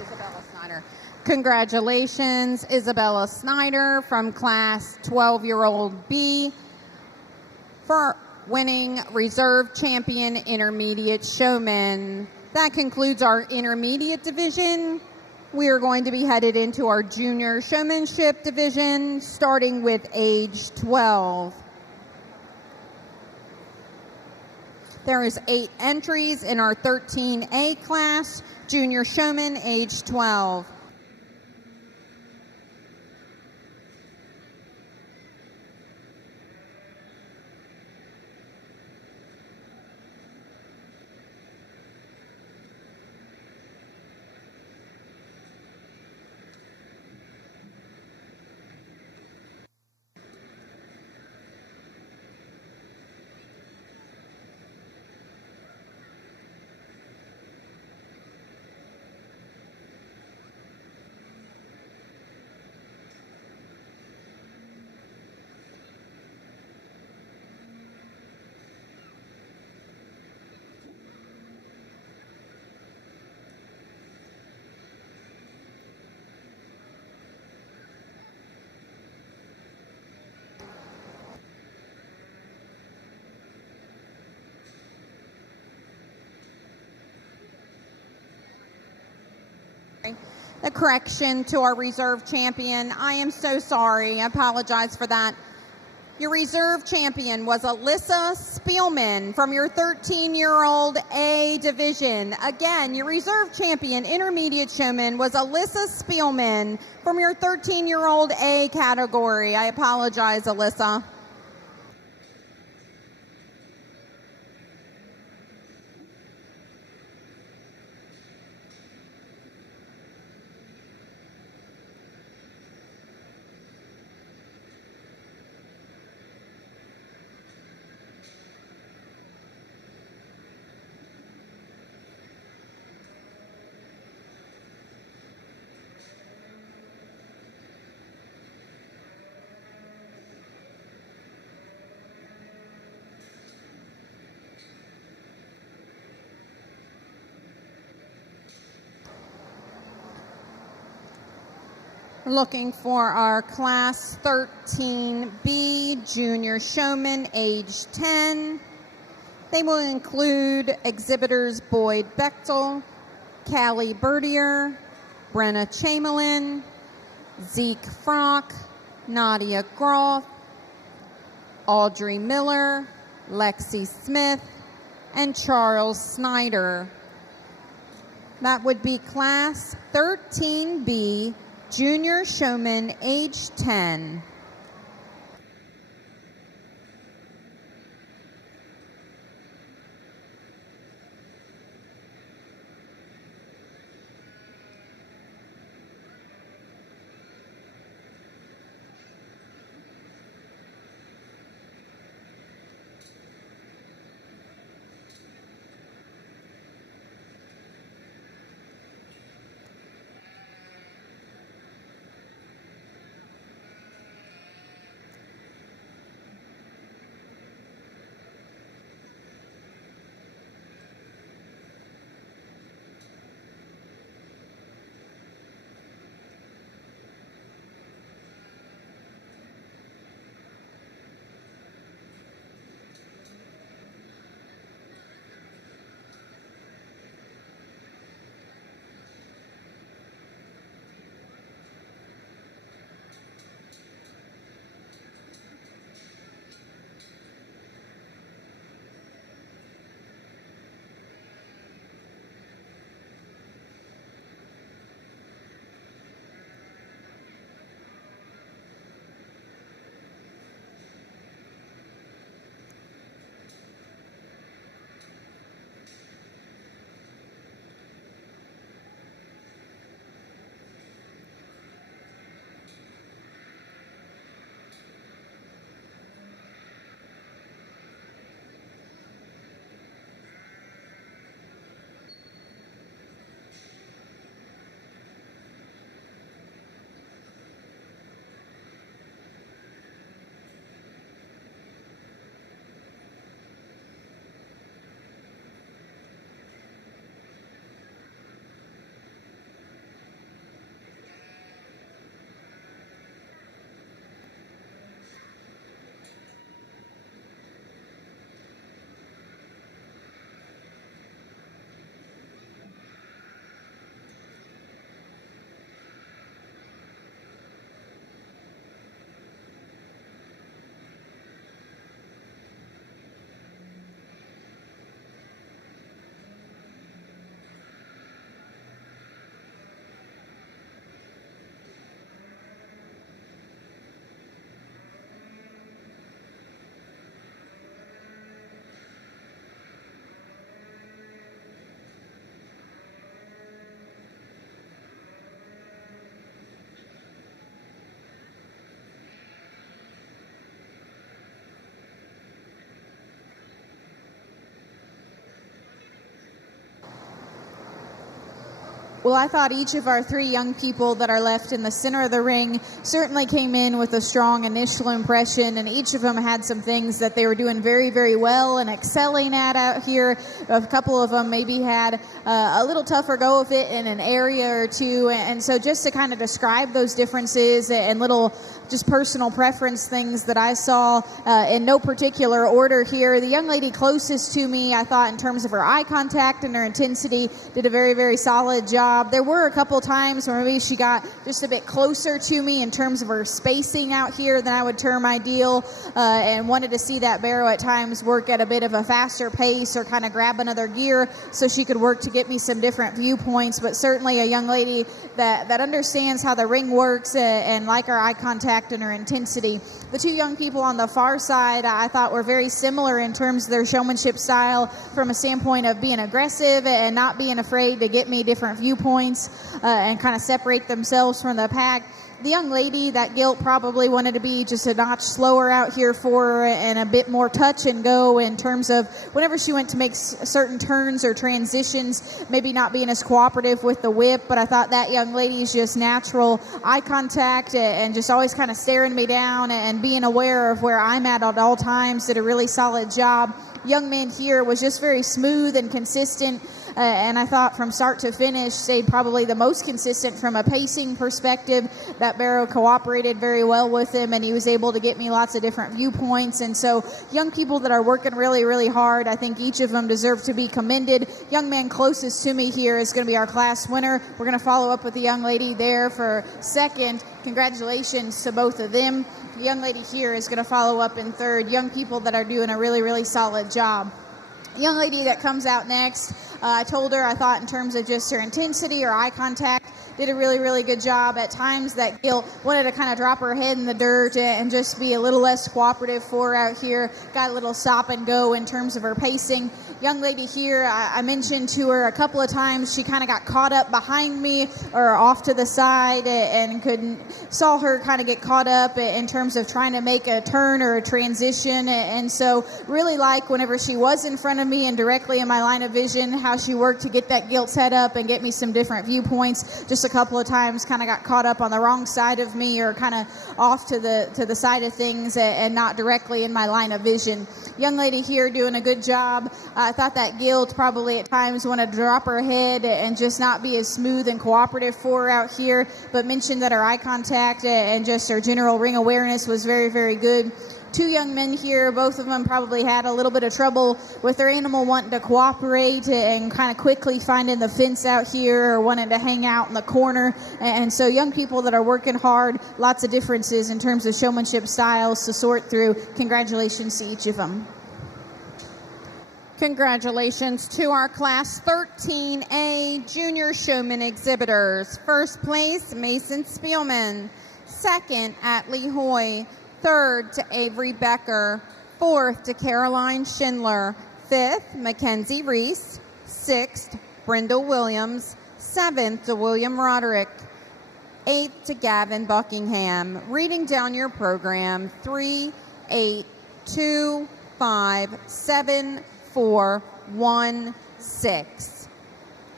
Isabella Snyder. Congratulations, Isabella Snyder from class 12-year-old B for winning Reserve Champion Intermediate Showman. That concludes our intermediate division. We are going to be headed into our junior showmanship division, starting with age 12. There is 8 entries in our 13A class, junior showman, age 12. the correction to our reserve champion. I am so sorry. I apologize for that. Your reserve champion was Alyssa Spielman from your 13-year-old A division. Again, your reserve champion, intermediate showman, was Alyssa Spielman from your 13-year-old A category. I apologize, Alyssa. Looking for our Class 13B Junior Showman, age 10. They will include Exhibitors Boyd Bechtel, Callie Bertier, Brenna Chamberlain, Zeke Frock, Nadia Groff, Audrey Miller, Lexi Smith, and Charles Snyder. That would be Class 13B Junior Showman, age 10. Well, I thought each of our three young people that are left in the center of the ring certainly came in with a strong initial impression, and each of them had some things that they were doing very, very well and excelling at out here. A couple of them maybe had a little tougher go of it in an area or two, and so just to kind of describe those differences and little just personal preference things that I saw in no particular order here. The young lady closest to me, I thought in terms of her eye contact and her intensity, did a very, very solid job. job. There were a couple times where maybe she got just a bit closer to me in terms of her spacing out here than I would term ideal, and wanted to see that barrow at times work at a bit of a faster pace or kind of grab another gear so she could work to get me some different viewpoints. But certainly a young lady that understands how the ring works and like her eye contact and her intensity. The two young people on the far side I thought were very similar in terms of their showmanship style from a standpoint of being aggressive and not being afraid to get me different viewpoints and kind of separate themselves from the pack. The young lady, that gilt probably wanted to be just a notch slower out here for her and a bit more touch and go in terms of whenever she went to make certain turns or transitions, maybe not being as cooperative with the whip. But I thought that young lady's just natural eye contact and just always kind of staring me down and being aware of where I'm at all times did a really solid job. Young man here was just very smooth and consistent. And I thought from start to finish, stayed probably the most consistent from a pacing perspective. That barrow cooperated very well with him, and he was able to get me lots of different viewpoints. And so young people that are working really, really hard, I think each of them deserve to be commended. Young man closest to me here is going to be our class winner. We're going to follow up with the young lady there for second. Congratulations to both of them. The young lady here is going to follow up in third. Young people that are doing a really, really solid job. Young lady that comes out next, I told her I thought in terms of just her intensity or eye contact, did a really, really good job. At times that gilt wanted to kind of drop her head in the dirt and just be a little less cooperative for her out here. Got a little stop and go in terms of her pacing. Young lady here, I mentioned to her a couple of times, she kind of got caught up behind me or off to the side and saw her kind of get caught up in terms of trying to make a turn or a transition. And so really like whenever she was in front of me and directly in my line of vision, how she worked to get that gilt set up and get me some different viewpoints. Just a couple of times kind of got caught up on the wrong side of me or kind of off to the side of things and not directly in my line of vision. Young lady here doing a good job. I thought that gilt probably at times wanted to drop her head and just not be as smooth and cooperative for her out here, but mentioned that her eye contact and just her general ring awareness was very, very good. Two young men here, both of them probably had a little bit of trouble with their animal wanting to cooperate and kind of quickly finding the fence out here or wanting to hang out in the corner. And so young people that are working hard, lots of differences in terms of showmanship styles to sort through. Congratulations to each of them. Congratulations to our Class 13A Junior Showman Exhibitors. First place, Mason Spielman. Second, Atlee Hoy. Third to Avery Becker. Fourth to Caroline Schindler. Fifth, Mackenzie Reese. Sixth, Brindle Williams. Seventh to William Roderick. Eighth to Gavin Buckingham. Reading down your program, 3, 8, 2, 5, 7, 4, 1, 6.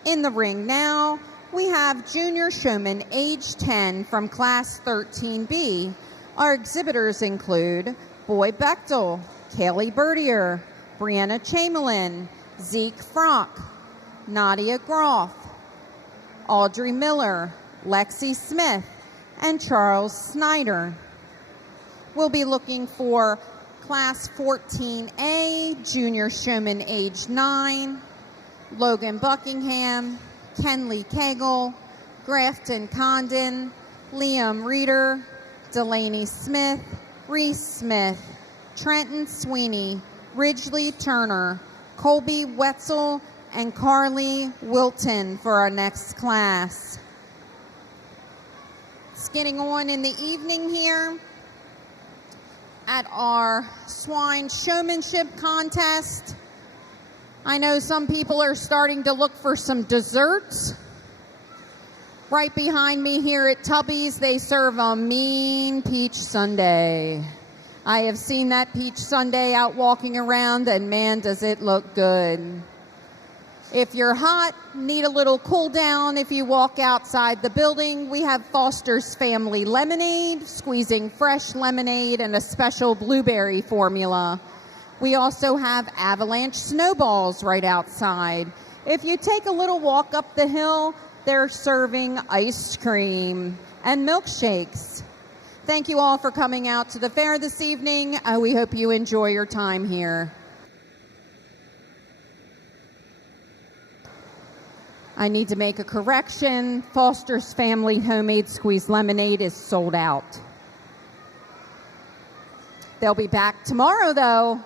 In the ring now, we have Junior Showman age 10 from Class 13B. Our exhibitors include Boy Bechtel, Kaylee Bertier, Brianna Chamberlain, Zeke Frock, Nadia Groff, Audrey Miller, Lexi Smith, and Charles Snyder. We'll be looking for Class 14A, Junior Showman age 9, Logan Buckingham, Kenley Cagle, Grafton Condon, Liam Reeder, Delaney Smith, Reese Smith, Trenton Sweeney, Ridgely Turner, Colby Wetzel, and Carly Wilton for our next class. It's getting on in the evening here at our Swine Showmanship contest. I know some people are starting to look for some desserts. Right behind me here at Tubby's, they serve a mean peach sundae. I have seen that peach sundae out walking around, and man, does it look good. If you're hot, need a little cool down if you walk outside the building, we have Foster's Family Lemonade, squeezing fresh lemonade and a special blueberry formula. We also have Avalanche Snowballs right outside. If you take a little walk up the hill, they're serving ice cream and milkshakes. Thank you all for coming out to the fair this evening. We hope you enjoy your time here. I need to make a correction. Foster's Family Homemade Squeezed Lemonade is sold out. They'll be back tomorrow, though.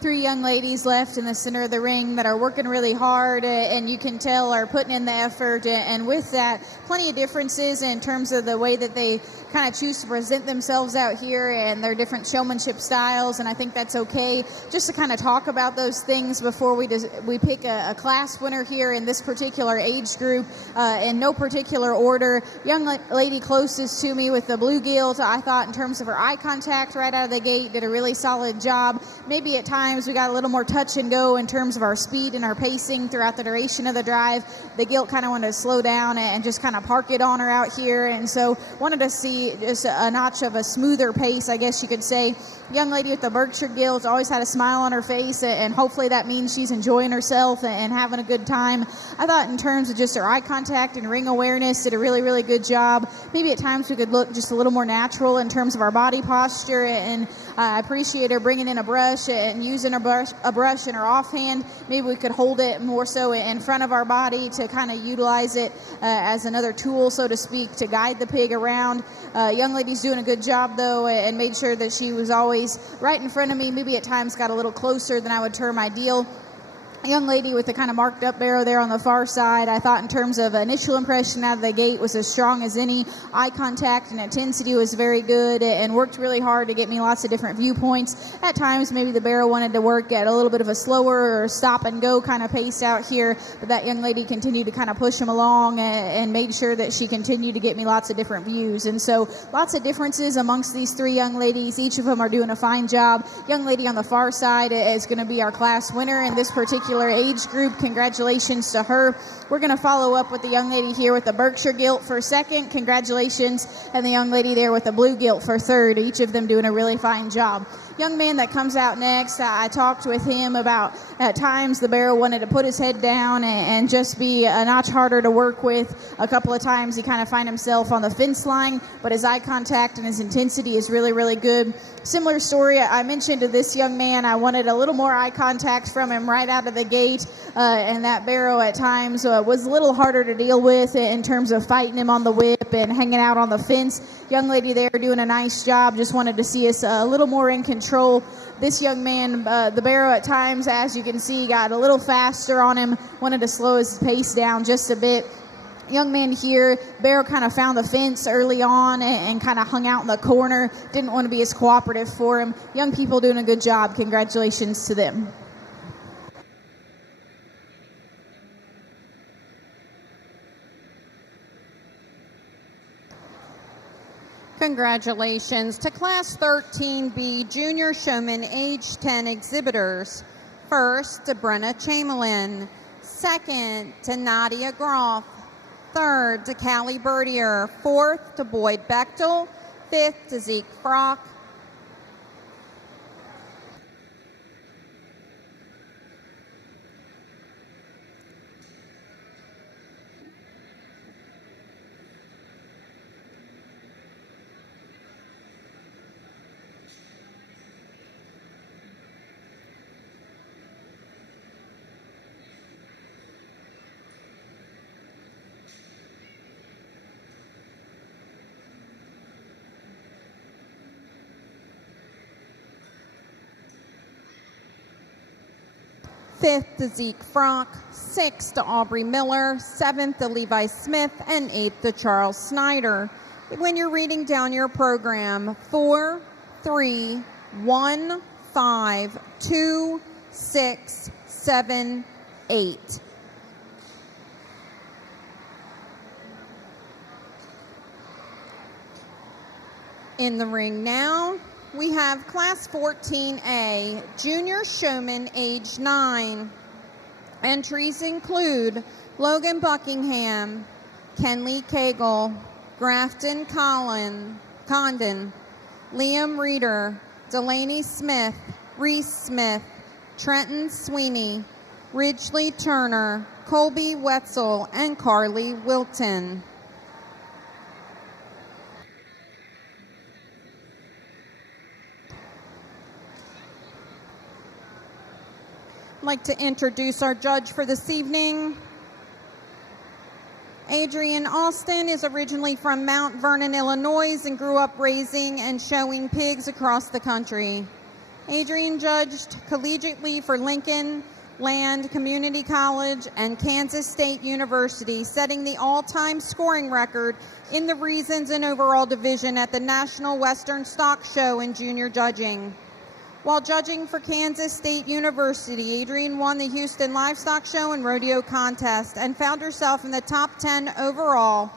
Three young ladies left in the center of the ring that are working really hard, and you can tell are putting in the effort, and with that, plenty of differences in terms of the way that they kind of choose to present themselves out here and their different showmanship styles, and I think that's okay. Just to kind of talk about those things before we pick a class winner here in this particular age group, in no particular order. Young lady closest to me with the blue gilt, I thought in terms of her eye contact right out of the gate, did a really solid job. Maybe at times we got a little more touch and go in terms of our speed and our pacing throughout the duration of the drive. The gilt kind of wanted to slow down and just kind of park it on her out here, and so wanted to see just a notch of a smoother pace, I guess you could say. Young lady with the Berkshire gilt always had a smile on her face, and hopefully that means she's enjoying herself and having a good time. I thought in terms of just her eye contact and ring awareness, did a really, really good job. Maybe at times we could look just a little more natural in terms of our body posture, and I appreciate her bringing in a brush and using a brush in her offhand. Maybe we could hold it more so in front of our body to kind of utilize it as another tool, so to speak, to guide the pig around. Young lady's doing a good job, though, and made sure that she was always right in front of me, maybe at times got a little closer than I would term ideal. young lady with the kind of marked up barrow there on the far side. I thought in terms of initial impression out of the gate was as strong as any. Eye contact and intensity was very good and worked really hard to get me lots of different viewpoints. At times maybe the barrow wanted to work at a little bit of a slower or stop and go kind of pace out here, but that young lady continued to kind of push him along and made sure that she continued to get me lots of different views. And so lots of differences amongst these three young ladies. Each of them are doing a fine job. Young lady on the far side is going to be our class winner in this particular age group. Congratulations to her. We're going to follow up with the young lady here with the Berkshire gilt for second. Congratulations. And the young lady there with the blue gilt for third. Each of them doing a really fine job. Young man that comes out next, I talked with him about at times the barrow wanted to put his head down and just be a notch harder to work with. A couple of times he kind of find himself on the fence line, but his eye contact and his intensity is really, really good. Similar story, I mentioned to this young man I wanted a little more eye contact from him right out of the gate, and that barrow at times was a little harder to deal with in terms of fighting him on the whip and hanging out on the fence. Young lady there doing a nice job, just wanted to see us a little more in control. This young man, the barrow at times, as you can see, got a little faster on him, wanted to slow his pace down just a bit. Young man here, barrow kind of found the fence early on and kind of hung out in the corner, didn't want to be as cooperative for him. Young people doing a good job. Congratulations to them. Congratulations to Class 13B Junior Showman Age 10 Exhibitors. First, to Brenna Chamberlain. Second, to Nadia Groff. Third, to Callie Bertier. Fourth, to Boyd Bechtel. Fifth, to Zeke Frock. Fifth to Zeke Frock, sixth to Aubrey Miller, seventh to Levi Smith, and eighth to Charles Snyder. When you're reading down your program, 4, 3, 1, 5, 2, 6, 7, 8. In the ring now, we have Class 14A, Junior Showman Age 9. Entries include Logan Buckingham, Kenley Cagle, Grafton Condon, Liam Reeder, Delaney Smith, Reese Smith, Trenton Sweeney, Ridgely Turner, Colby Wetzel, and Carly Wilton. I'd like to introduce our judge for this evening. Adrian Austin is originally from Mount Vernon, Illinois, and grew up raising and showing pigs across the country. Adrian judged collegiately for Lincoln Land Community College and Kansas State University, setting the all-time scoring record in the Reasons and Overall Division at the National Western Stock Show in junior judging. While judging for Kansas State University, Adrian won the Houston Livestock Show and Rodeo Contest and found herself in the top 10 overall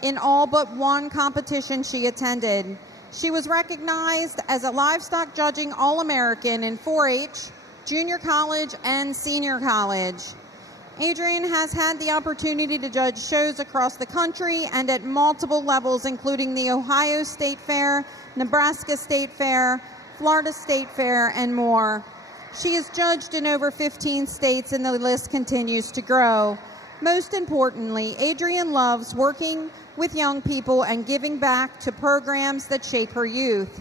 in all but one competition she attended. She was recognized as a Livestock Judging All-American in 4-H, junior college, and senior college. Adrian has had the opportunity to judge shows across the country and at multiple levels, including the Ohio State Fair, Nebraska State Fair, Florida State Fair, and more. She is judged in over 15 states, and the list continues to grow. Most importantly, Adrian loves working with young people and giving back to programs that shape her youth.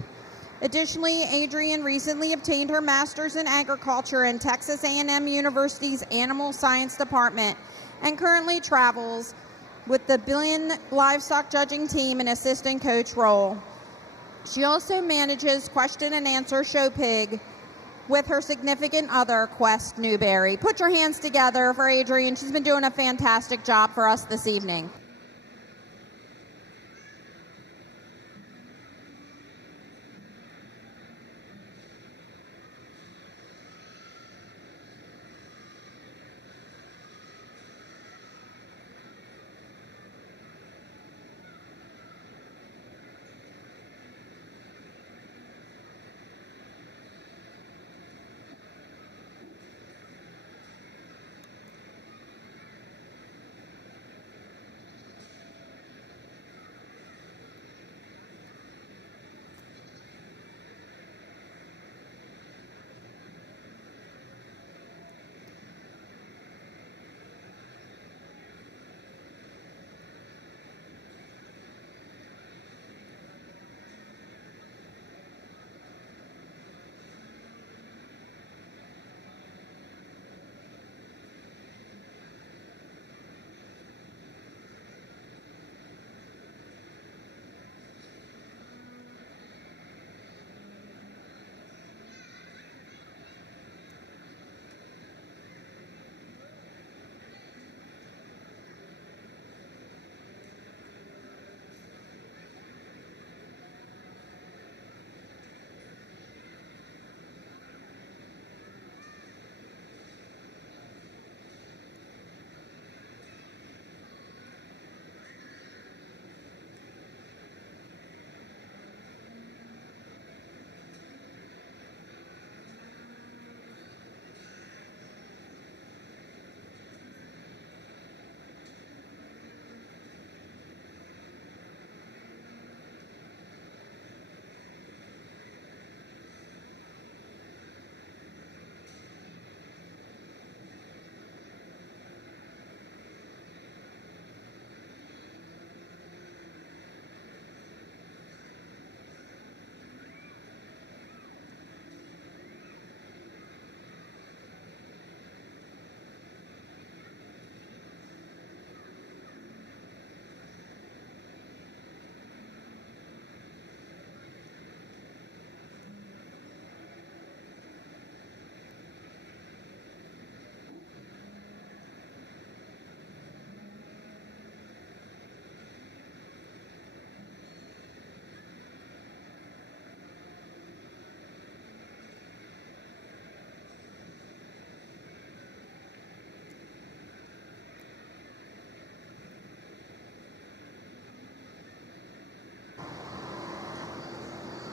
Additionally, Adrian recently obtained her master's in agriculture in Texas A&M University's Animal Science Department and currently travels with the Billion Livestock Judging Team in assistant coach role. She also manages Question and Answer Show Pig, with her significant other, Quest Newberry. Put your hands together for Adrienne. She's been doing a fantastic job for us this evening.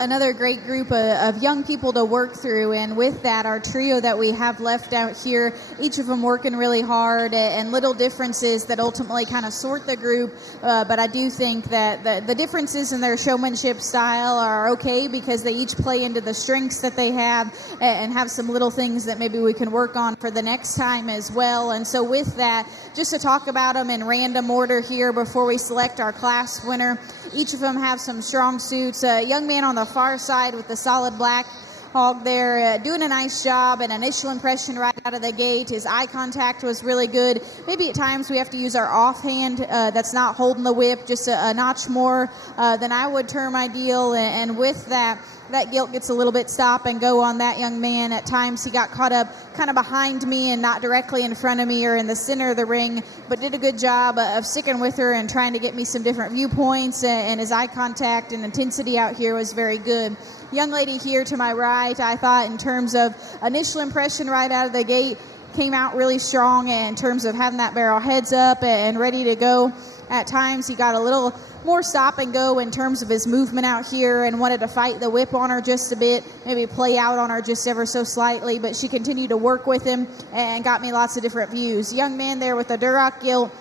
Another great group of young people to work through, and with that, our trio that we have left out here, each of them working really hard, and little differences that ultimately kind of sort the group, but I do think that the differences in their showmanship style are okay because they each play into the strengths that they have and have some little things that maybe we can work on for the next time as well. And so with that, just to talk about them in random order here before we select our class winner, each of them have some strong suits. A young man on the far side with the solid black hog there, doing a nice job. An initial impression right out of the gate. His eye contact was really good. Maybe at times we have to use our offhand that's not holding the whip just a notch more than I would term ideal. And with that gilt gets a little bit stop and go on that young man. At times he got caught up kind of behind me and not directly in front of me or in the center of the ring, but did a good job of sticking with her and trying to get me some different viewpoints, and his eye contact and intensity out here was very good. Young lady here to my right, I thought in terms of initial impression right out of the gate, came out really strong in terms of having that barrel heads up and ready to go. At times he got a little more stop and go in terms of his movement out here and wanted to fight the whip on her just a bit, maybe play out on her just ever so slightly, but she continued to work with him and got me lots of different views. Young man there with the Duroc gilt,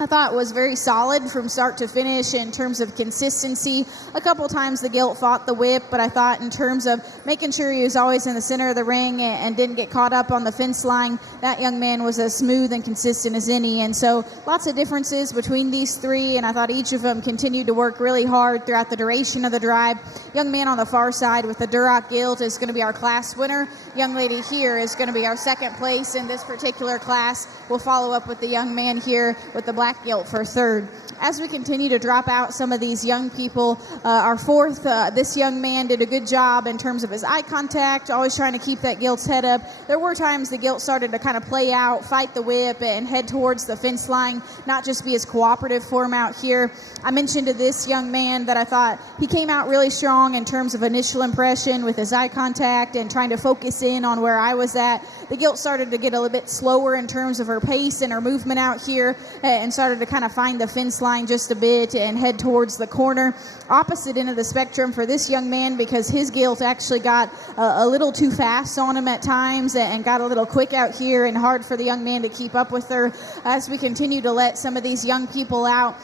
I thought was very solid from start to finish in terms of consistency. A couple times the gilt fought the whip, but I thought in terms of making sure he was always in the center of the ring and didn't get caught up on the fence line, that young man was as smooth and consistent as any. And so lots of differences between these three, and I thought each of them continued to work really hard throughout the duration of the drive. Young man on the far side with the Duroc gilt is going to be our class winner. Young lady here is going to be our second place in this particular class. We'll follow up with the young man here with the black black gilt for third. As we continue to drop out some of these young people, our fourth, this young man did a good job in terms of his eye contact, always trying to keep that gilt's head up. There were times the gilt started to kind of play out, fight the whip, and head towards the fence line, not just be as cooperative for him out here. I mentioned to this young man that I thought he came out really strong in terms of initial impression with his eye contact and trying to focus in on where I was at. The gilt started to get a little bit slower in terms of her pace and her movement out here, and started to kind of find the fence line just a bit and head towards the corner. Opposite end of the spectrum for this young man, because his gilt actually got a little too fast on him at times and got a little quick out here, and hard for the young man to keep up with her. As we continue to let some of these young people out,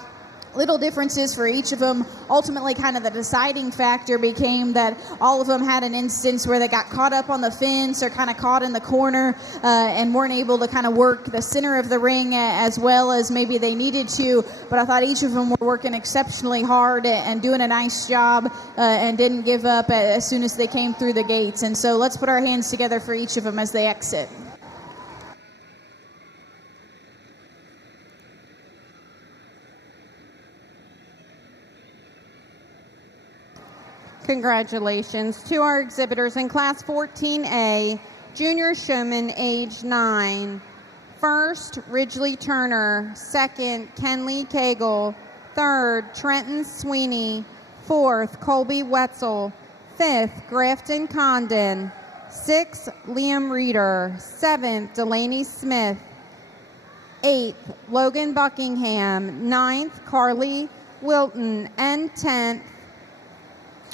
little differences for each of them. Ultimately, kind of the deciding factor became that all of them had an instance where they got caught up on the fence or kind of caught in the corner and weren't able to kind of work the center of the ring as well as maybe they needed to. But I thought each of them were working exceptionally hard and doing a nice job and didn't give up as soon as they came through the gates. And so let's put our hands together for each of them as they exit. Congratulations to our exhibitors in Class 14A, Junior Showman Age 9. First, Ridgely Turner. Second, Kenley Cagle. Third, Trenton Sweeney. Fourth, Colby Wetzel. Fifth, Grafton Condon. Sixth, Liam Reeder. Seventh, Delaney Smith. Eighth, Logan Buckingham. Ninth, Carly Wilton. And 10th,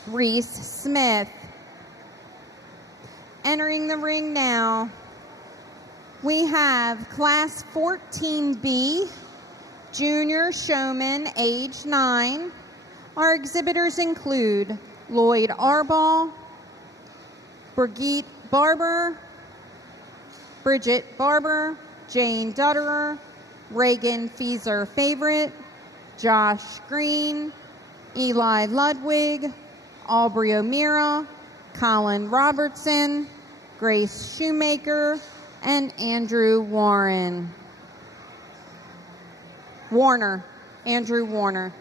Reese Smith. Entering the ring now, we have Class 14B, Junior Showman Age 9. Our exhibitors include Lloyd Arball, Bridget Barber, Jane Dutterer, Reagan Feeser Favorite, Josh Green, Eli Ludwig, Aubrey O'Meara, Colin Robertson, Grace Shoemaker, and Andrew Warner. Andrew Warner.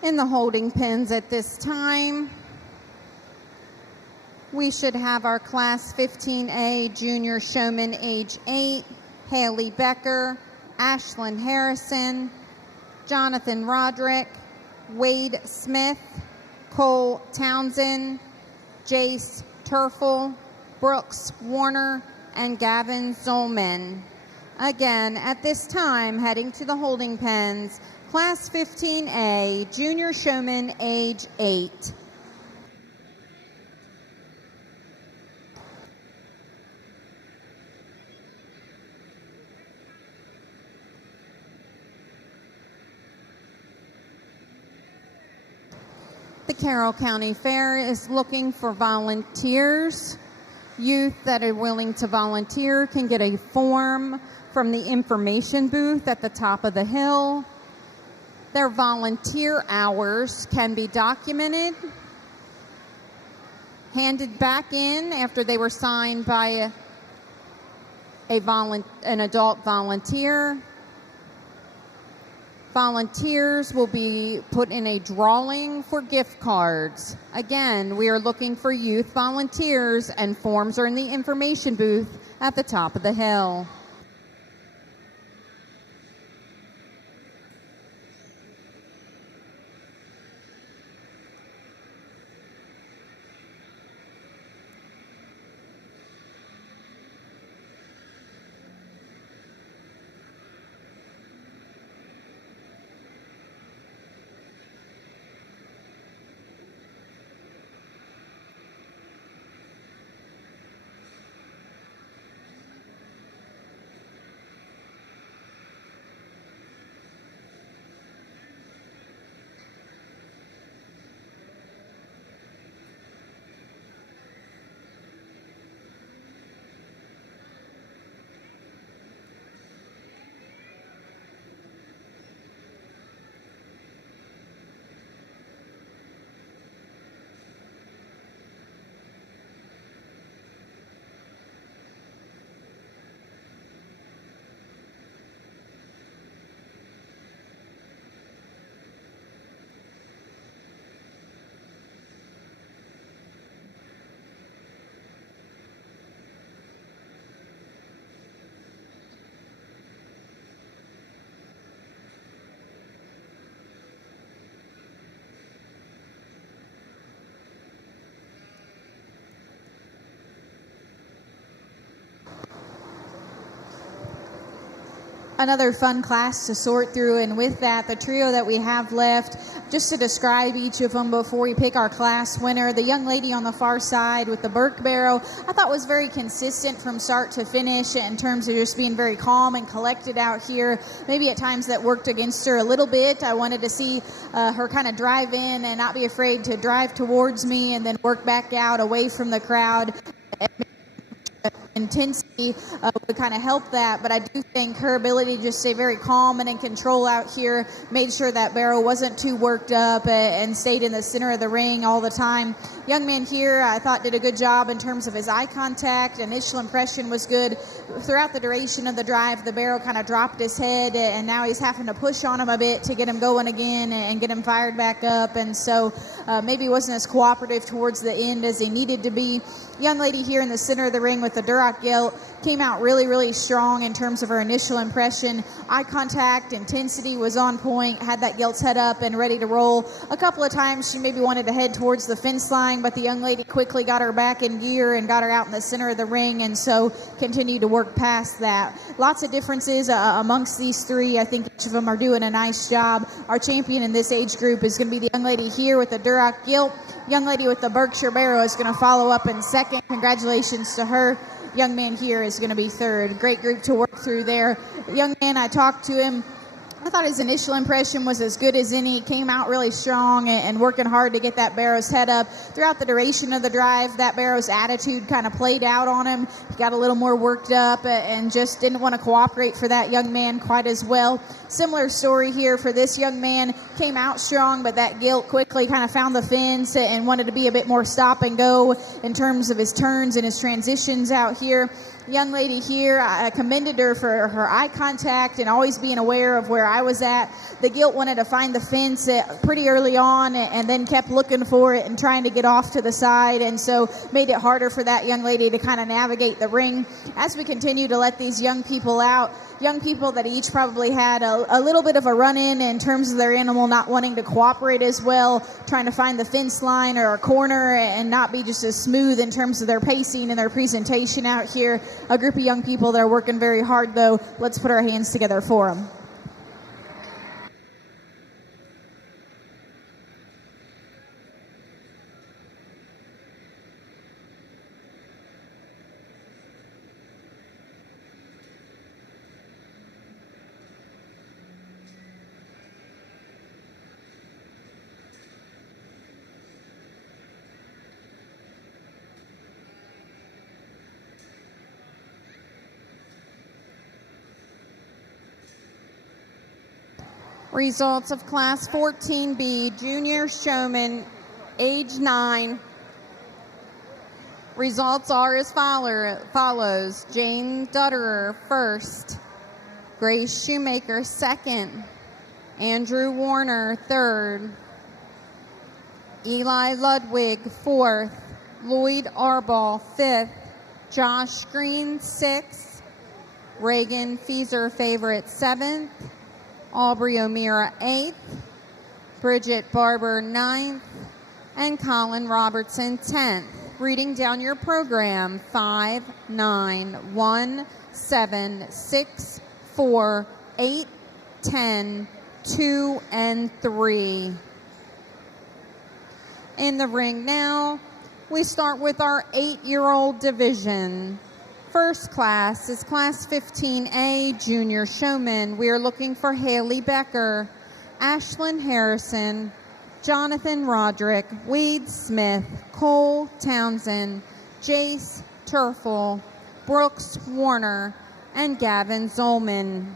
In the holding pens at this time, we should have our Class 15A Junior Showman Age 8, Haley Becker, Ashlyn Harrison, Jonathan Roderick, Wade Smith, Cole Townsend, Jace Turfel, Brooks Warner, and Gavin Zolman. Again, at this time, heading to the holding pens, Class 15A, Junior Showman Age 8. The Carroll County Fair is looking for volunteers. Youth that are willing to volunteer can get a form from the information booth at the top of the hill. Their volunteer hours can be documented, handed back in after they were signed by an adult volunteer. Volunteers will be put in a drawing for gift cards. Again, we are looking for youth volunteers, and forms are in the information booth at the top of the hill. Another fun class to sort through, and with that, the trio that we have left, just to describe each of them before we pick our class winner. The young lady on the far side with the Burke barrow, I thought was very consistent from start to finish in terms of just being very calm and collected out here. Maybe at times that worked against her a little bit. I wanted to see her kind of drive in and not be afraid to drive towards me and then work back out away from the crowd. Intensity would kind of help that, but I do think her ability to just stay very calm and in control out here made sure that barrow wasn't too worked up and stayed in the center of the ring all the time. Young man here, I thought, did a good job in terms of his eye contact. Initial impression was good. Throughout the duration of the drive, the barrow kind of dropped his head, and now he's having to push on him a bit to get him going again and get him fired back up, and so maybe he wasn't as cooperative towards the end as he needed to be. Young lady here in the center of the ring with the Duroc gilt came out really, really strong in terms of her initial impression. Eye contact, intensity was on point, had that gilt set up and ready to roll. A couple of times she maybe wanted to head towards the fence line, but the young lady quickly got her back in gear and got her out in the center of the ring, and so continued to work past that. Lots of differences amongst these three. I think each of them are doing a nice job. Our champion in this age group is going to be the young lady here with the Duroc gilt. Young lady with the Berkshire barrow is going to follow up in second. Congratulations to her. Young man here is going to be third. Great group to work through there. Young man, I talked to him. I thought his initial impression was as good as any. He came out really strong and working hard to get that barrow's head up. Throughout the duration of the drive, that barrow's attitude kind of played out on him. He got a little more worked up and just didn't want to cooperate for that young man quite as well. Similar story here for this young man. Came out strong, but that gilt quickly kind of found the fence and wanted to be a bit more stop and go in terms of his turns and his transitions out here. Young lady here, I commended her for her eye contact and always being aware of where I was at. The gilt wanted to find the fence pretty early on and then kept looking for it and trying to get off to the side, and so made it harder for that young lady to kind of navigate the ring. As we continue to let these young people out, young people that each probably had a little bit of a run-in in terms of their animal not wanting to cooperate as well, trying to find the fence line or a corner and not be just as smooth in terms of their pacing and their presentation out here. A group of young people that are working very hard, though. Let's put our hands together for them. Results of Class 14B, Junior Showman, age 9. Results are as follows. Jane Dutterer, first. Grace Shoemaker, second. Andrew Warner, third. Eli Ludwig, fourth. Lloyd Arball, fifth. Josh Green, sixth. Reagan Feeser Favorite, seventh. Aubrey O'Meara, eighth. Bridget Barber, ninth. And Colin Robertson, 10th. Reading down your program, 5, 9, 1, 7, 6, 4, 8, 10, 2, and 3. In the ring now, we start with our 8-year-old division. First class is Class 15A, Junior Showman. We are looking for Haley Becker, Ashlyn Harrison, Jonathan Roderick, Wade Smith, Cole Townsend, Jace Turfel, Brooks Warner, and Gavin Zolman.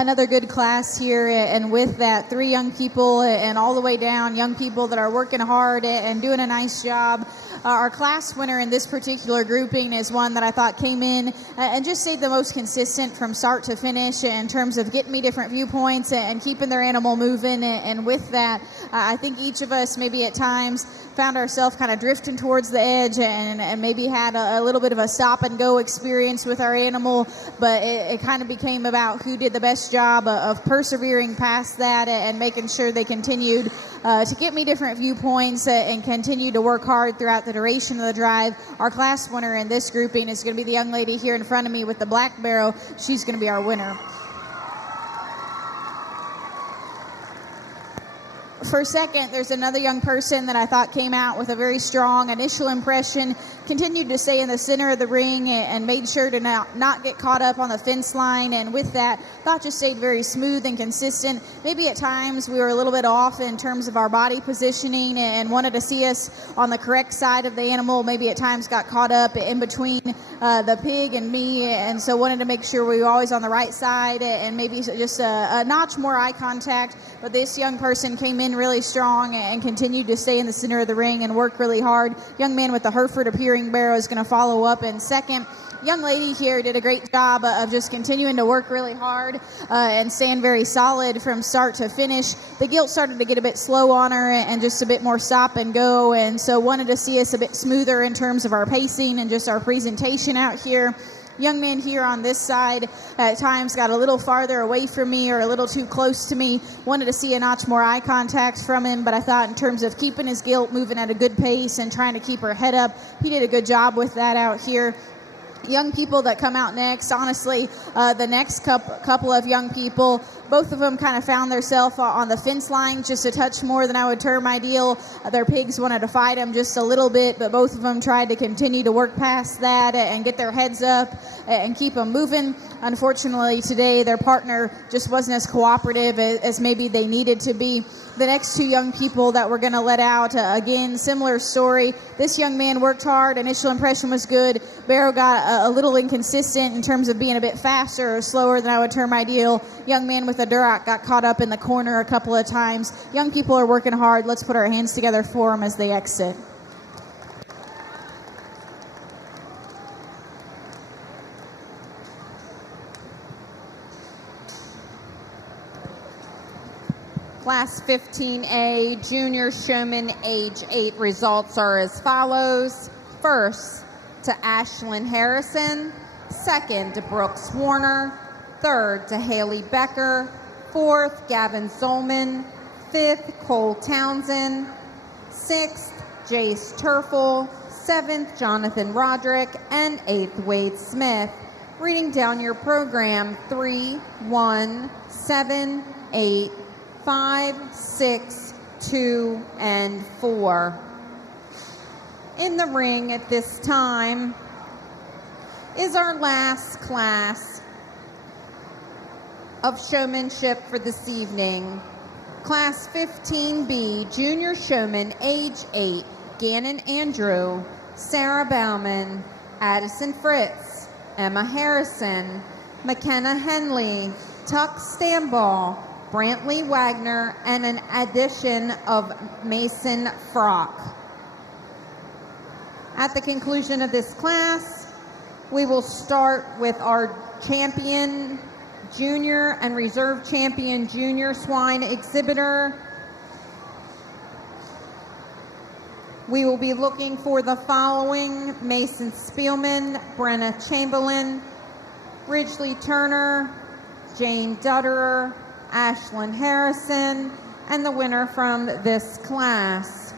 another good class here, and with that, 3 young people and all the way down, young people that are working hard and doing a nice job. Our class winner in this particular grouping is one that I thought came in and just stayed the most consistent from start to finish in terms of getting me different viewpoints and keeping their animal moving. And with that, I think each of us maybe at times found ourselves kind of drifting towards the edge and maybe had a little bit of a stop and go experience with our animal, but it kind of became about who did the best job of persevering past that and making sure they continued to get me different viewpoints and continue to work hard throughout the duration of the drive. Our class winner in this grouping is going to be the young lady here in front of me with the black barrow. She's going to be our winner. For second, there's another young person that I thought came out with a very strong initial impression, continued to stay in the center of the ring and made sure to not get caught up on the fence line, and with that, thought just stayed very smooth and consistent. Maybe at times we were a little bit off in terms of our body positioning and wanted to see us on the correct side of the animal. Maybe at times got caught up in between the pig and me, and so wanted to make sure we were always on the right side and maybe just a notch more eye contact. But this young person came in really strong and continued to stay in the center of the ring and work really hard. Young man with the Hereford appearing barrow is going to follow up in second. Young lady here did a great job of just continuing to work really hard and staying very solid from start to finish. The gilt started to get a bit slow on her and just a bit more stop and go, and so wanted to see us a bit smoother in terms of our pacing and just our presentation out here. Young man here on this side at times got a little farther away from me or a little too close to me. Wanted to see a notch more eye contact from him, but I thought in terms of keeping his gilt moving at a good pace and trying to keep her head up, he did a good job with that out here. Young people that come out next, honestly, the next couple of young people, both of them kind of found themselves on the fence line just a touch more than I would term ideal. Their pigs wanted to fight them just a little bit, but both of them tried to continue to work past that and get their heads up and keep them moving. Unfortunately, today their partner just wasn't as cooperative as maybe they needed to be. The next 2 young people that we're going to let out, again, similar story. This young man worked hard. Initial impression was good. Barrow got a little inconsistent in terms of being a bit faster or slower than I would term ideal. Young man with a Duroc got caught up in the corner a couple of times. Young people are working hard. Let's put our hands together for them as they exit. Class 15A, Junior Showman Age 8 results are as follows. First, to Ashlyn Harrison. Second, to Brooks Warner. Third, to Haley Becker. Fourth, Gavin Zolman. Fifth, Cole Townsend. Sixth, Jace Turfel. Seventh, Jonathan Roderick. And eighth, Wade Smith. Reading down your program, 3, 1, 7, 8, 5, 6, 2, and 4. In the ring at this time is our last class of showmanship for this evening. Class 15B, Junior Showman, age 8, Gannon Andrew, Sarah Bauman, Addison Fritz, Emma Harrison, McKenna Henley, Tuck Stamball, Brantley Wagner, and an addition of Mason Frock. At the conclusion of this class, we will start with our champion, junior and reserve champion junior swine exhibitor. We will be looking for the following: Mason Spielman, Brenna Chamberlain, Ridgely Turner, Jane Dutterer, Ashlyn Harrison, and the winner from this class.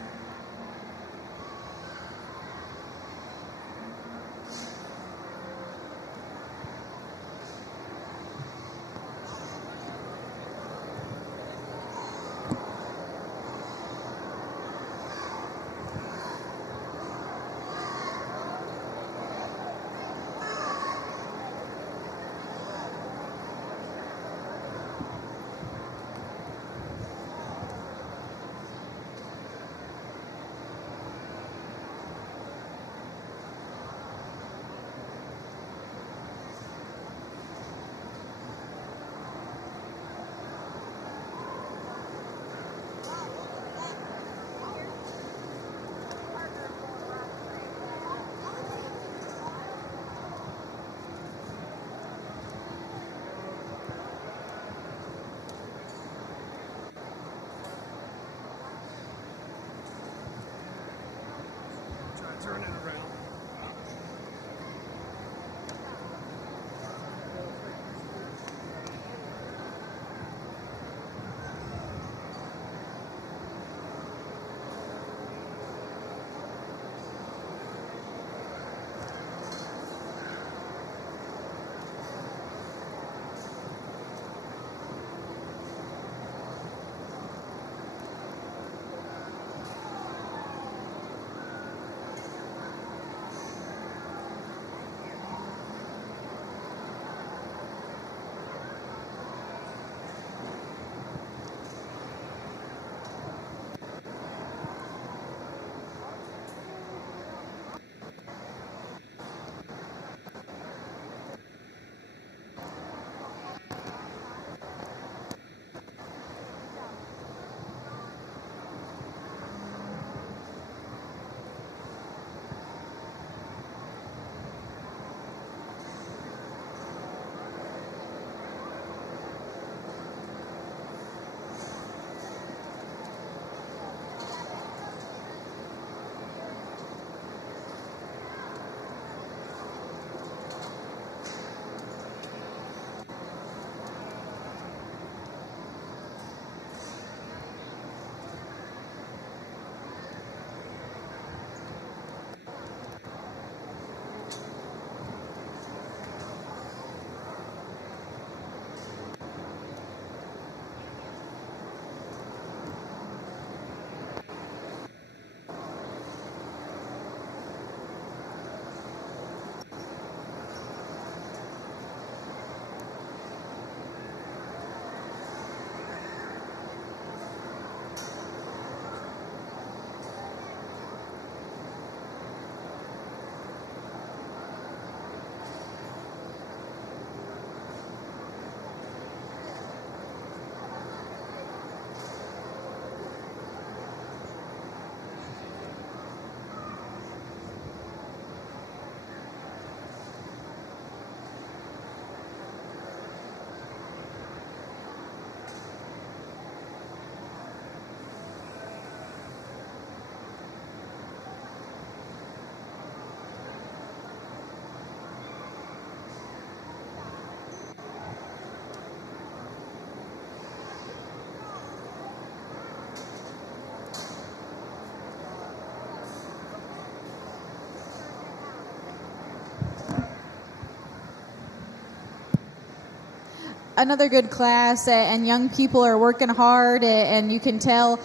another good class, and young people are working hard, and you can tell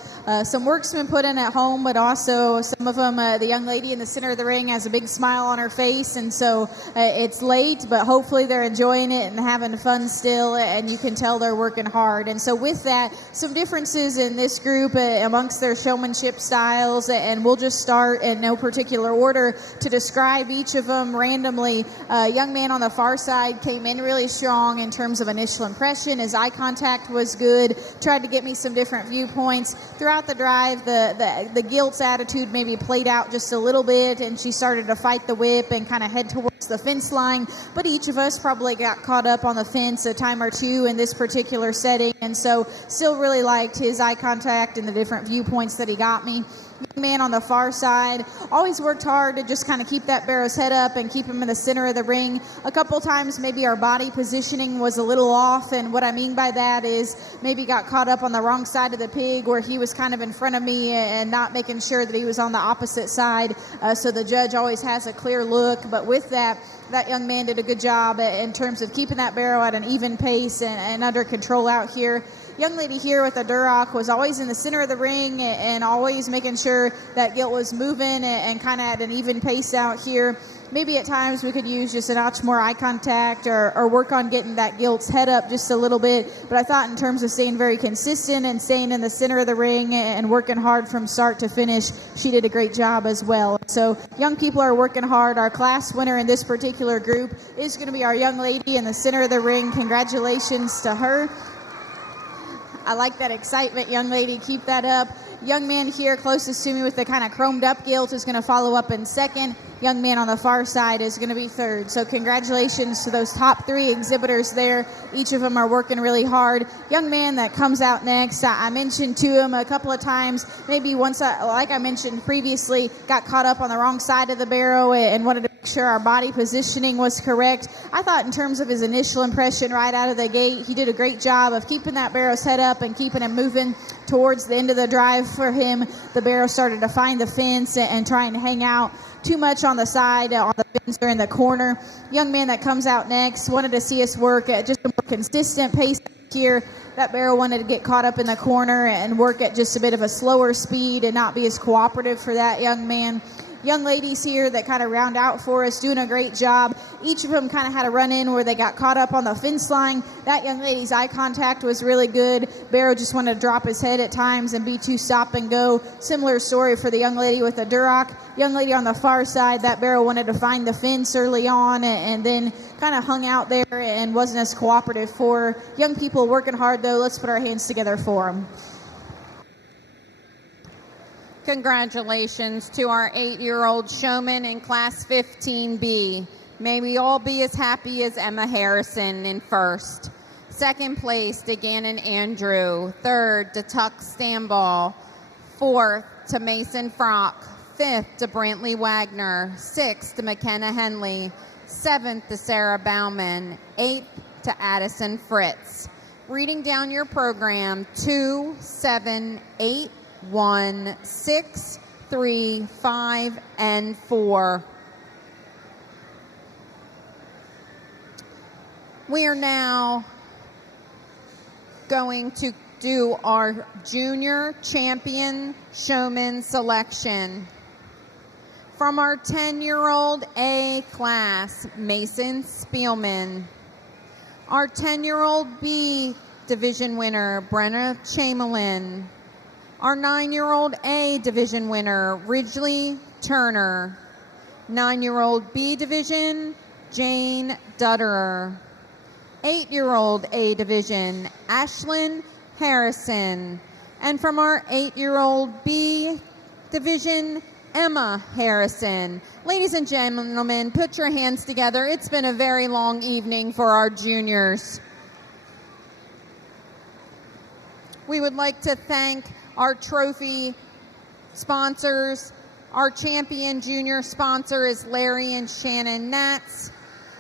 some work's been put in at home, but also some of them, the young lady in the center of the ring has a big smile on her face, and so it's late, but hopefully they're enjoying it and having fun still, and you can tell they're working hard. And so with that, some differences in this group amongst their showmanship styles, and we'll just start in no particular order to describe each of them randomly. Young man on the far side came in really strong in terms of initial impression. His eye contact was good, tried to get me some different viewpoints. Throughout the drive, the Gilt's attitude maybe played out just a little bit, and she started to fight the whip and kind of head towards the fence line, but each of us probably got caught up on the fence a time or two in this particular setting, and so still really liked his eye contact and the different viewpoints that he got me. Young man on the far side always worked hard to just kind of keep that barrow's head up and keep him in the center of the ring. A couple times maybe our body positioning was a little off, and what I mean by that is maybe got caught up on the wrong side of the pig, where he was kind of in front of me and not making sure that he was on the opposite side, so the judge always has a clear look. But with that young man did a good job in terms of keeping that barrow at an even pace and under control out here. Young lady here with the Duroc was always in the center of the ring and always making sure that Gilt was moving and kind of at an even pace out here. Maybe at times we could use just a notch more eye contact or work on getting that Gilt's head up just a little bit. But I thought in terms of staying very consistent and staying in the center of the ring and working hard from start to finish, she did a great job as well. So young people are working hard. Our class winner in this particular group is going to be our young lady in the center of the ring. Congratulations to her. I like that excitement, young lady. Keep that up. Young man here closest to me with the kind of chromed up Gilt is going to follow up in second. Young man on the far side is going to be third. So congratulations to those top three exhibitors there. Each of them are working really hard. Young man that comes out next, I mentioned to him a couple of times, maybe once, like I mentioned previously, got caught up on the wrong side of the barrow and wanted to make sure our body positioning was correct. I thought in terms of his initial impression right out of the gate, he did a great job of keeping that barrow's head up and keeping him moving towards the end of the drive. For him, the barrow started to find the fence and trying to hang out too much on the side, on the fence or in the corner. Young man that comes out next wanted to see us work at just a more consistent pace here. That barrow wanted to get caught up in the corner and work at just a bit of a slower speed and not be as cooperative for that young man. Young ladies here that kind of round out for us, doing a great job. Each of them kind of had a run-in where they got caught up on the fence line. That young lady's eye contact was really good. Barrow just wanted to drop his head at times and be too stop and go. Similar story for the young lady with the Duroc. Young lady on the far side, that barrow wanted to find the fence early on and then kind of hung out there and wasn't as cooperative for her. Young people working hard, though. Let's put our hands together for them. Congratulations to our 8-year-old showman in Class 15B. May we all be as happy as Emma Harrison in first. Second place to Gannon Andrew. Third to Tuck Stamball. Fourth to Mason Frock. Fifth to Brantley Wagner. Sixth to McKenna Henley. Seventh to Sarah Bauman. Eighth to Addison Fritz. Reading down your program, 2, 7, 8, 1, 6, 3, 5, and 4. We are now going to do our junior champion showman selection. From our 10-year-old A class, Mason Spielman. Our 10-year-old B division winner, Brenna Chamberlain. Our 9-year-old A division winner, Ridgely Turner. 9-year-old B division, Jane Dutterer. 8-year-old A division, Ashlyn Harrison. And from our 8-year-old B division, Emma Harrison. Ladies and gentlemen, put your hands together. It's been a very long evening for our juniors. We would like to thank our trophy sponsors. Our champion junior sponsor is Larry and Shannon Nats.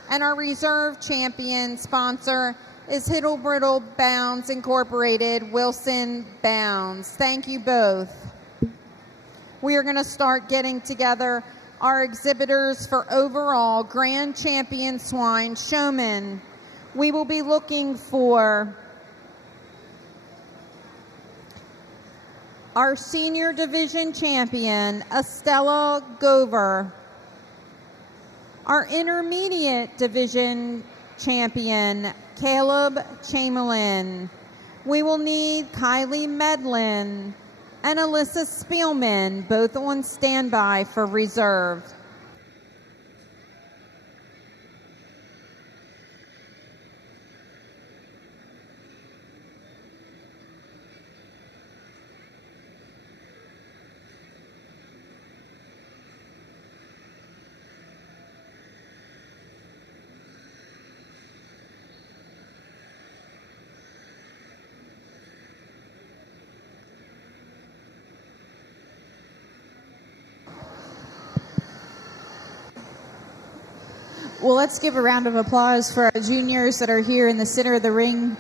And our reserve champion sponsor is Hiddle Brittle Bounds Incorporated, Wilson Bounds. Thank you both. We are going to start getting together our exhibitors for overall Grand Champion Swine Showman. we will be looking for our senior division champion, Estella Gover, our intermediate division champion, Caleb Chamberlain. We will need Kylie Medlin and Alyssa Spielman, both on standby for reserve. Well, let's give a round of applause for our juniors that are here in the center of the ring.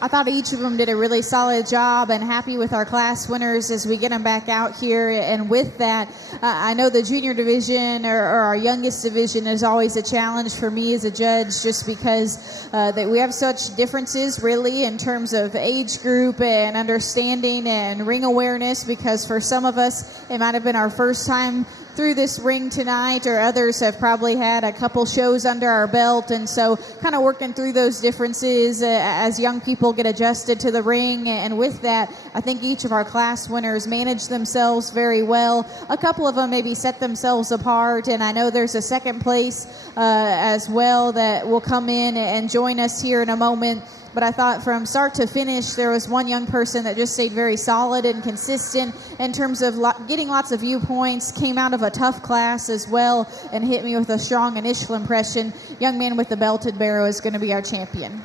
I thought each of them did a really solid job, and happy with our class winners as we get them back out here. And with that, I know the junior division or our youngest division is always a challenge for me as a judge, just because that we have such differences really in terms of age group and understanding and ring awareness, because for some of us it might have been our first time through this ring tonight, or others have probably had a couple shows under our belt, and so kind of working through those differences as young people get adjusted to the ring. And with that, I think each of our class winners managed themselves very well. A couple of them maybe set themselves apart, and I know there's a second place as well that will come in and join us here in a moment. But I thought from start to finish, there was one young person that just stayed very solid and consistent in terms of getting lots of viewpoints, came out of a tough class as well, and hit me with a strong initial impression. Young man with the belted barrow is going to be our champion.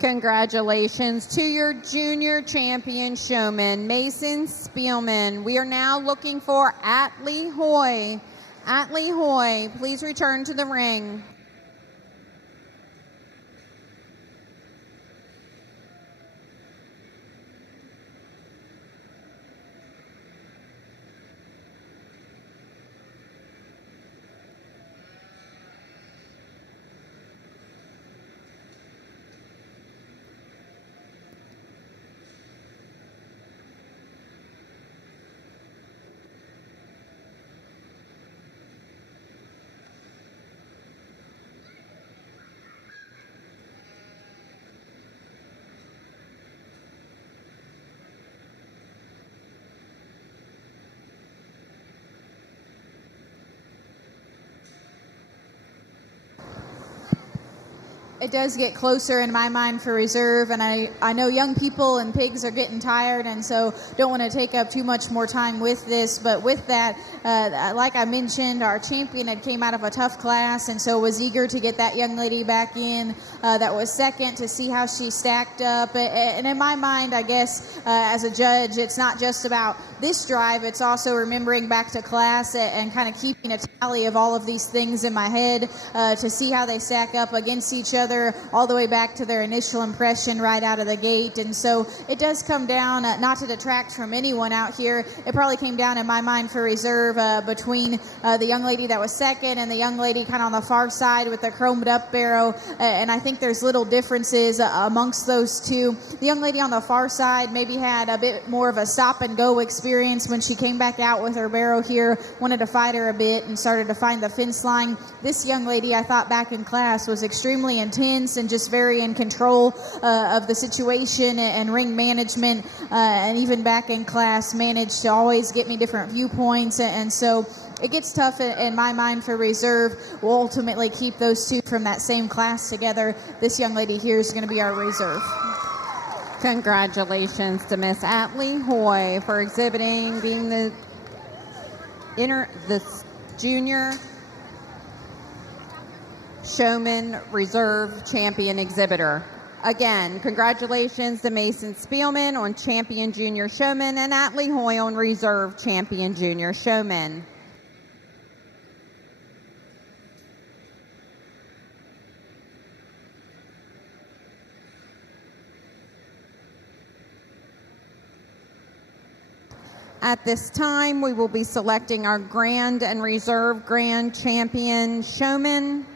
Congratulations to your junior champion showman, Mason Spielman. We are now looking for Atlee Hoy. Atlee Hoy, please return to the ring. It does get closer in my mind for reserve, and I know young people and pigs are getting tired, and so don't want to take up too much more time with this. But with that, like I mentioned, our champion had came out of a tough class, and so was eager to get that young lady back in that was second, to see how she stacked up. And in my mind, I guess, as a judge, it's not just about this drive, it's also remembering back to class and kind of keeping a tally of all of these things in my head to see how they stack up against each other, all the way back to their initial impression right out of the gate. And so it does come down, not to detract from anyone out here, it probably came down in my mind for reserve between the young lady that was second and the young lady kind of on the far side with the chromed up barrow. And I think there's little differences amongst those two. The young lady on the far side maybe had a bit more of a stop and go experience when she came back out with her barrow here, wanted to fight her a bit and started to find the fence line. This young lady, I thought back in class, was extremely intense and just very in control of the situation and ring management, and even back in class managed to always get me different viewpoints. And so it gets tough in my mind for reserve. We'll ultimately keep those two from that same class together. This young lady here is going to be our reserve. Congratulations to Miss Atlee Hoy for exhibiting, being the junior Showman Reserve Champion Exhibitor. Again, congratulations to Mason Spielman on Champion Junior Showman and Atlee Hoy on Reserve Champion Junior Showman. At this time, we will be selecting our Grand and Reserve Grand Champion Showman.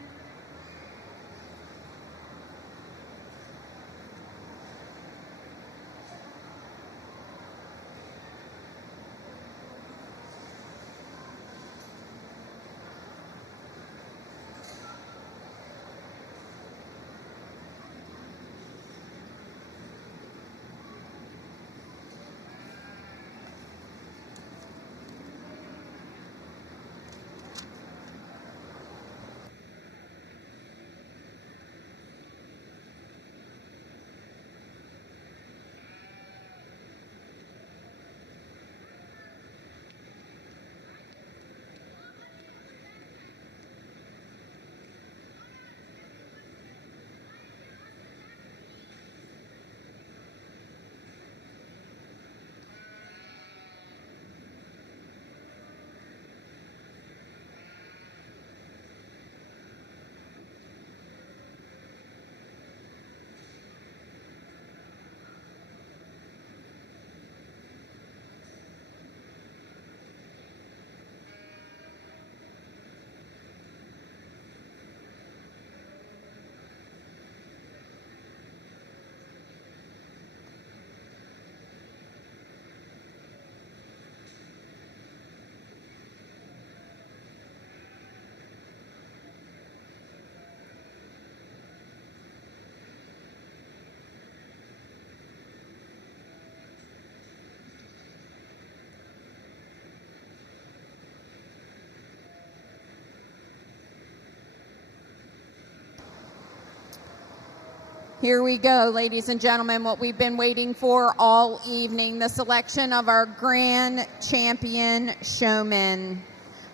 Here we go, ladies and gentlemen, what we've been waiting for all evening, the selection of our Grand Champion Showman.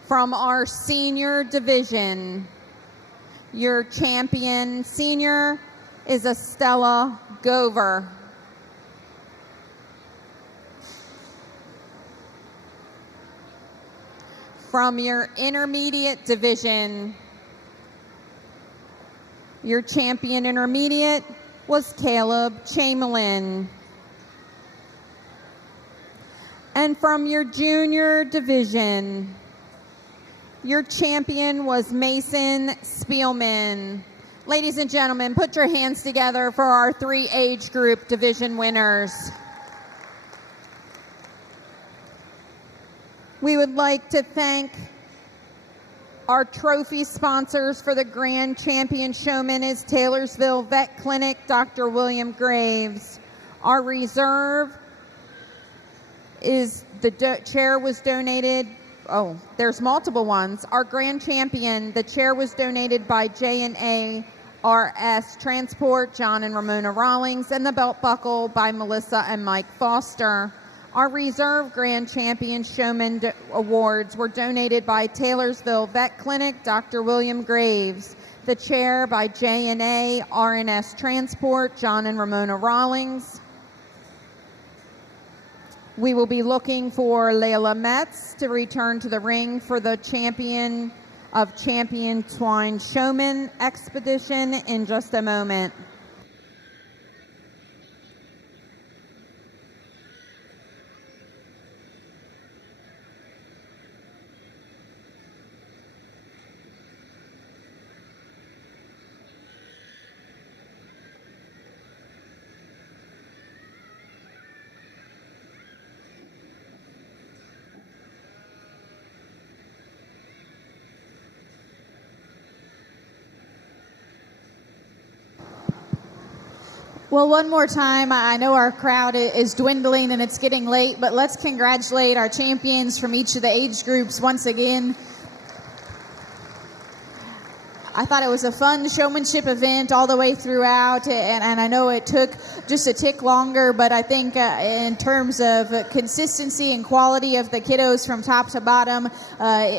From our senior division, your champion senior is Estella Gover. From your intermediate division, your champion intermediate was Caleb Chamberlain. And from your junior division, your champion was Mason Spielman. Ladies and gentlemen, put your hands together for our 3 age group division winners. We would like to thank our trophy sponsors for the Grand Champion Showman is Taylorsville Vet Clinic, Dr. William Graves. Our reserve is the chair was donated. Oh, there's multiple ones. Our Grand Champion, the chair was donated by J&A RS Transport, John and Ramona Rawlings, and the belt buckle by Melissa and Mike Foster. Our Reserve Grand Champion Showman Awards were donated by Taylorsville Vet Clinic, Dr. William Graves. The chair by J&A RNS Transport, John and Ramona Rawlings. We will be looking for Layla Metz to return to the ring for the Champion of Champion Swine Showman Expedition in just a moment. Well, one more time, I know our crowd is dwindling and it's getting late, but let's congratulate our champions from each of the age groups once again. I thought it was a fun showmanship event all the way throughout, and I know it took just a tick longer, but I think in terms of consistency and quality of the kiddos from top to bottom,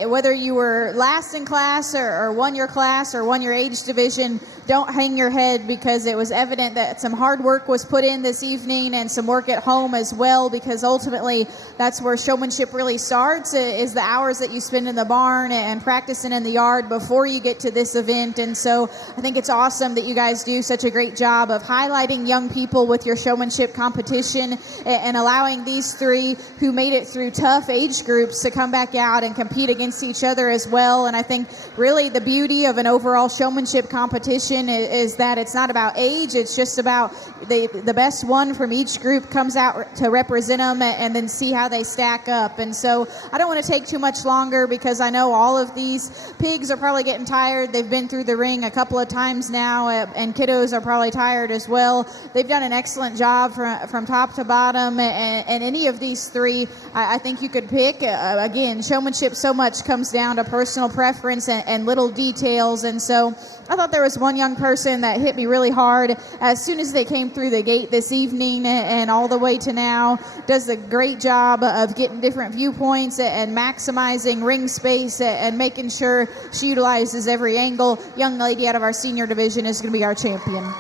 whether you were last in class or won your class or won your age division, don't hang your head, because it was evident that some hard work was put in this evening and some work at home as well, because ultimately that's where showmanship really starts, is the hours that you spend in the barn and practicing in the yard before you get to this event. And so I think it's awesome that you guys do such a great job of highlighting young people with your showmanship competition and allowing these three who made it through tough age groups to come back out and compete against each other as well. And I think really the beauty of an overall showmanship competition is that it's not about age, it's just about the best one from each group comes out to represent them and then see how they stack up. And so I don't want to take too much longer, because I know all of these pigs are probably getting tired. They've been through the ring a couple of times now, and kiddos are probably tired as well. They've done an excellent job from top to bottom, and any of these three I think you could pick. Again, showmanship so much comes down to personal preference and little details. And so I thought there was one young person that hit me really hard as soon as they came through the gate this evening, and all the way to now does a great job of getting different viewpoints and maximizing ring space and making sure she utilizes every angle. Young lady out of our senior division is going to be our champion.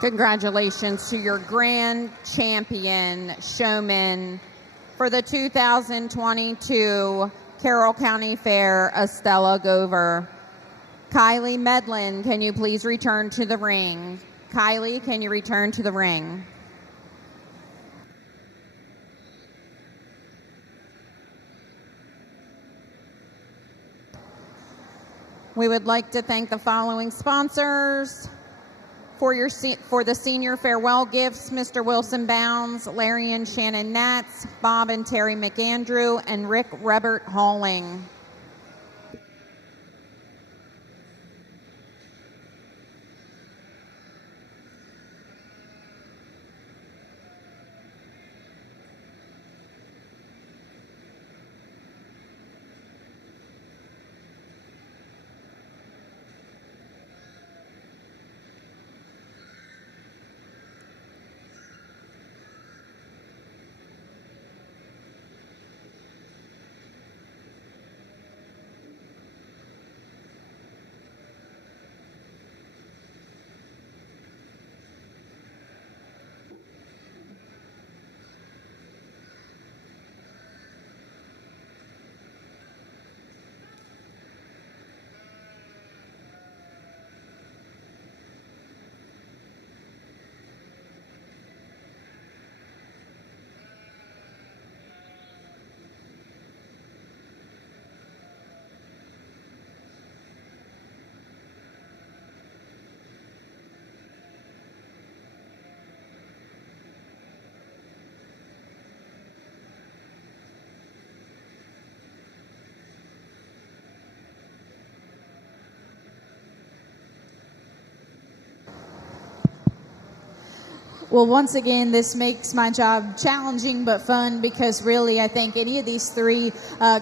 Congratulations to your grand champion showman for the 2022 Carroll County Fair, Estella Gover. Kylie Medlin, can you please return to the ring? Kylie, can you return to the ring? We would like to thank the following sponsors for the senior farewell gifts: Mr. Wilson Bounds, Larry and Shannon Natz, Bob and Terry McAndrew, and Rick Rebert Halling. Well, once again, this makes my job challenging but fun, because really I think any of these three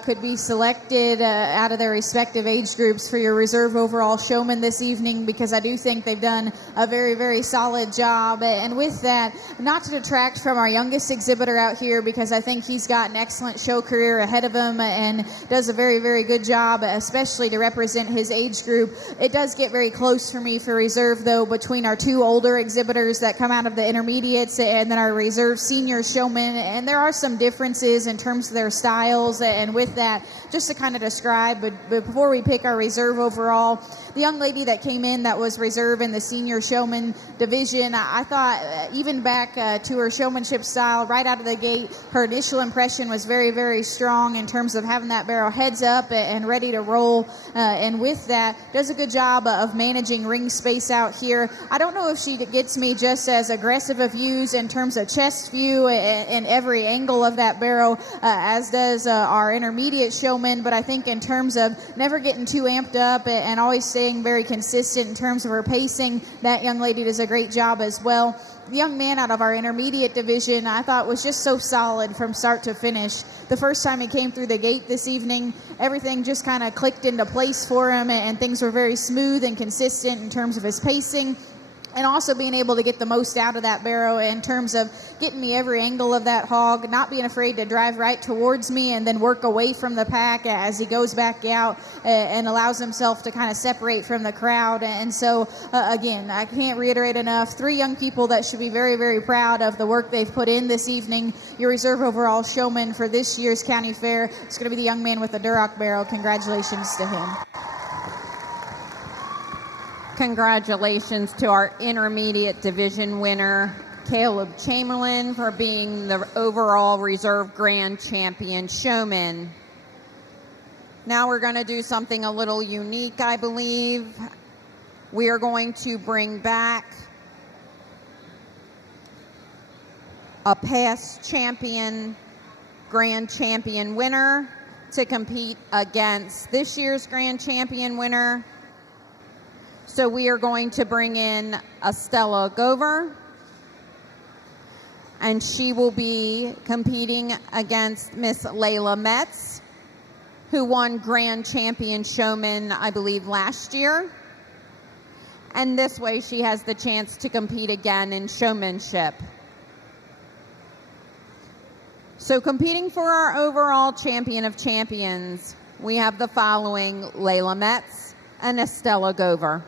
could be selected out of their respective age groups for your reserve overall showman this evening, because I do think they've done a very, very solid job. And with that, not to detract from our youngest exhibitor out here, because I think he's got an excellent show career ahead of him and does a very, very good job, especially to represent his age group. It does get very close for me for reserve, though, between our two older exhibitors that come out of the intermediates and then our reserve senior showmen, and there are some differences in terms of their styles. And with that, just to kind of describe, but before we pick our reserve overall, the young lady that came in that was reserve in the senior showman division, I thought even back to her showmanship style right out of the gate, her initial impression was very, very strong in terms of having that barrel heads up and ready to roll, and with that does a good job of managing ring space out here. I don't know if she gets me just as aggressive of views in terms of chest view and every angle of that barrel as does our intermediate showman, but I think in terms of never getting too amped up and always staying very consistent in terms of her pacing, that young lady does a great job as well. The young man out of our intermediate division, I thought, was just so solid from start to finish. The first time he came through the gate this evening, everything just kind of clicked into place for him, and things were very smooth and consistent in terms of his pacing. and also being able to get the most out of that barrow in terms of getting me every angle of that hog, not being afraid to drive right towards me and then work away from the pack as he goes back out and allows himself to kind of separate from the crowd. And so, again, I can't reiterate enough, 3 young people that should be very, very proud of the work they've put in this evening. Your reserve overall showman for this year's county fair is going to be the young man with the Duroc barrow. Congratulations to him. Congratulations to our intermediate division winner, Caleb Chamberlain, for being the overall reserve grand champion showman. Now we're going to do something a little unique, I believe. We are going to bring back a past champion, grand champion winner to compete against this year's grand champion winner. So we are going to bring in Estella Gover, and she will be competing against Miss Layla Metz, who won Grand Champion Showman, I believe, last year. And this way she has the chance to compete again in showmanship. So competing for our overall champion of champions, we have the following: Layla Metz and Estella Gover.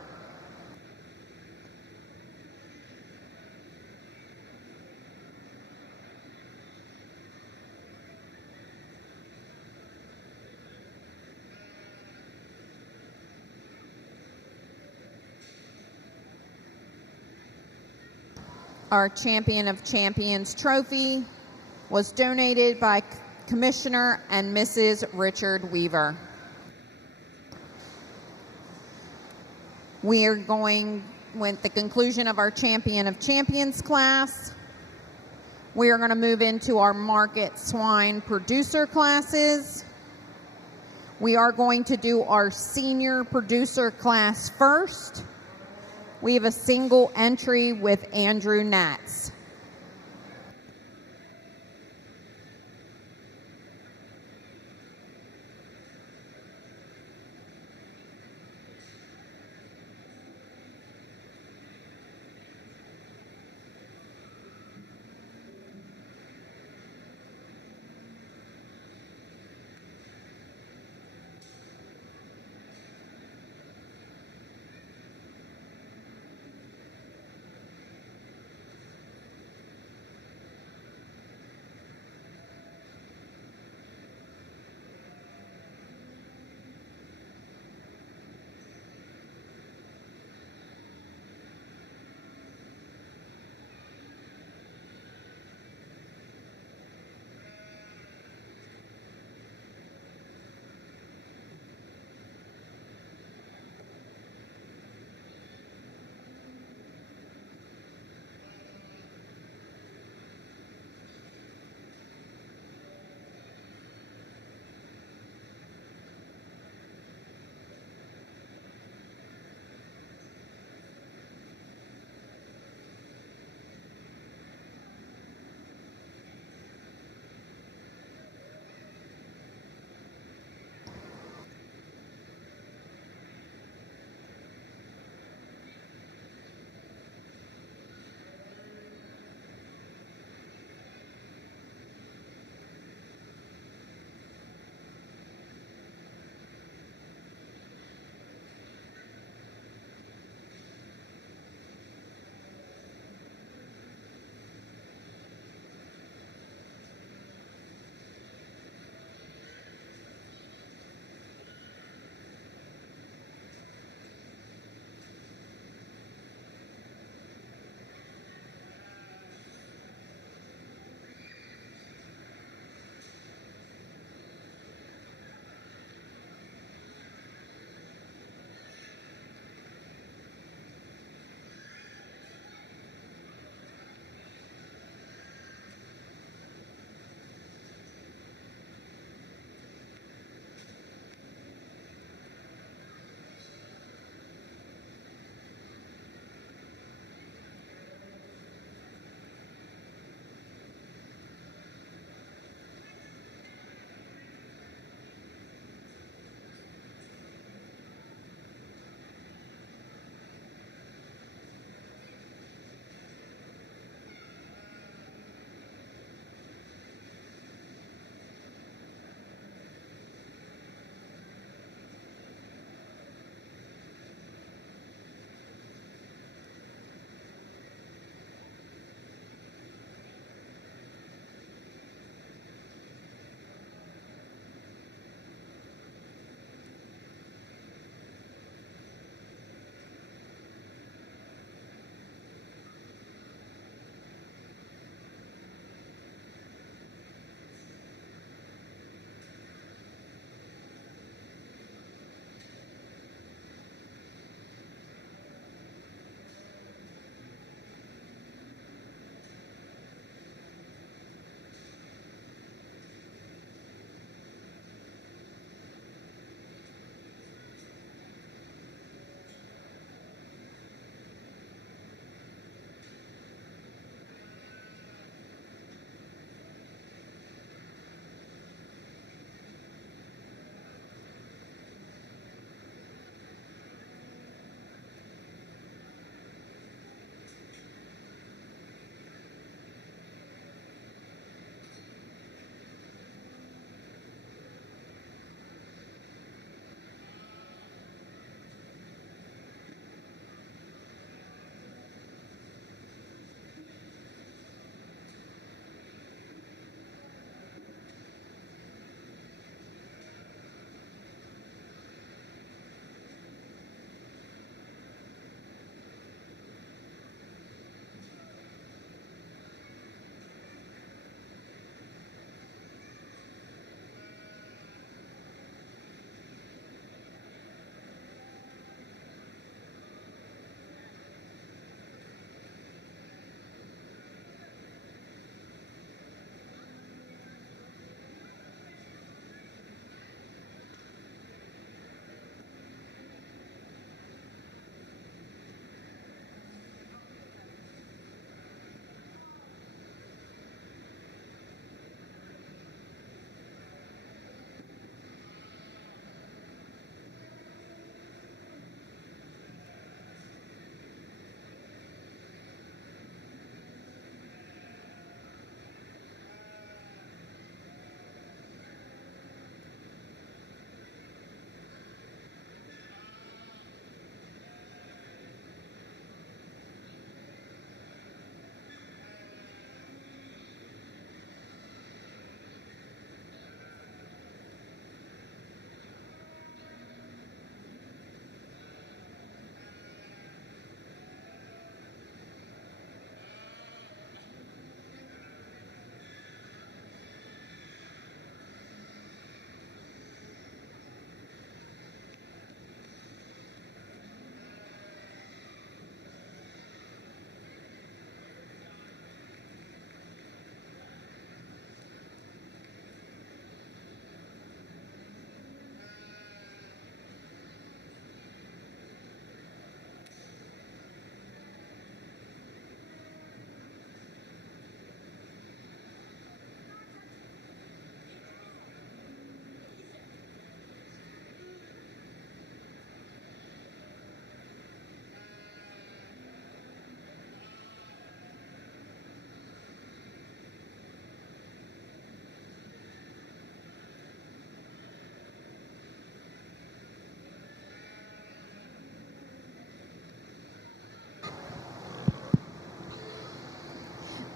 Our Champion of Champions trophy was donated by Commissioner and Mrs. Richard Weaver. We are going, with the conclusion of our Champion of Champions class, we are going to move into our market swine producer classes. We are going to do our senior producer class first. We have a single entry with Andrew Natz.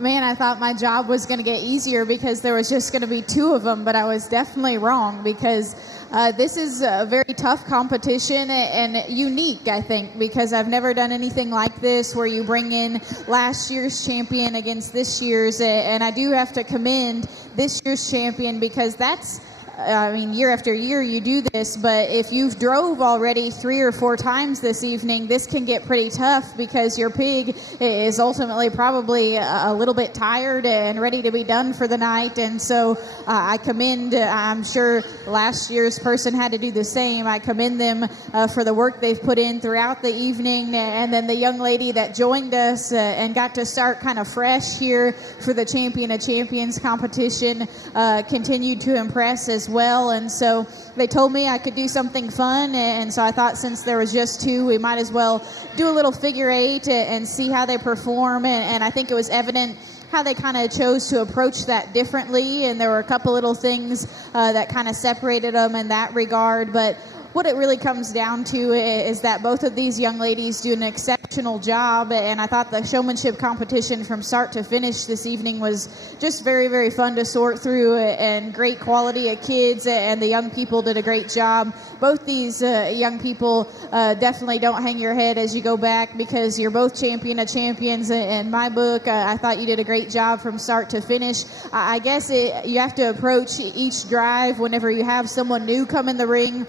Man, I thought my job was going to get easier because there was just going to be 2 of them, but I was definitely wrong because this is a very tough competition and unique, I think, because I've never done anything like this where you bring in last year's champion against this year's, and I do have to commend this year's champion because that's, I mean, year after year you do this, but if you've drove already 3 or 4 times this evening, this can get pretty tough because your pig is ultimately probably a little bit tired and ready to be done for the night. And so I commend, I'm sure last year's person had to do the same. I commend them for the work they've put in throughout the evening. And then the young lady that joined us and got to start kind of fresh here for the Champion of Champions competition continued to impress as well. And so they told me I could do something fun, and so I thought since there was just 2, we might as well do a little figure 8 and see how they perform. And I think it was evident how they kind of chose to approach that differently, and there were a couple little things that kind of separated them in that regard. But what it really comes down to is that both of these young ladies do an exceptional job, and I thought the showmanship competition from start to finish this evening was just very, very fun to sort through, and great quality of kids, and the young people did a great job. Both these young people definitely don't hang your head as you go back because you're both Champion of Champions in my book. I thought you did a great job from start to finish. I guess you have to approach each drive whenever you have someone new come in the ring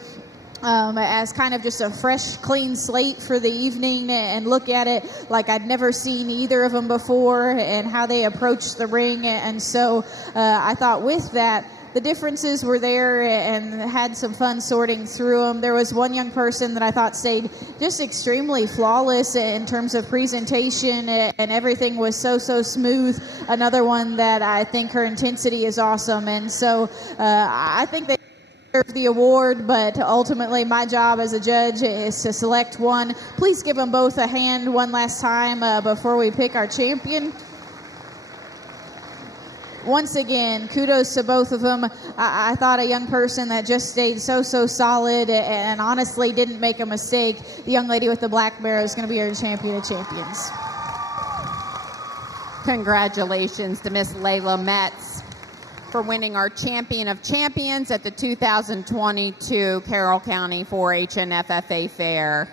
as kind of just a fresh, clean slate for the evening, and look at it like I'd never seen either of them before and how they approached the ring. And so I thought with that, the differences were there and had some fun sorting through them. There was one young person that I thought stayed just extremely flawless in terms of presentation, and everything was so smooth. Another one that I think her intensity is awesome. And so I think they the award, but ultimately my job as a judge is to select one. Please give them both a hand one last time before we pick our champion. Once again, kudos to both of them. I thought a young person that just stayed so solid and honestly didn't make a mistake. The young lady with the black bear is going to be our Champion of Champions. Congratulations to Miss Layla Metz for winning our Champion of Champions at the 2022 Carroll County 4-H and FFA Fair.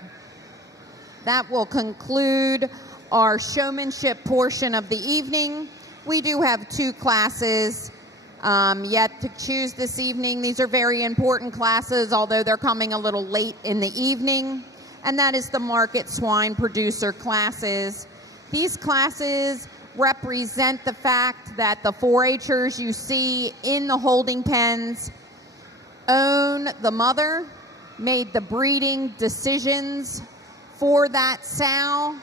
That will conclude our showmanship portion of the evening. We do have 2 classes yet to choose this evening. These are very important classes, although they're coming a little late in the evening, and that is the market swine producer classes. These classes represent the fact that the 4-H'ers you see in the holding pens own the mother, made the breeding decisions for that sow,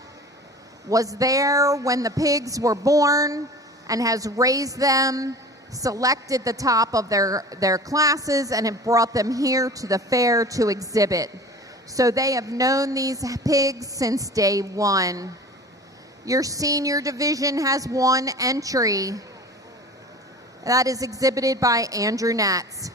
was there when the pigs were born, and has raised them, selected the top of their classes, and have brought them here to the fair to exhibit. So they have known these pigs since day one. Your senior division has 1 entry. That is exhibited by Andrew Natz.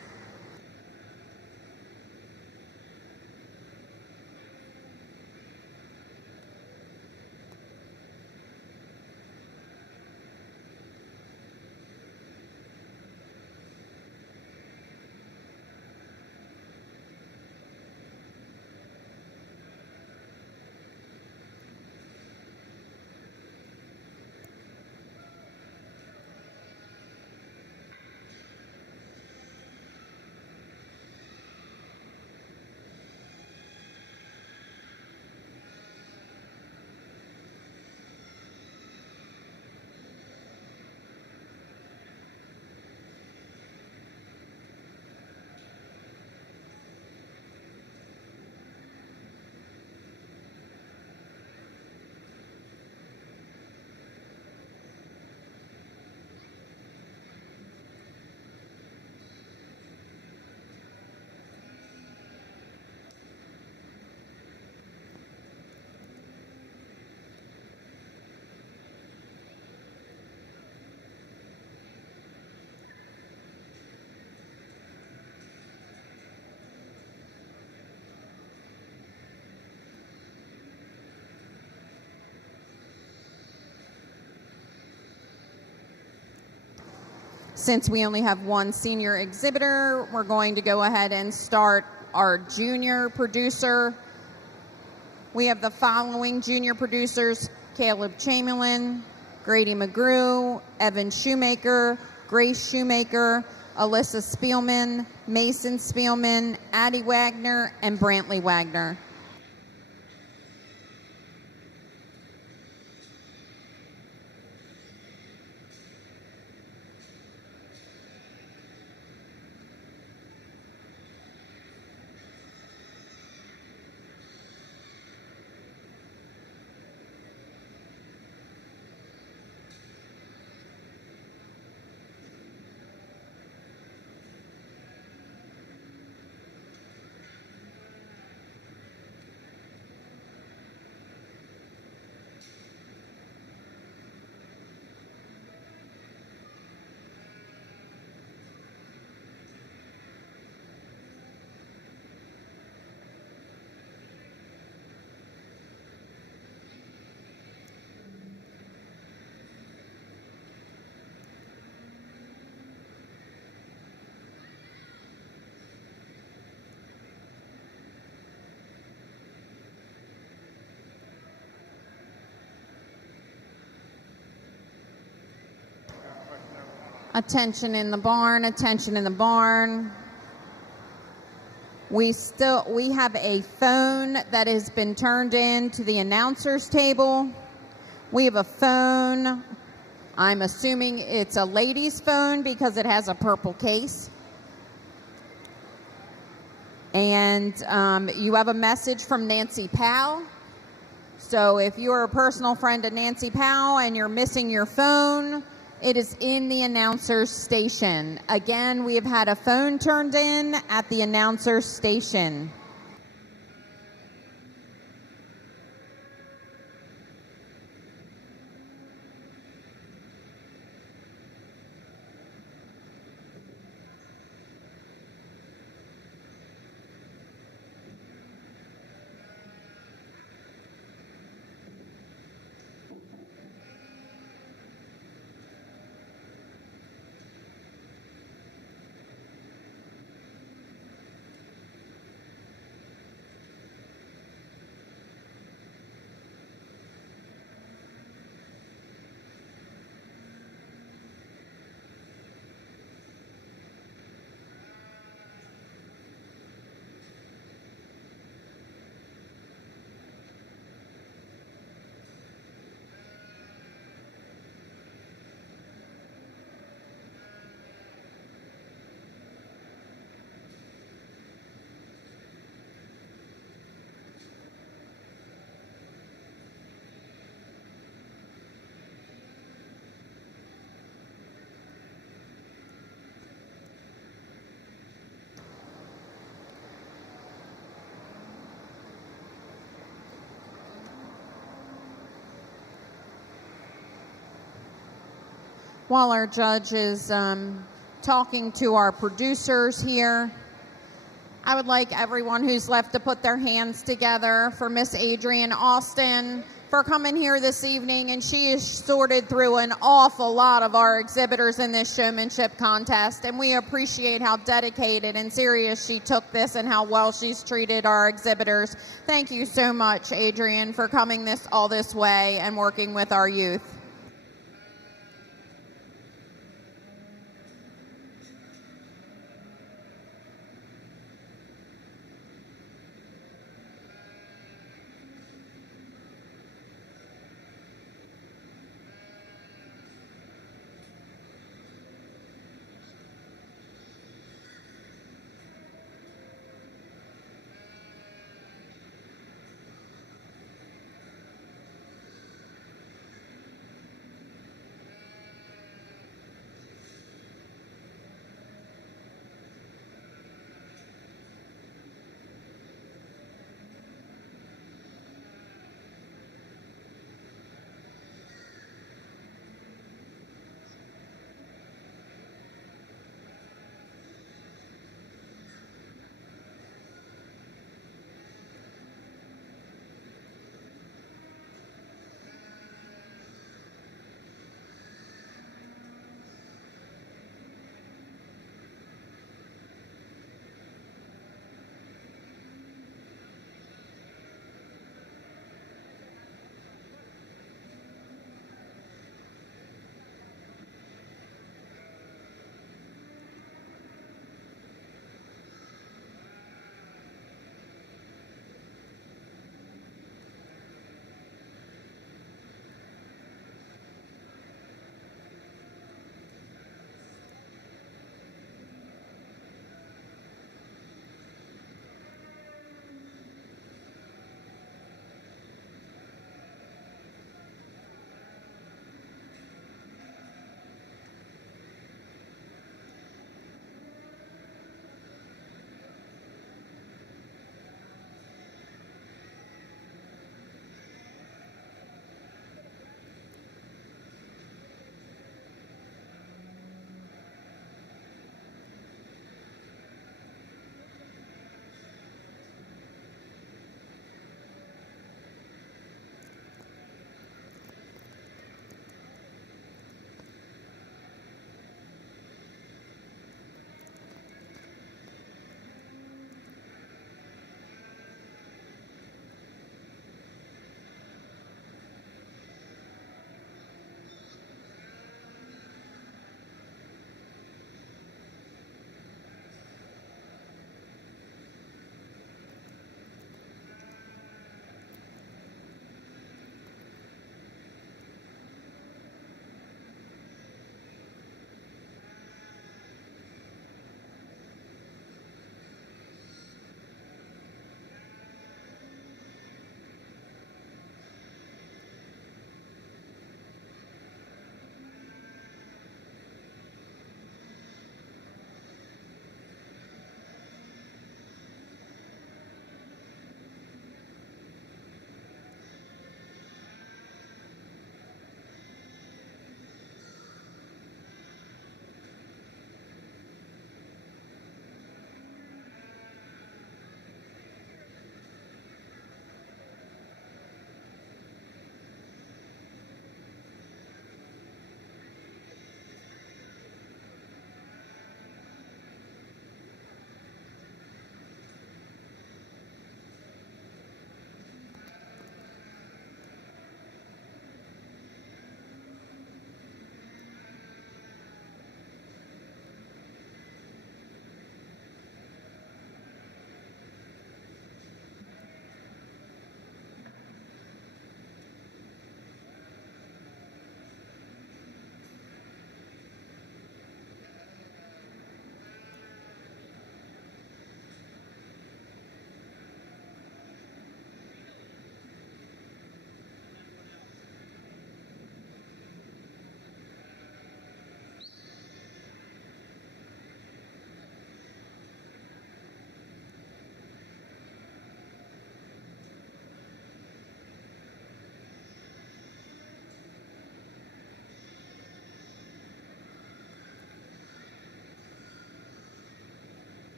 Since we only have one senior exhibitor, we're going to go ahead and start our junior producer. We have the following junior producers: Caleb Chamberlain, Grady McGrew, Evan Shoemaker, Grace Shoemaker, Alyssa Spielman, Mason Spielman, Addie Wagner, and Brantley Wagner. Attention in the barn, attention in the barn. We have a phone that has been turned in to the announcer's table. We have a phone. I'm assuming it's a lady's phone because it has a purple case. And you have a message from Nancy Powell. So if you're a personal friend of Nancy Powell and you're missing your phone, it is in the announcer's station. Again, we have had a phone turned in at the announcer's station. While our judge is talking to our producers here, I would like everyone who's left to put their hands together for Miss Adrienne Austin for coming here this evening. And she has sorted through an awful lot of our exhibitors in this showmanship contest, and we appreciate how dedicated and serious she took this and how well she's treated our exhibitors. Thank you so much, Adrienne, for coming all this way and working with our youth.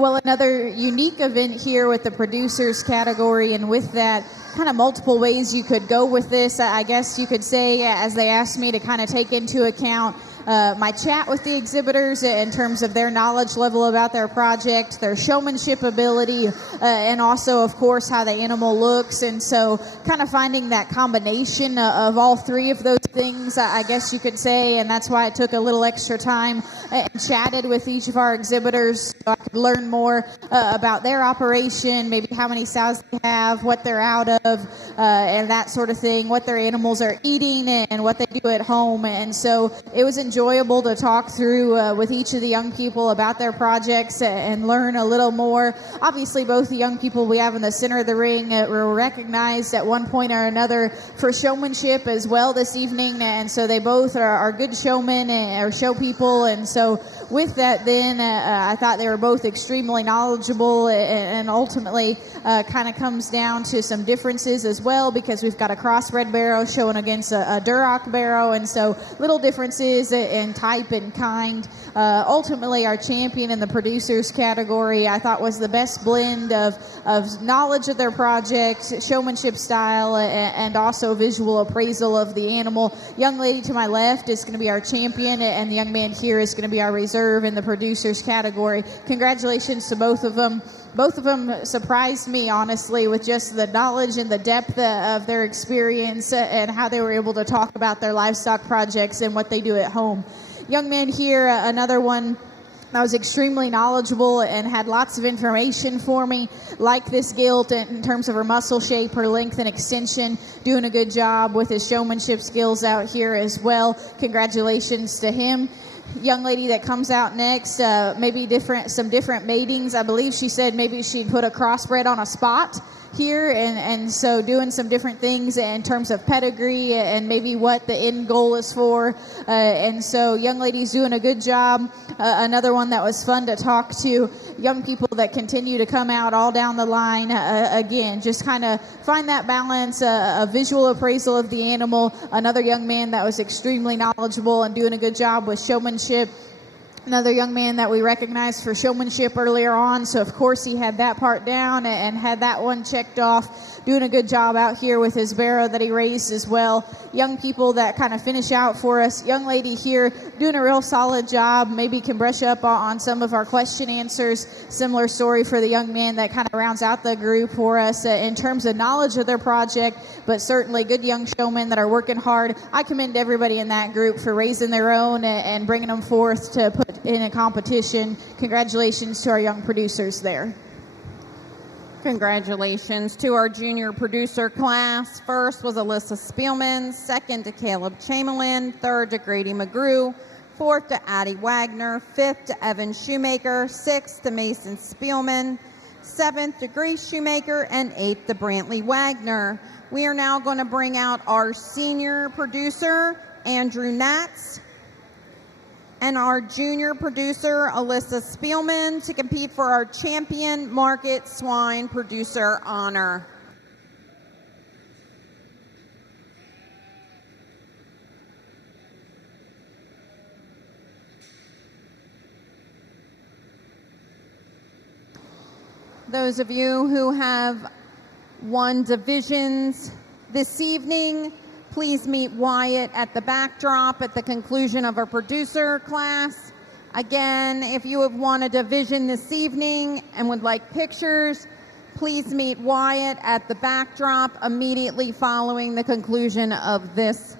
Well, another unique event here with the producers category, and with that, kind of multiple ways you could go with this. I guess you could say, as they asked me to kind of take into account my chat with the exhibitors in terms of their knowledge level about their project, their showmanship ability, and also, of course, how the animal looks. And so kind of finding that combination of all three of those things, I guess you could say, and that's why I took a little extra time and chatted with each of our exhibitors so I could learn more about their operation, maybe how many sows they have, what they're out of, and that sort of thing, what their animals are eating and what they do at home. And so it was enjoyable to talk through with each of the young people about their projects and learn a little more. Obviously, both the young people we have in the center of the ring were recognized at one point or another for showmanship as well this evening, and so they both are good showmen or show people. And so with that, then I thought they were both extremely knowledgeable, and ultimately kind of comes down to some differences as well, because we've got a crossbred barrow showing against a Duroc barrow, and so little differences in type and kind. Ultimately, our champion in the producers category, I thought, was the best blend of knowledge of their project, showmanship style, and also visual appraisal of the animal. Young lady to my left is going to be our champion, and the young man here is going to be our reserve in the producers category. Congratulations to both of them. Both of them surprised me, honestly, with just the knowledge and the depth of their experience and how they were able to talk about their livestock projects and what they do at home. Young man here, another one that was extremely knowledgeable and had lots of information for me, like this gilt in terms of her muscle shape, her length and extension, doing a good job with his showmanship skills out here as well. Congratulations to him. Young lady that comes out next, maybe some different matings. I believe she said maybe she'd put a crossbred on a spot here, and so doing some different things in terms of pedigree and maybe what the end goal is for. And so young lady's doing a good job. Another one that was fun to talk to, young people that continue to come out all down the line. Again, just kind of find that balance, a visual appraisal of the animal. Another young man that was extremely knowledgeable and doing a good job with showmanship. Another young man that we recognized for showmanship earlier on, so of course he had that part down and had that one checked off. Doing a good job out here with his barrow that he raised as well. Young people that kind of finish out for us. Young lady here doing a real solid job. Maybe can brush up on some of our question answers. Similar story for the young man that kind of rounds out the group for us in terms of knowledge of their project, but certainly good young showmen that are working hard. I commend everybody in that group for raising their own and bringing them forth to put in a competition. Congratulations to our young producers there. Congratulations to our junior producer class. First was Alyssa Spielman, second to Caleb Chamberlain, third to Grady McGrew, fourth to Addie Wagner, fifth to Evan Shoemaker, sixth to Mason Spielman, seventh to Grace Shoemaker, and eighth to Brantley Wagner. We are now going to bring out our senior producer, Andrew Natz, and our junior producer, Alyssa Spielman, to compete for our Champion Market Swine Producer honor. Those of you who have won divisions this evening, please meet Wyatt at the backdrop at the conclusion of our producer class. Again, if you have won a division this evening and would like pictures, please meet Wyatt at the backdrop immediately following the conclusion of this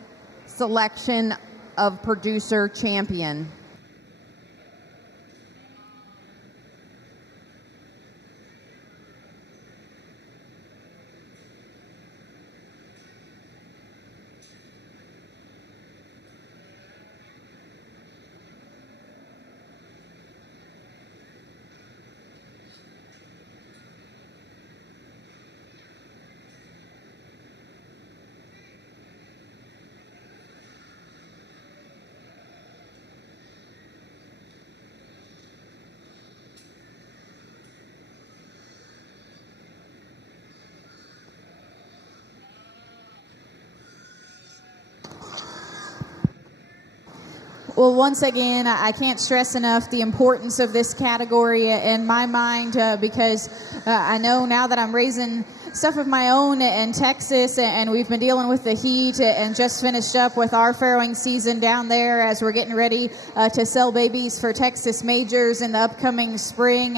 selection of producer champion. Well, once again, I can't stress enough the importance of this category in my mind because I know now that I'm raising stuff of my own in Texas, and we've been dealing with the heat and just finished up with our farrowing season down there as we're getting ready to sell babies for Texas majors in the upcoming spring.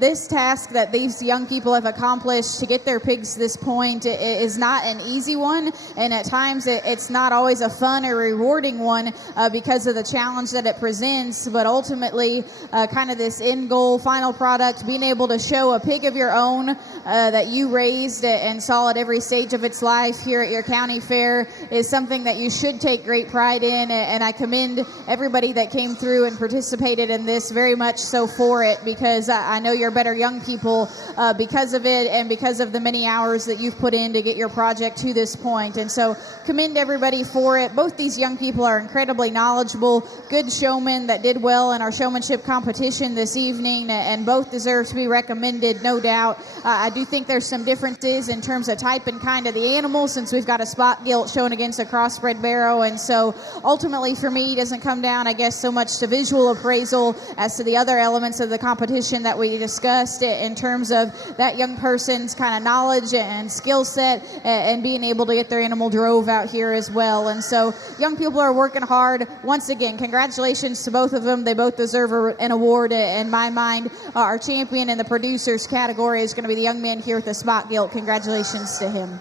This task that these young people have accomplished to get their pigs to this point is not an easy one, and at times it's not always a fun or rewarding one because of the challenge that it presents, but ultimately kind of this end goal, final product, being able to show a pig of your own that you raised and saw at every stage of its life here at your county fair is something that you should take great pride in, and I commend everybody that came through and participated in this very much so for it, because I know you're better young people because of it and because of the many hours that you've put in to get your project to this point. And so commend everybody for it. Both these young people are incredibly knowledgeable, good showmen that did well in our showmanship competition this evening, and both deserve to be recommended, no doubt. I do think there's some differences in terms of type and kind of the animal, since we've got a spot gilt shown against a crossbred barrow, and so ultimately for me it doesn't come down, I guess, so much to visual appraisal as to the other elements of the competition that we discussed in terms of that young person's kind of knowledge and skill set and being able to get their animal drove out here as well. And so young people are working hard. Once again, congratulations to both of them. They both deserve an award. In my mind, our champion in the producers category is going to be the young man here with the spot gilt. Congratulations to him.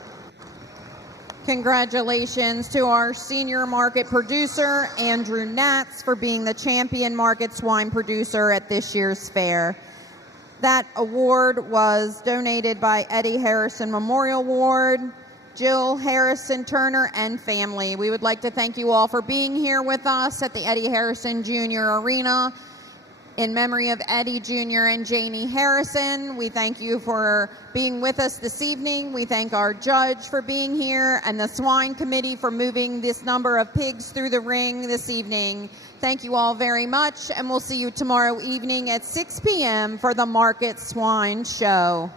Congratulations to our senior market producer, Andrew Natz, for being the champion market swine producer at this year's fair. That award was donated by Eddie Harrison Memorial Ward, Jill Harrison Turner, and family. We would like to thank you all for being here with us at the Eddie Harrison Jr. Arena. In memory of Eddie Jr. and Janie Harrison, we thank you for being with us this evening. We thank our judge for being here and the swine committee for moving this number of pigs through the ring this evening. Thank you all very much, and we'll see you tomorrow evening at 6 p.m. for the Market Swine Show.